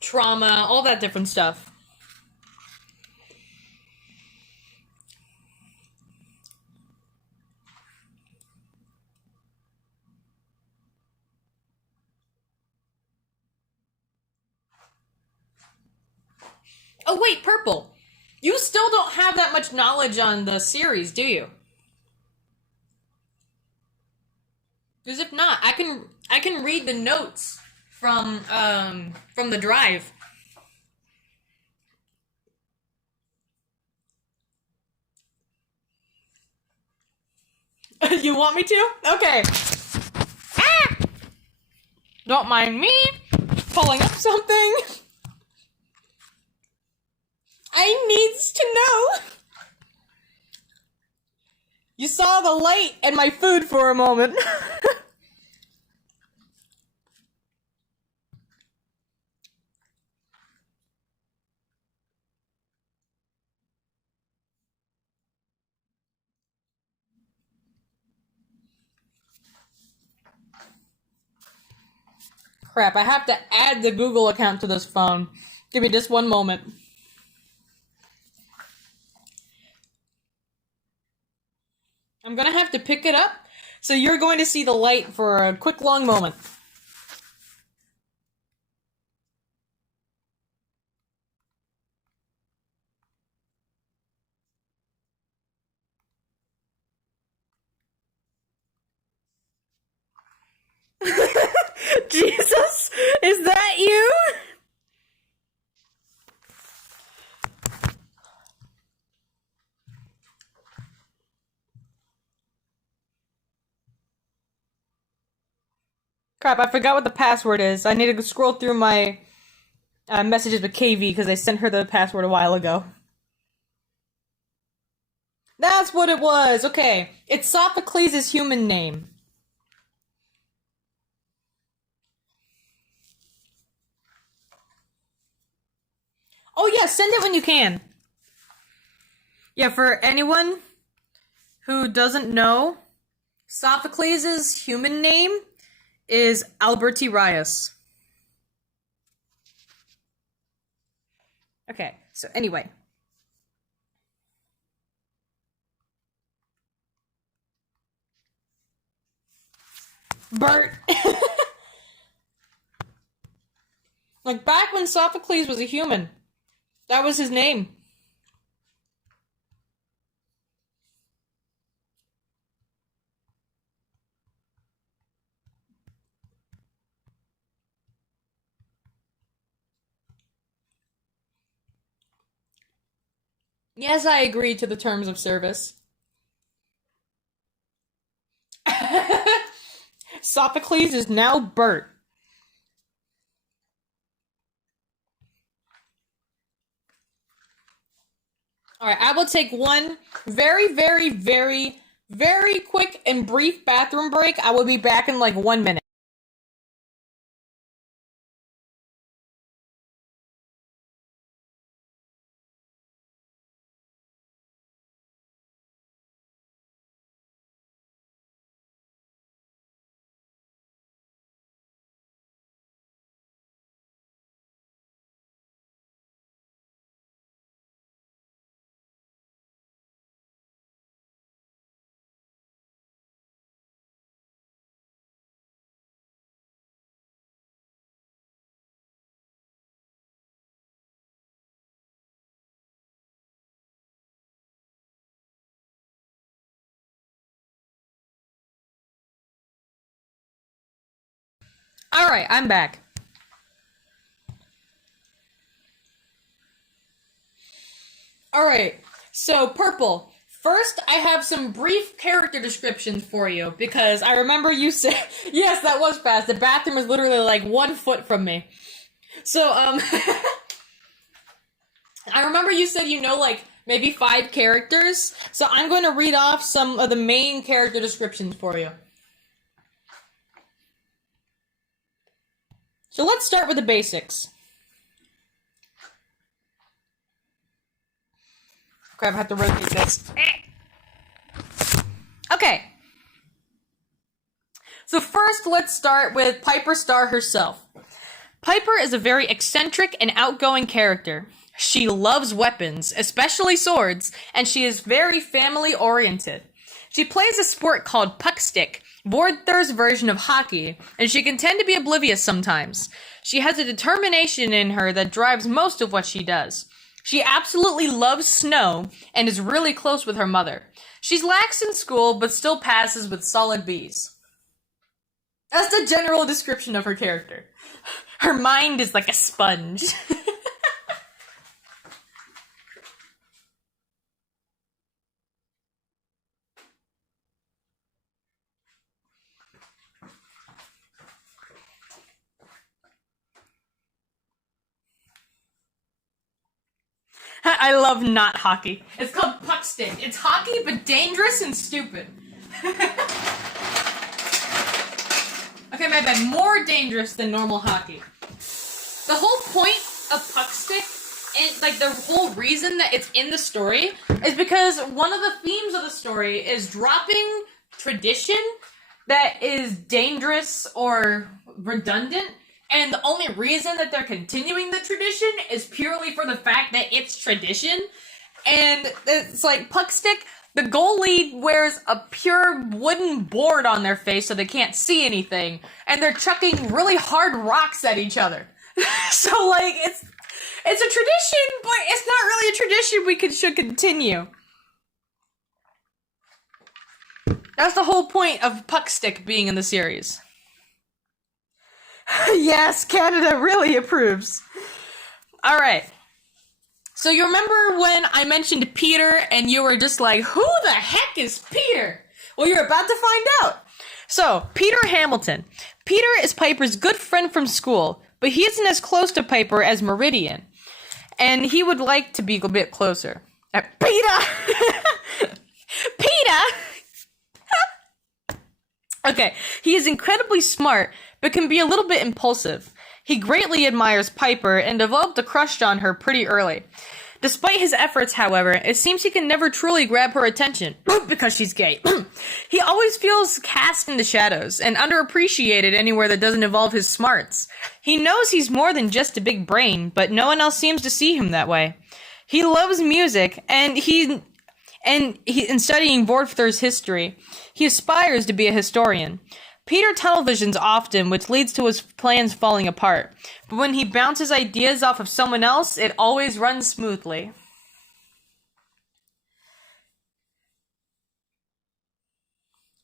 trauma, all that different stuff. Oh wait, Purple. You still don't have that much knowledge on the series, do you? Because if not, I can read the notes from the drive. You want me to? Okay. Ah! Don't mind me pulling up something. I needs to know. You saw the light and my food for a moment. Crap, I have to add the Google account to this phone. Give me just one moment. I'm gonna have to pick it up, so you're going to see the light for a quick long moment. Jesus, is that you? Crap, I forgot what the password is. I need to scroll through my messages with KV because I sent her the password a while ago. That's what it was! Okay. It's Sophocles' human name. Oh yeah, send it when you can. Yeah, for anyone who doesn't know, Sophocles' human name is Alberti Rias. Okay, so anyway. Bert! Like, back when Sophocles was a human. That was his name. Yes, I agree to the terms of service. Sophocles is now Bert. Alright, I will take one very, very, very, very quick and brief bathroom break. I will be back in like 1 minute. Alright, I'm back. Alright, so Purple. First, I have some brief character descriptions for you, because I remember you said, yes, that was fast. The bathroom was literally like 1 foot from me. So, I remember you said you know, like, maybe 5 characters. So I'm going to read off some of the main character descriptions for you. So let's start with the basics. Crap, I have to rotate this. Okay. So first, let's start with Piper Star herself. Piper is a very eccentric and outgoing character. She loves weapons, especially swords, and she is very family-oriented. She plays a sport called puckstick, Vordther's version of hockey, and she can tend to be oblivious sometimes. She has a determination in her that drives most of what she does. She absolutely loves snow and is really close with her mother. She's lax in school, but still passes with solid B's. That's the general description of her character. Her mind is like a sponge. I love not hockey. It's called puckstick. It's hockey, but dangerous and stupid. Okay, my bad. More dangerous than normal hockey. The whole point of puckstick, and like the whole reason that it's in the story, is because one of the themes of the story is dropping tradition that is dangerous or redundant. And the only reason that they're continuing the tradition is purely for the fact that it's tradition. And it's like puckstick, the goalie wears a pure wooden board on their face so they can't see anything. And they're chucking really hard rocks at each other. So like, it's a tradition, but it's not really a tradition should continue. That's the whole point of puckstick being in the series. Yes, Canada really approves. All right. So you remember when I mentioned Peter and you were just like, who the heck is Peter? Well, you're about to find out. So, Peter Hamilton. Peter is Piper's good friend from school, but he isn't as close to Piper as Meridian. And he would like to be a bit closer. Peter! Peter! Okay, he is incredibly smart, but can be a little bit impulsive. He greatly admires Piper and developed a crush on her pretty early. Despite his efforts, however, it seems he can never truly grab her attention, because she's gay. He always feels cast in the shadows, and underappreciated anywhere that doesn't involve his smarts. He knows he's more than just a big brain, but no one else seems to see him that way. He loves music, and in studying Vordther's history, he aspires to be a historian. Peter tunnel visions often, which leads to his plans falling apart. But when he bounces ideas off of someone else, it always runs smoothly.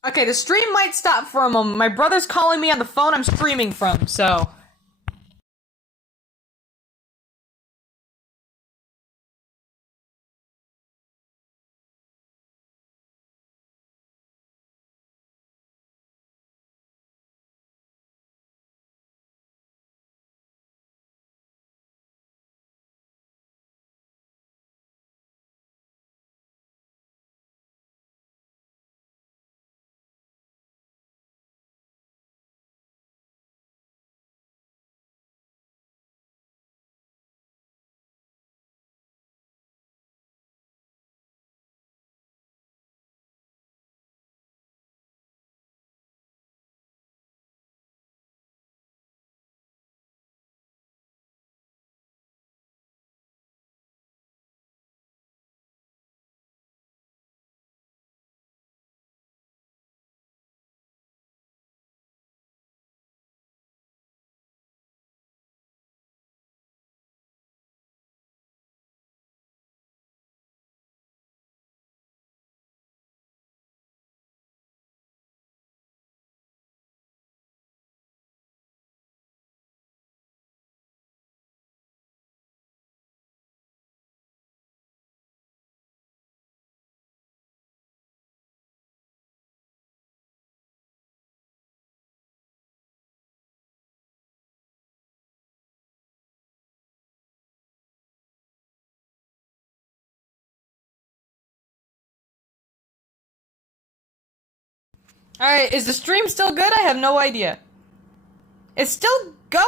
Okay, the stream might stop for a moment. My brother's calling me on the phone I'm streaming from, so... Alright, is the stream still good? I have no idea. It's still going?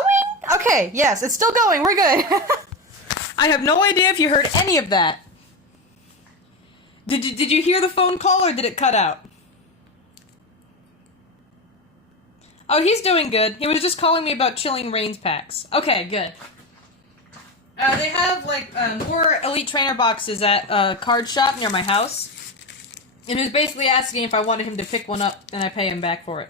Okay, yes, it's still going. We're good. I have no idea if you heard any of that. Did you hear the phone call or did it cut out? Oh, he's doing good. He was just calling me about Chilling Reigns packs. Okay, good. They have, like, more Elite Trainer boxes at a card shop near my house. And he was basically asking if I wanted him to pick one up, and I pay him back for it.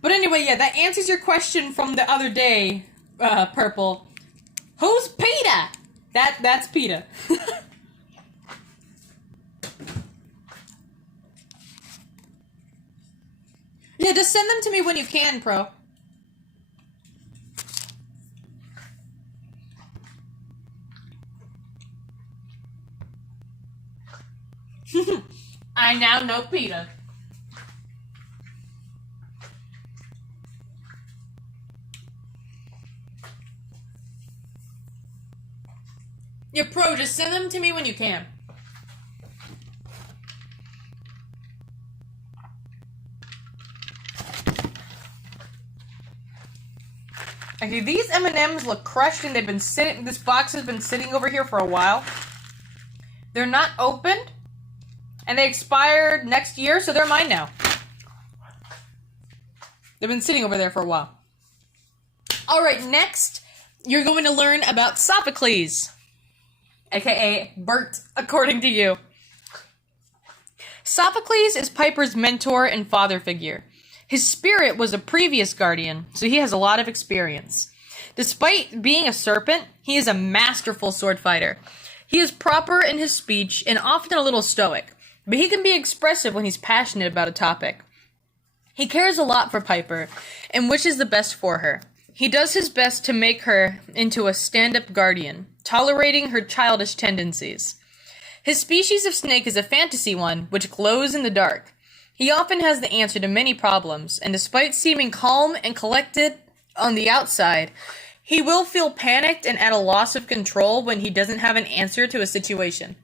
But anyway, yeah, that answers your question from the other day, Purple. Who's PETA? That's PETA. Yeah, just send them to me when you can, Pro. I now know PETA. Yeah, Pro, just send them to me when you can. Okay, these M&Ms look crushed and they've been sitting, this box has been sitting over here for a while. They're not opened, and they expired next year, so they're mine now. They've been sitting over there for a while. Alright, next, you're going to learn about Sophocles, aka Bert, according to you. Sophocles is Piper's mentor and father figure. His spirit was a previous guardian, so he has a lot of experience. Despite being a serpent, he is a masterful sword fighter. He is proper in his speech and often a little stoic, but he can be expressive when he's passionate about a topic. He cares a lot for Piper and wishes the best for her. He does his best to make her into a stand-up guardian, tolerating her childish tendencies. His species of snake is a fantasy one, which glows in the dark. He often has the answer to many problems, and despite seeming calm and collected on the outside, he will feel panicked and at a loss of control when he doesn't have an answer to a situation.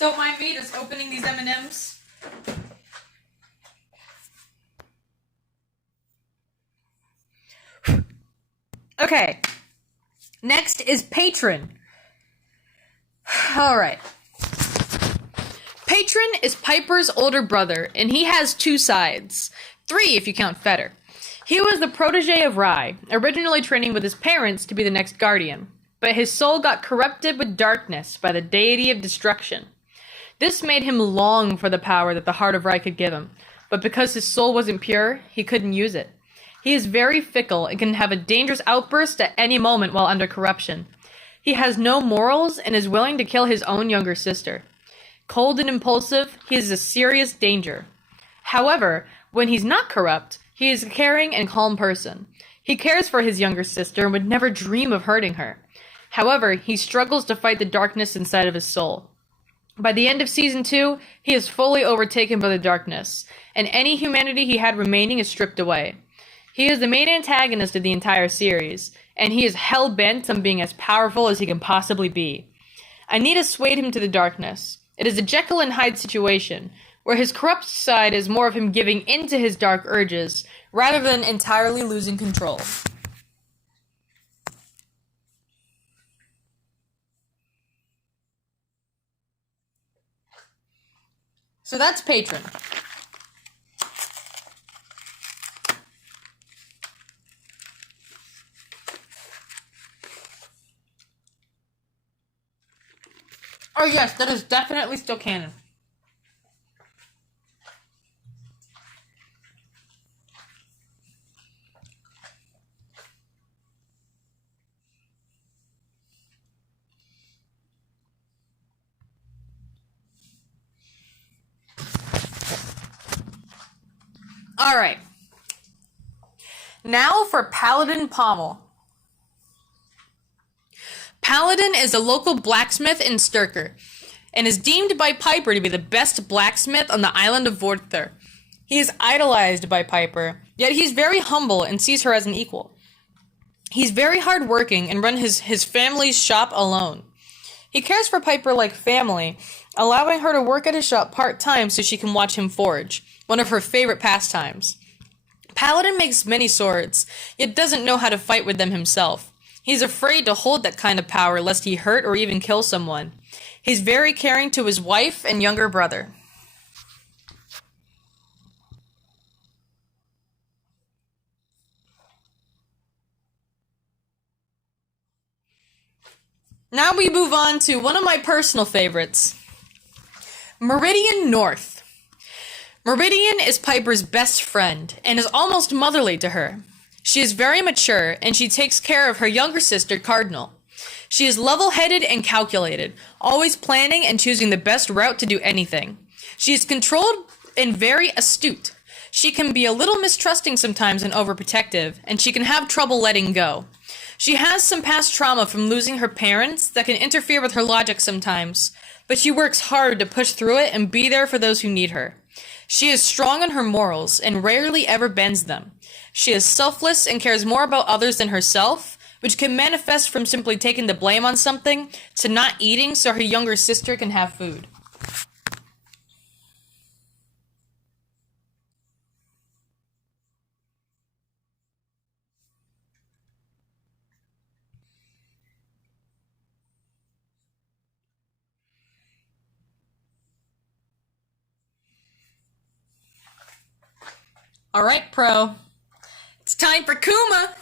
Don't mind me just opening these M&Ms. Okay. Next is Patron. Alright. Patron is Piper's older brother, and he has two sides. 3 if you count Fetter. He was the protege of Rai, originally training with his parents to be the next guardian, but his soul got corrupted with darkness by the deity of destruction. This made him long for the power that the heart of Rai could give him, but because his soul wasn't pure, he couldn't use it. He is very fickle and can have a dangerous outburst at any moment while under corruption. He has no morals and is willing to kill his own younger sister. Cold and impulsive, he is a serious danger. However, when he's not corrupt, he is a caring and calm person. He cares for his younger sister and would never dream of hurting her. However, he struggles to fight the darkness inside of his soul. By the end of Season 2, he is fully overtaken by the darkness, and any humanity he had remaining is stripped away. He is the main antagonist of the entire series, and he is hell-bent on being as powerful as he can possibly be. Anita swayed him to the darkness. It is a Jekyll and Hyde situation, where his corrupt side is more of him giving in to his dark urges, rather than entirely losing control. So that's Patron. Oh yes, that is definitely still canon. Alright. Now for Paladin Pommel. Paladin is a local blacksmith in Sturker, and is deemed by Piper to be the best blacksmith on the island of Vorther. He is idolized by Piper, yet he's very humble and sees her as an equal. He's very hardworking and runs his family's shop alone. He cares for Piper like family, allowing her to work at his shop part-time so she can watch him forge, one of her favorite pastimes. Paladin makes many swords, yet doesn't know how to fight with them himself. He's afraid to hold that kind of power lest he hurt or even kill someone. He's very caring to his wife and younger brother. Now we move on to one of my personal favorites, Meridian North. Meridian is Piper's best friend and is almost motherly to her. She is very mature and she takes care of her younger sister, Cardinal. She is level-headed and calculated, always planning and choosing the best route to do anything. She is controlled and very astute. She can be a little mistrusting sometimes and overprotective, and she can have trouble letting go. She has some past trauma from losing her parents that can interfere with her logic sometimes, but she works hard to push through it and be there for those who need her. She is strong on her morals and rarely ever bends them. She is selfless and cares more about others than herself, which can manifest from simply taking the blame on something to not eating so her younger sister can have food. Alright, Pro. It's time for Kuma!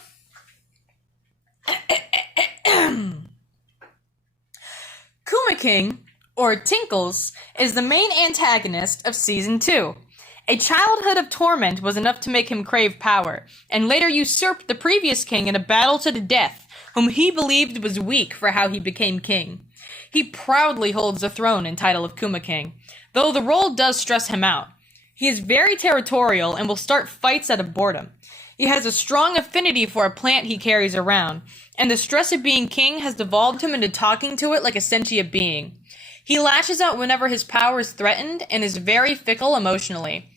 Kuma King, or Tinkles, is the main antagonist of Season 2. A childhood of torment was enough to make him crave power, and later usurped the previous king in a battle to the death, whom he believed was weak for how he became king. He proudly holds the throne and title of Kuma King, though the role does stress him out. He is very territorial and will start fights out of boredom. He has a strong affinity for a plant he carries around, and the stress of being king has devolved him into talking to it like a sentient being. He lashes out whenever his power is threatened and is very fickle emotionally.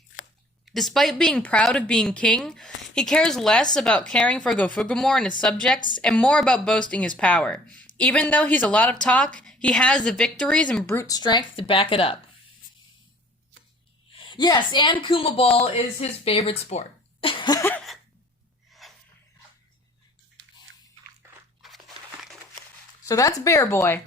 Despite being proud of being king, he cares less about caring for Gofugumor and his subjects and more about boasting his power. Even though he's a lot of talk, he has the victories and brute strength to back it up. Yes, and Kuma Ball is his favorite sport. So that's Bear Boy.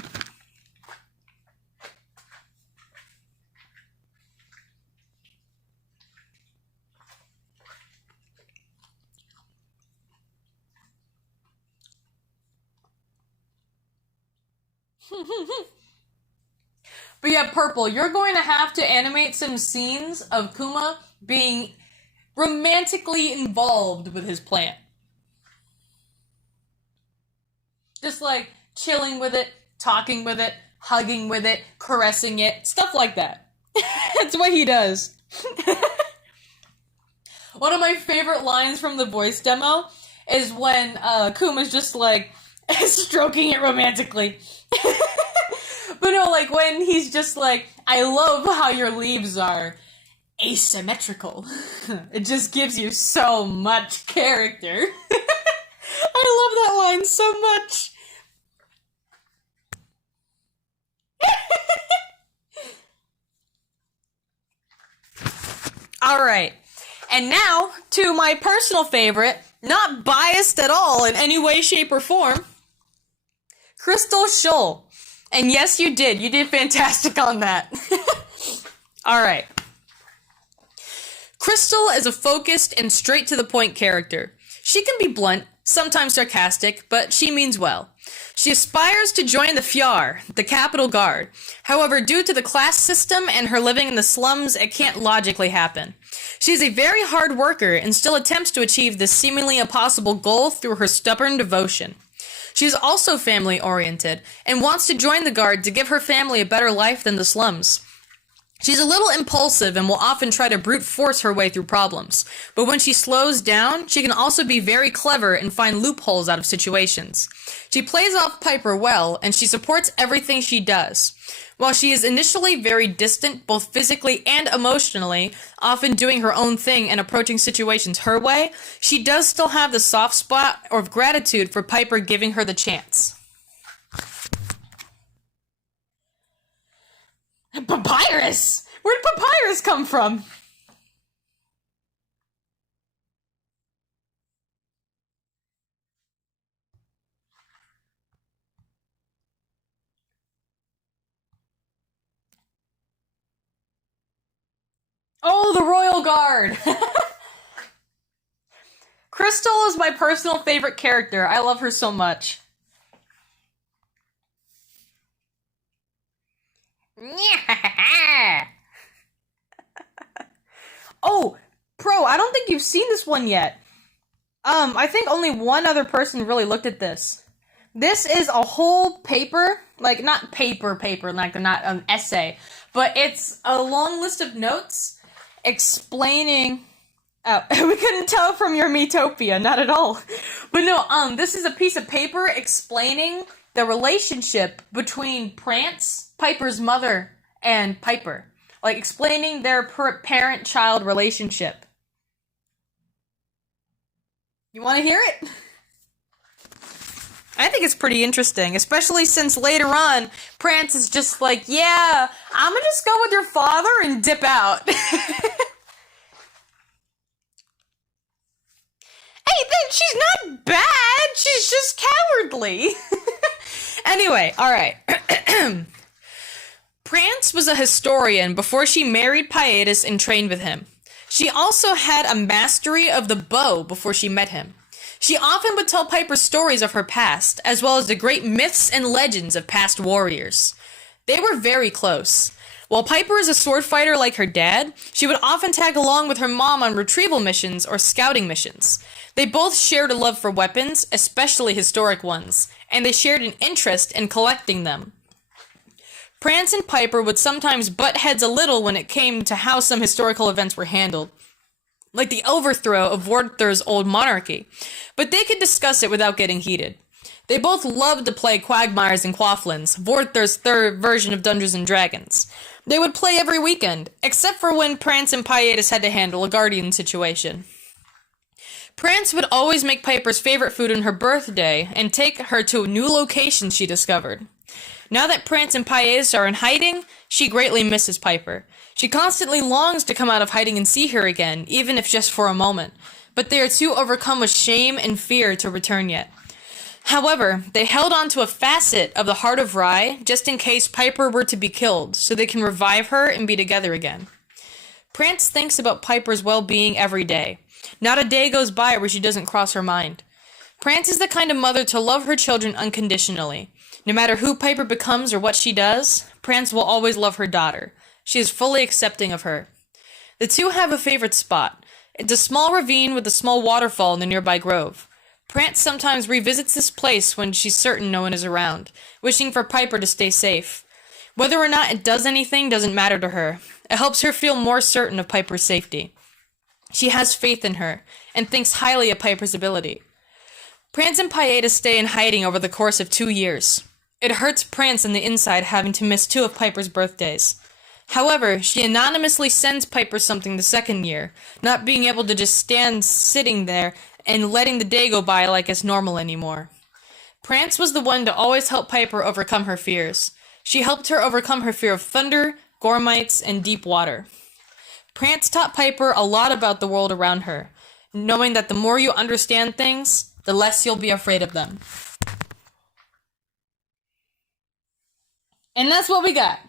But yeah, Purple, you're going to have to animate some scenes of Kuma being romantically involved with his plant. Just like chilling with it, talking with it, hugging with it, caressing it, stuff like that. That's what he does. One of my favorite lines from the voice demo is when Kuma's just like stroking it romantically. But no, like when he's just like, I love how your leaves are asymmetrical. It just gives you so much character. I love that line so much. Alright, and now to my personal favorite, not biased at all in any way, shape, or form, Crystal Shoal. And yes, you did fantastic on that. Alright. Crystal is a focused and straight-to-the-point character. She can be blunt, sometimes sarcastic, but she means well. She aspires to join the Fjord, the Capital Guard. However, due to the class system and her living in the slums, it can't logically happen. She is a very hard worker and still attempts to achieve this seemingly impossible goal through her stubborn devotion. She is also family-oriented and wants to join the Guard to give her family a better life than the slums. She's a little impulsive and will often try to brute force her way through problems, but when she slows down, she can also be very clever and find loopholes out of situations. She plays off Piper well, and she supports everything she does. While she is initially very distant, both physically and emotionally, often doing her own thing and approaching situations her way, she does still have the soft spot of gratitude for Piper giving her the chance. Papyrus! Where did papyrus come from? Oh, the Royal Guard! Crystal is my personal favorite character. I love her so much. Oh, Pro, I don't think you've seen this one yet. I think only one other person really looked at this. This is a whole paper, like not paper, like not an essay, but it's a long list of notes explaining. Oh, we couldn't tell from your Metopia, not at all. But no, this is a piece of paper explaining the relationship between Prance, Piper's mother, and Piper. Like, explaining their parent-child relationship. You want to hear it? I think it's pretty interesting, especially since later on, Prance is just like, yeah, I'm gonna just go with your father and dip out. Hey, then she's not bad, she's just cowardly. Anyway, alright. Prance was a historian before she married Pietus and trained with him. She also had a mastery of the bow before she met him. She often would tell Piper stories of her past, as well as the great myths and legends of past warriors. They were very close. While Piper is a sword fighter like her dad, she would often tag along with her mom on retrieval missions or scouting missions. They both shared a love for weapons, especially historic ones, and they shared an interest in collecting them. Prance and Piper would sometimes butt heads a little when it came to how some historical events were handled, like the overthrow of Vorther's old monarchy, but they could discuss it without getting heated. They both loved to play Quagmires and Quafflins, Vorther's third version of Dungeons & Dragons. They would play every weekend, except for when Prance and Pietus had to handle a guardian situation. Prance would always make Piper's favorite food on her birthday and take her to new locations she discovered. Now that Prance and Pietus are in hiding, she greatly misses Piper. She constantly longs to come out of hiding and see her again, even if just for a moment, but they are too overcome with shame and fear to return yet. However, they held on to a facet of the Heart of Rye just in case Piper were to be killed, so they can revive her and be together again. Prance thinks about Piper's well-being every day. Not a day goes by where she doesn't cross her mind. Prance is the kind of mother to love her children unconditionally. No matter who Piper becomes or what she does, Prance will always love her daughter. She is fully accepting of her. The two have a favorite spot. It's a small ravine with a small waterfall in the nearby grove. Prance sometimes revisits this place when she's certain no one is around, wishing for Piper to stay safe. Whether or not it does anything doesn't matter to her. It helps her feel more certain of Piper's safety. She has faith in her, and thinks highly of Piper's ability. Prance and Pietus stay in hiding over the course of 2 years. It hurts Prance on the inside having to miss 2 of Piper's birthdays. However, she anonymously sends Piper something the second year, not being able to just stand sitting there and letting the day go by like it's normal anymore. Prance was the one to always help Piper overcome her fears. She helped her overcome her fear of thunder, gormites, and deep water. Prance taught Piper a lot about the world around her, knowing that the more you understand things, the less you'll be afraid of them. And that's what we got.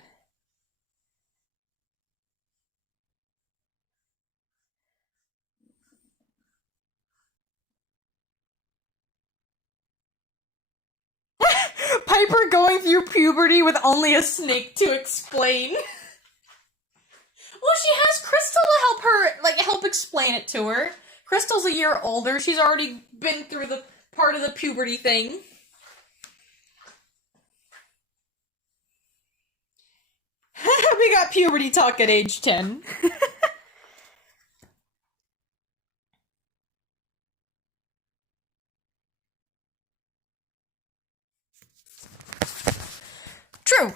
Piper going through puberty with only a snake to explain. Well, she has Crystal to help her, help explain it to her. Crystal's a year older. She's already been through the part of the puberty thing. we got puberty talk at age 10. True.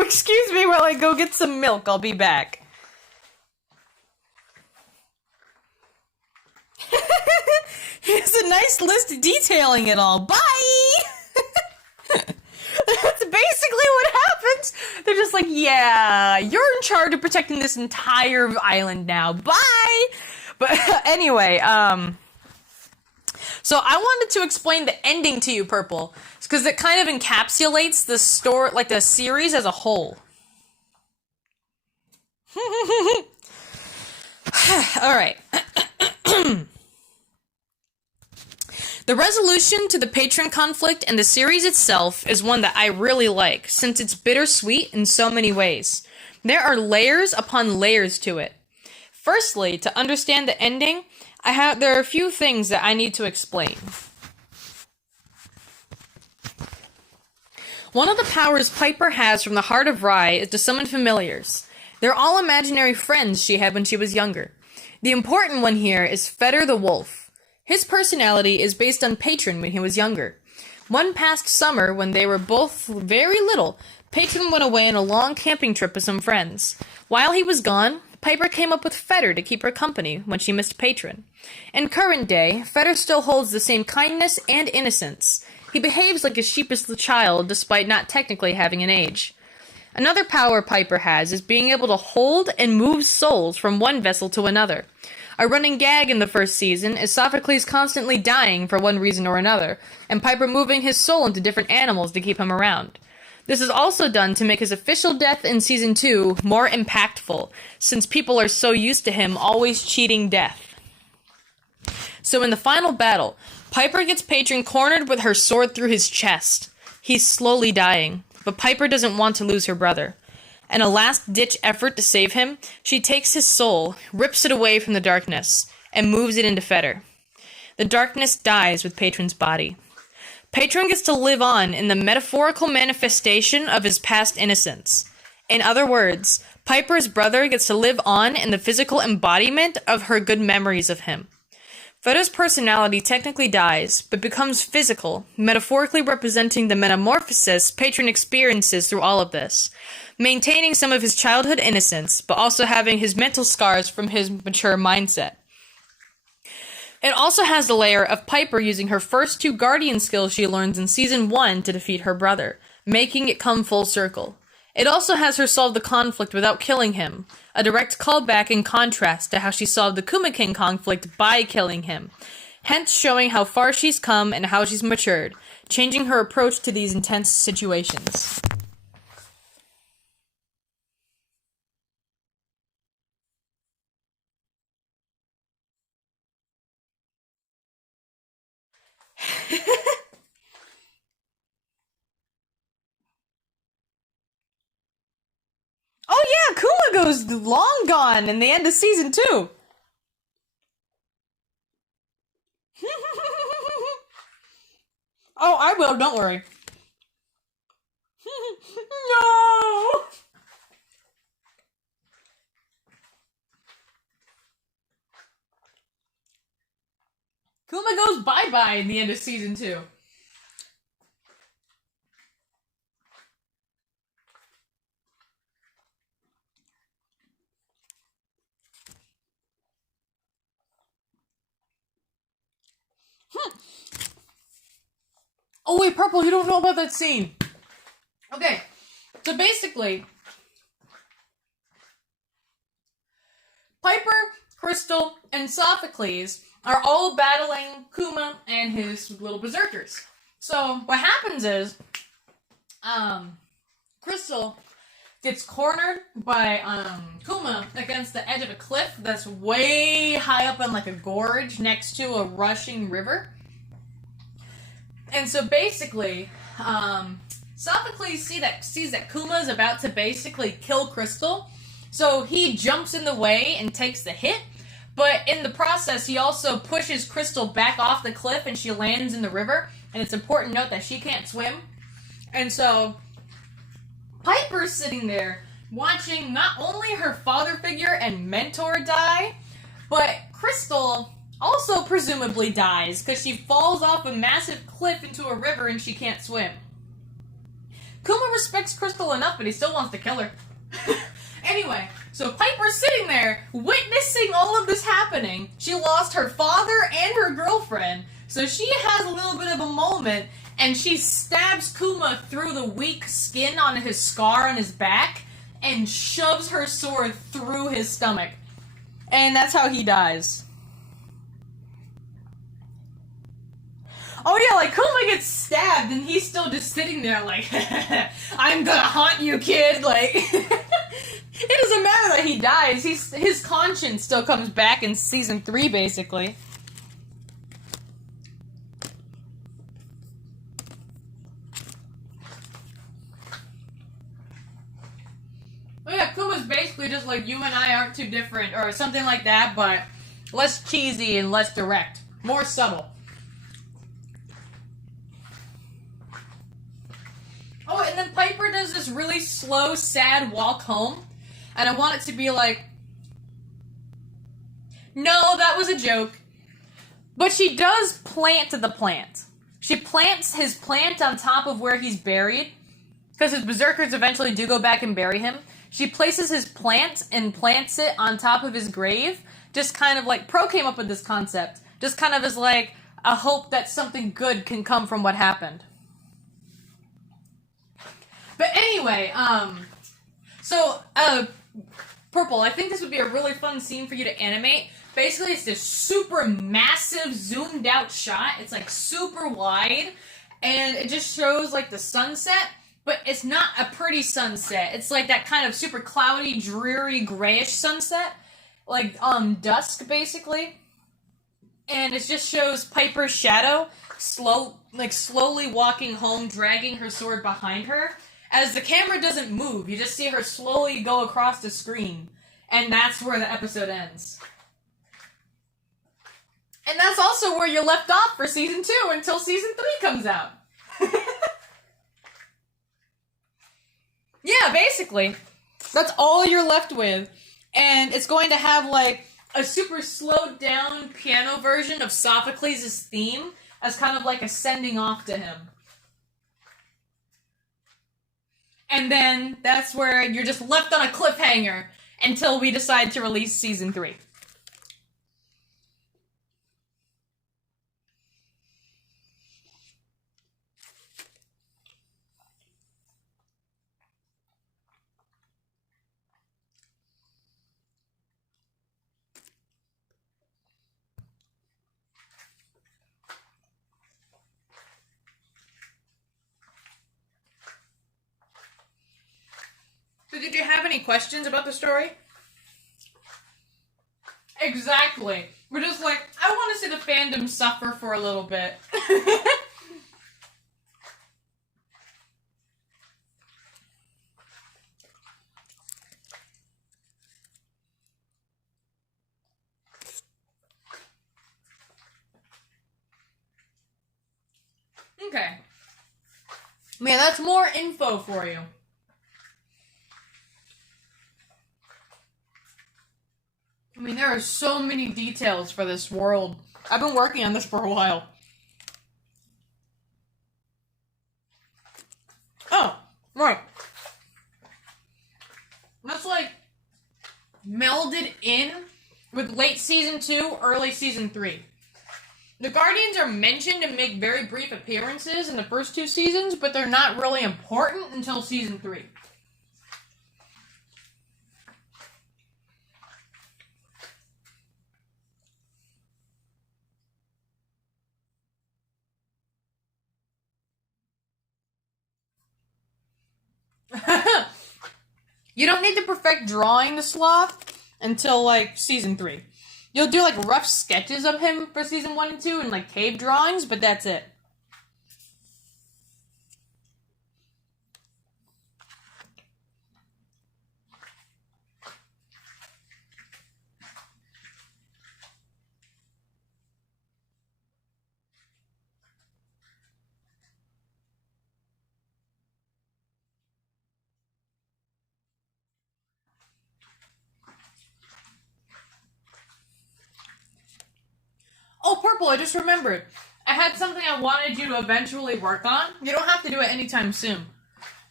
Excuse me while I go get some milk. I'll be back. Here's a nice list detailing it all. Bye! That's basically what happens. They're just like, yeah, you're in charge of protecting this entire island now. Bye! But anyway, so I wanted to explain the ending to you, Purple, because it kind of encapsulates the story, like the series as a whole. Alright. The resolution to the patron conflict and the series itself is one that I really like, since it's bittersweet in so many ways. There are layers upon layers to it. Firstly, to understand the ending, there are a few things that I need to explain. One of the powers Piper has from the Heart of Rye is to summon familiars. They're all imaginary friends she had when she was younger. The important one here is Feder the Wolf. His personality is based on Patron when he was younger. One past summer, when they were both very little, Patron went away on a long camping trip with some friends. While he was gone, Piper came up with Feder to keep her company when she missed Patron. In current day, Feder still holds the same kindness and innocence. He behaves like a sheepish child despite not technically having an age. Another power Piper has is being able to hold and move souls from one vessel to another. A running gag in the first season is Sophocles constantly dying for one reason or another, and Piper moving his soul into different animals to keep him around. This is also done to make his official death in Season 2 more impactful, since people are so used to him always cheating death. So in the final battle, Piper gets Patron cornered with her sword through his chest. He's slowly dying, but Piper doesn't want to lose her brother. In a last-ditch effort to save him, she takes his soul, rips it away from the darkness, and moves it into Feder. The darkness dies with Patron's body. Patron gets to live on in the metaphorical manifestation of his past innocence. In other words, Piper's brother gets to live on in the physical embodiment of her good memories of him. Feder's personality technically dies, but becomes physical, metaphorically representing the metamorphosis Patron experiences through all of this, maintaining some of his childhood innocence, but also having his mental scars from his mature mindset. It also has the layer of Piper using her first two Guardian skills she learns in Season 1 to defeat her brother, making it come full circle. It also has her solve the conflict without killing him, a direct callback in contrast to how she solved the Kuma King conflict by killing him, hence showing how far she's come and how she's matured, changing her approach to these intense situations. Oh yeah, Kumago's long gone in the end of Season 2. Oh, I will, don't worry. No! Kuma goes bye-bye in the end of Season 2. Oh wait, Purple, you don't know about that scene. Okay, so basically, Piper, Crystal, and Sophocles are all battling Kuma and his little berserkers. So what happens is, Crystal gets cornered by Kuma against the edge of a cliff that's way high up in like a gorge next to a rushing river. And so basically, Sophocles sees that Kuma is about to basically kill Crystal, so he jumps in the way and takes the hit. But in the process, he also pushes Crystal back off the cliff, and she lands in the river. And it's important to note that she can't swim, and so Piper's sitting there watching not only her father figure and mentor die, but Crystal also presumably dies because she falls off a massive cliff into a river and she can't swim. Kuma respects Crystal enough, but he still wants to kill her. Anyway, so Piper's sitting there witnessing all of this happening. She lost her father and her girlfriend, so she has a little bit of a moment, and she stabs Kuma through the weak skin on his scar on his back and shoves her sword through his stomach. And that's how he dies. Oh yeah, like Kuma gets stabbed and he's still just sitting there like, I'm gonna haunt you, kid. Like, it doesn't matter that he dies. His conscience still comes back in season 3, basically. Oh yeah, Kuma's basically just like, you and I aren't too different, or something like that, but less cheesy and less direct. More subtle. Oh, and then Piper does this really slow, sad walk home, and I want it to be like, no, that was a joke. But she does plant the plant. She plants his plant on top of where he's buried, because his berserkers eventually do go back and bury him. She places his plant and plants it on top of his grave, just kind of like, Pro came up with this concept, just kind of as like a hope that something good can come from what happened. But anyway, Purple, I think this would be a really fun scene for you to animate. Basically, it's this super massive, zoomed out shot. It's like super wide, and it just shows like the sunset, but it's not a pretty sunset. It's like that kind of super cloudy, dreary, grayish sunset, like dusk, basically. And it just shows Piper's shadow slowly walking home, dragging her sword behind her. As the camera doesn't move, you just see her slowly go across the screen. And that's where the episode ends. And that's also where you left off for season 2 until season 3 comes out. Yeah, basically. That's all you're left with. And it's going to have like a super slowed down piano version of Sophocles' theme as kind of like a sending off to him. And then that's where you're just left on a cliffhanger until we decide to release season 3. So did you have any questions about the story? Exactly. We're just like, I want to see the fandom suffer for a little bit. Okay. Man, that's more info for you. I mean, there are so many details for this world. I've been working on this for a while. Oh, right. That's like melded in with late season 2, early season 3. The Guardians are mentioned and make very brief appearances in the first 2 seasons, but they're not really important until season 3. You don't need to perfect drawing the sloth until, like, season 3. You'll do, like, rough sketches of him for season 1 and 2 and, like, cave drawings, but that's it. Oh, Purple, I just remembered. I had something I wanted you to eventually work on. You don't have to do it anytime soon.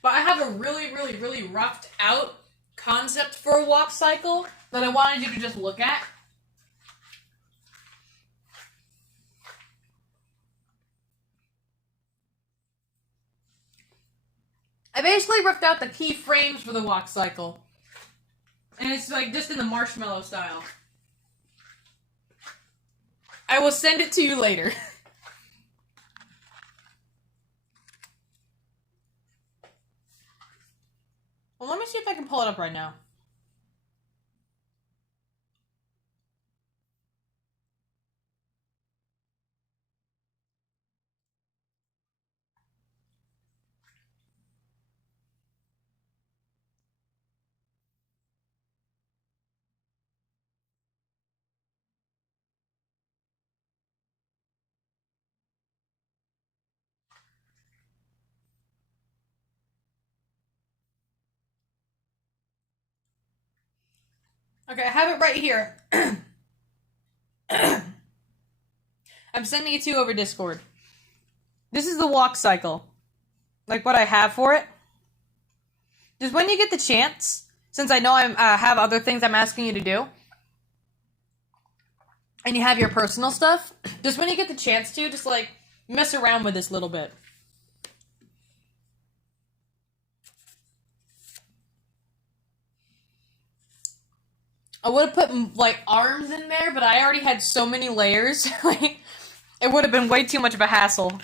But I have a really, really, really roughed out concept for a walk cycle that I wanted you to just look at. I basically ripped out the key frames for the walk cycle. And it's like just in the marshmallow style. I will send it to you later. Well, let me see if I can pull it up right now. Okay, I have it right here. I'm sending it to you over Discord. This is the walk cycle. Like what I have for it. Just when you get the chance, since I know I have other things I'm asking you to do, and you have your personal stuff, just when you get the chance to, just like mess around with this a little bit. I would have put, like, arms in there, but I already had so many layers. Like, it would have been way too much of a hassle.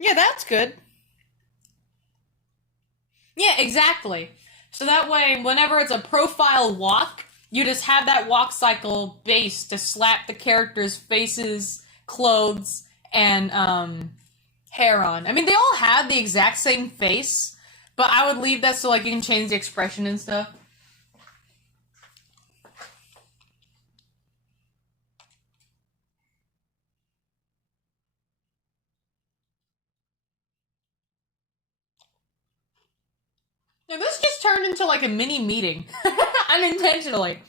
Yeah, that's good. Yeah, exactly. So that way, whenever it's a profile walk, you just have that walk cycle base to slap the characters' faces, clothes, and hair on. I mean, they all have the exact same face, but I would leave that so like you can change the expression and stuff. Now, this just turned into like a mini meeting, unintentionally.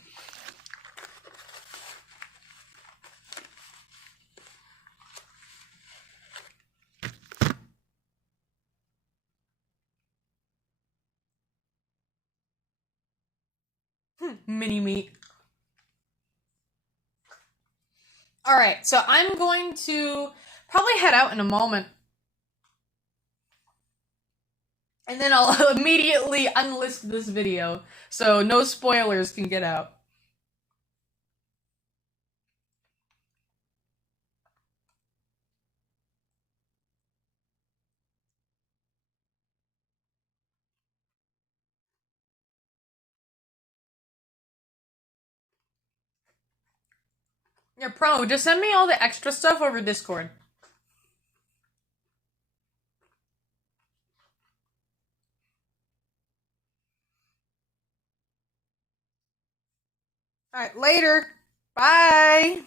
Mini meet. Alright, so I'm going to probably head out in a moment. And then I'll immediately unlist this video, so no spoilers can get out. Yeah, Pro, just send me all the extra stuff over Discord. Alright, later. Bye!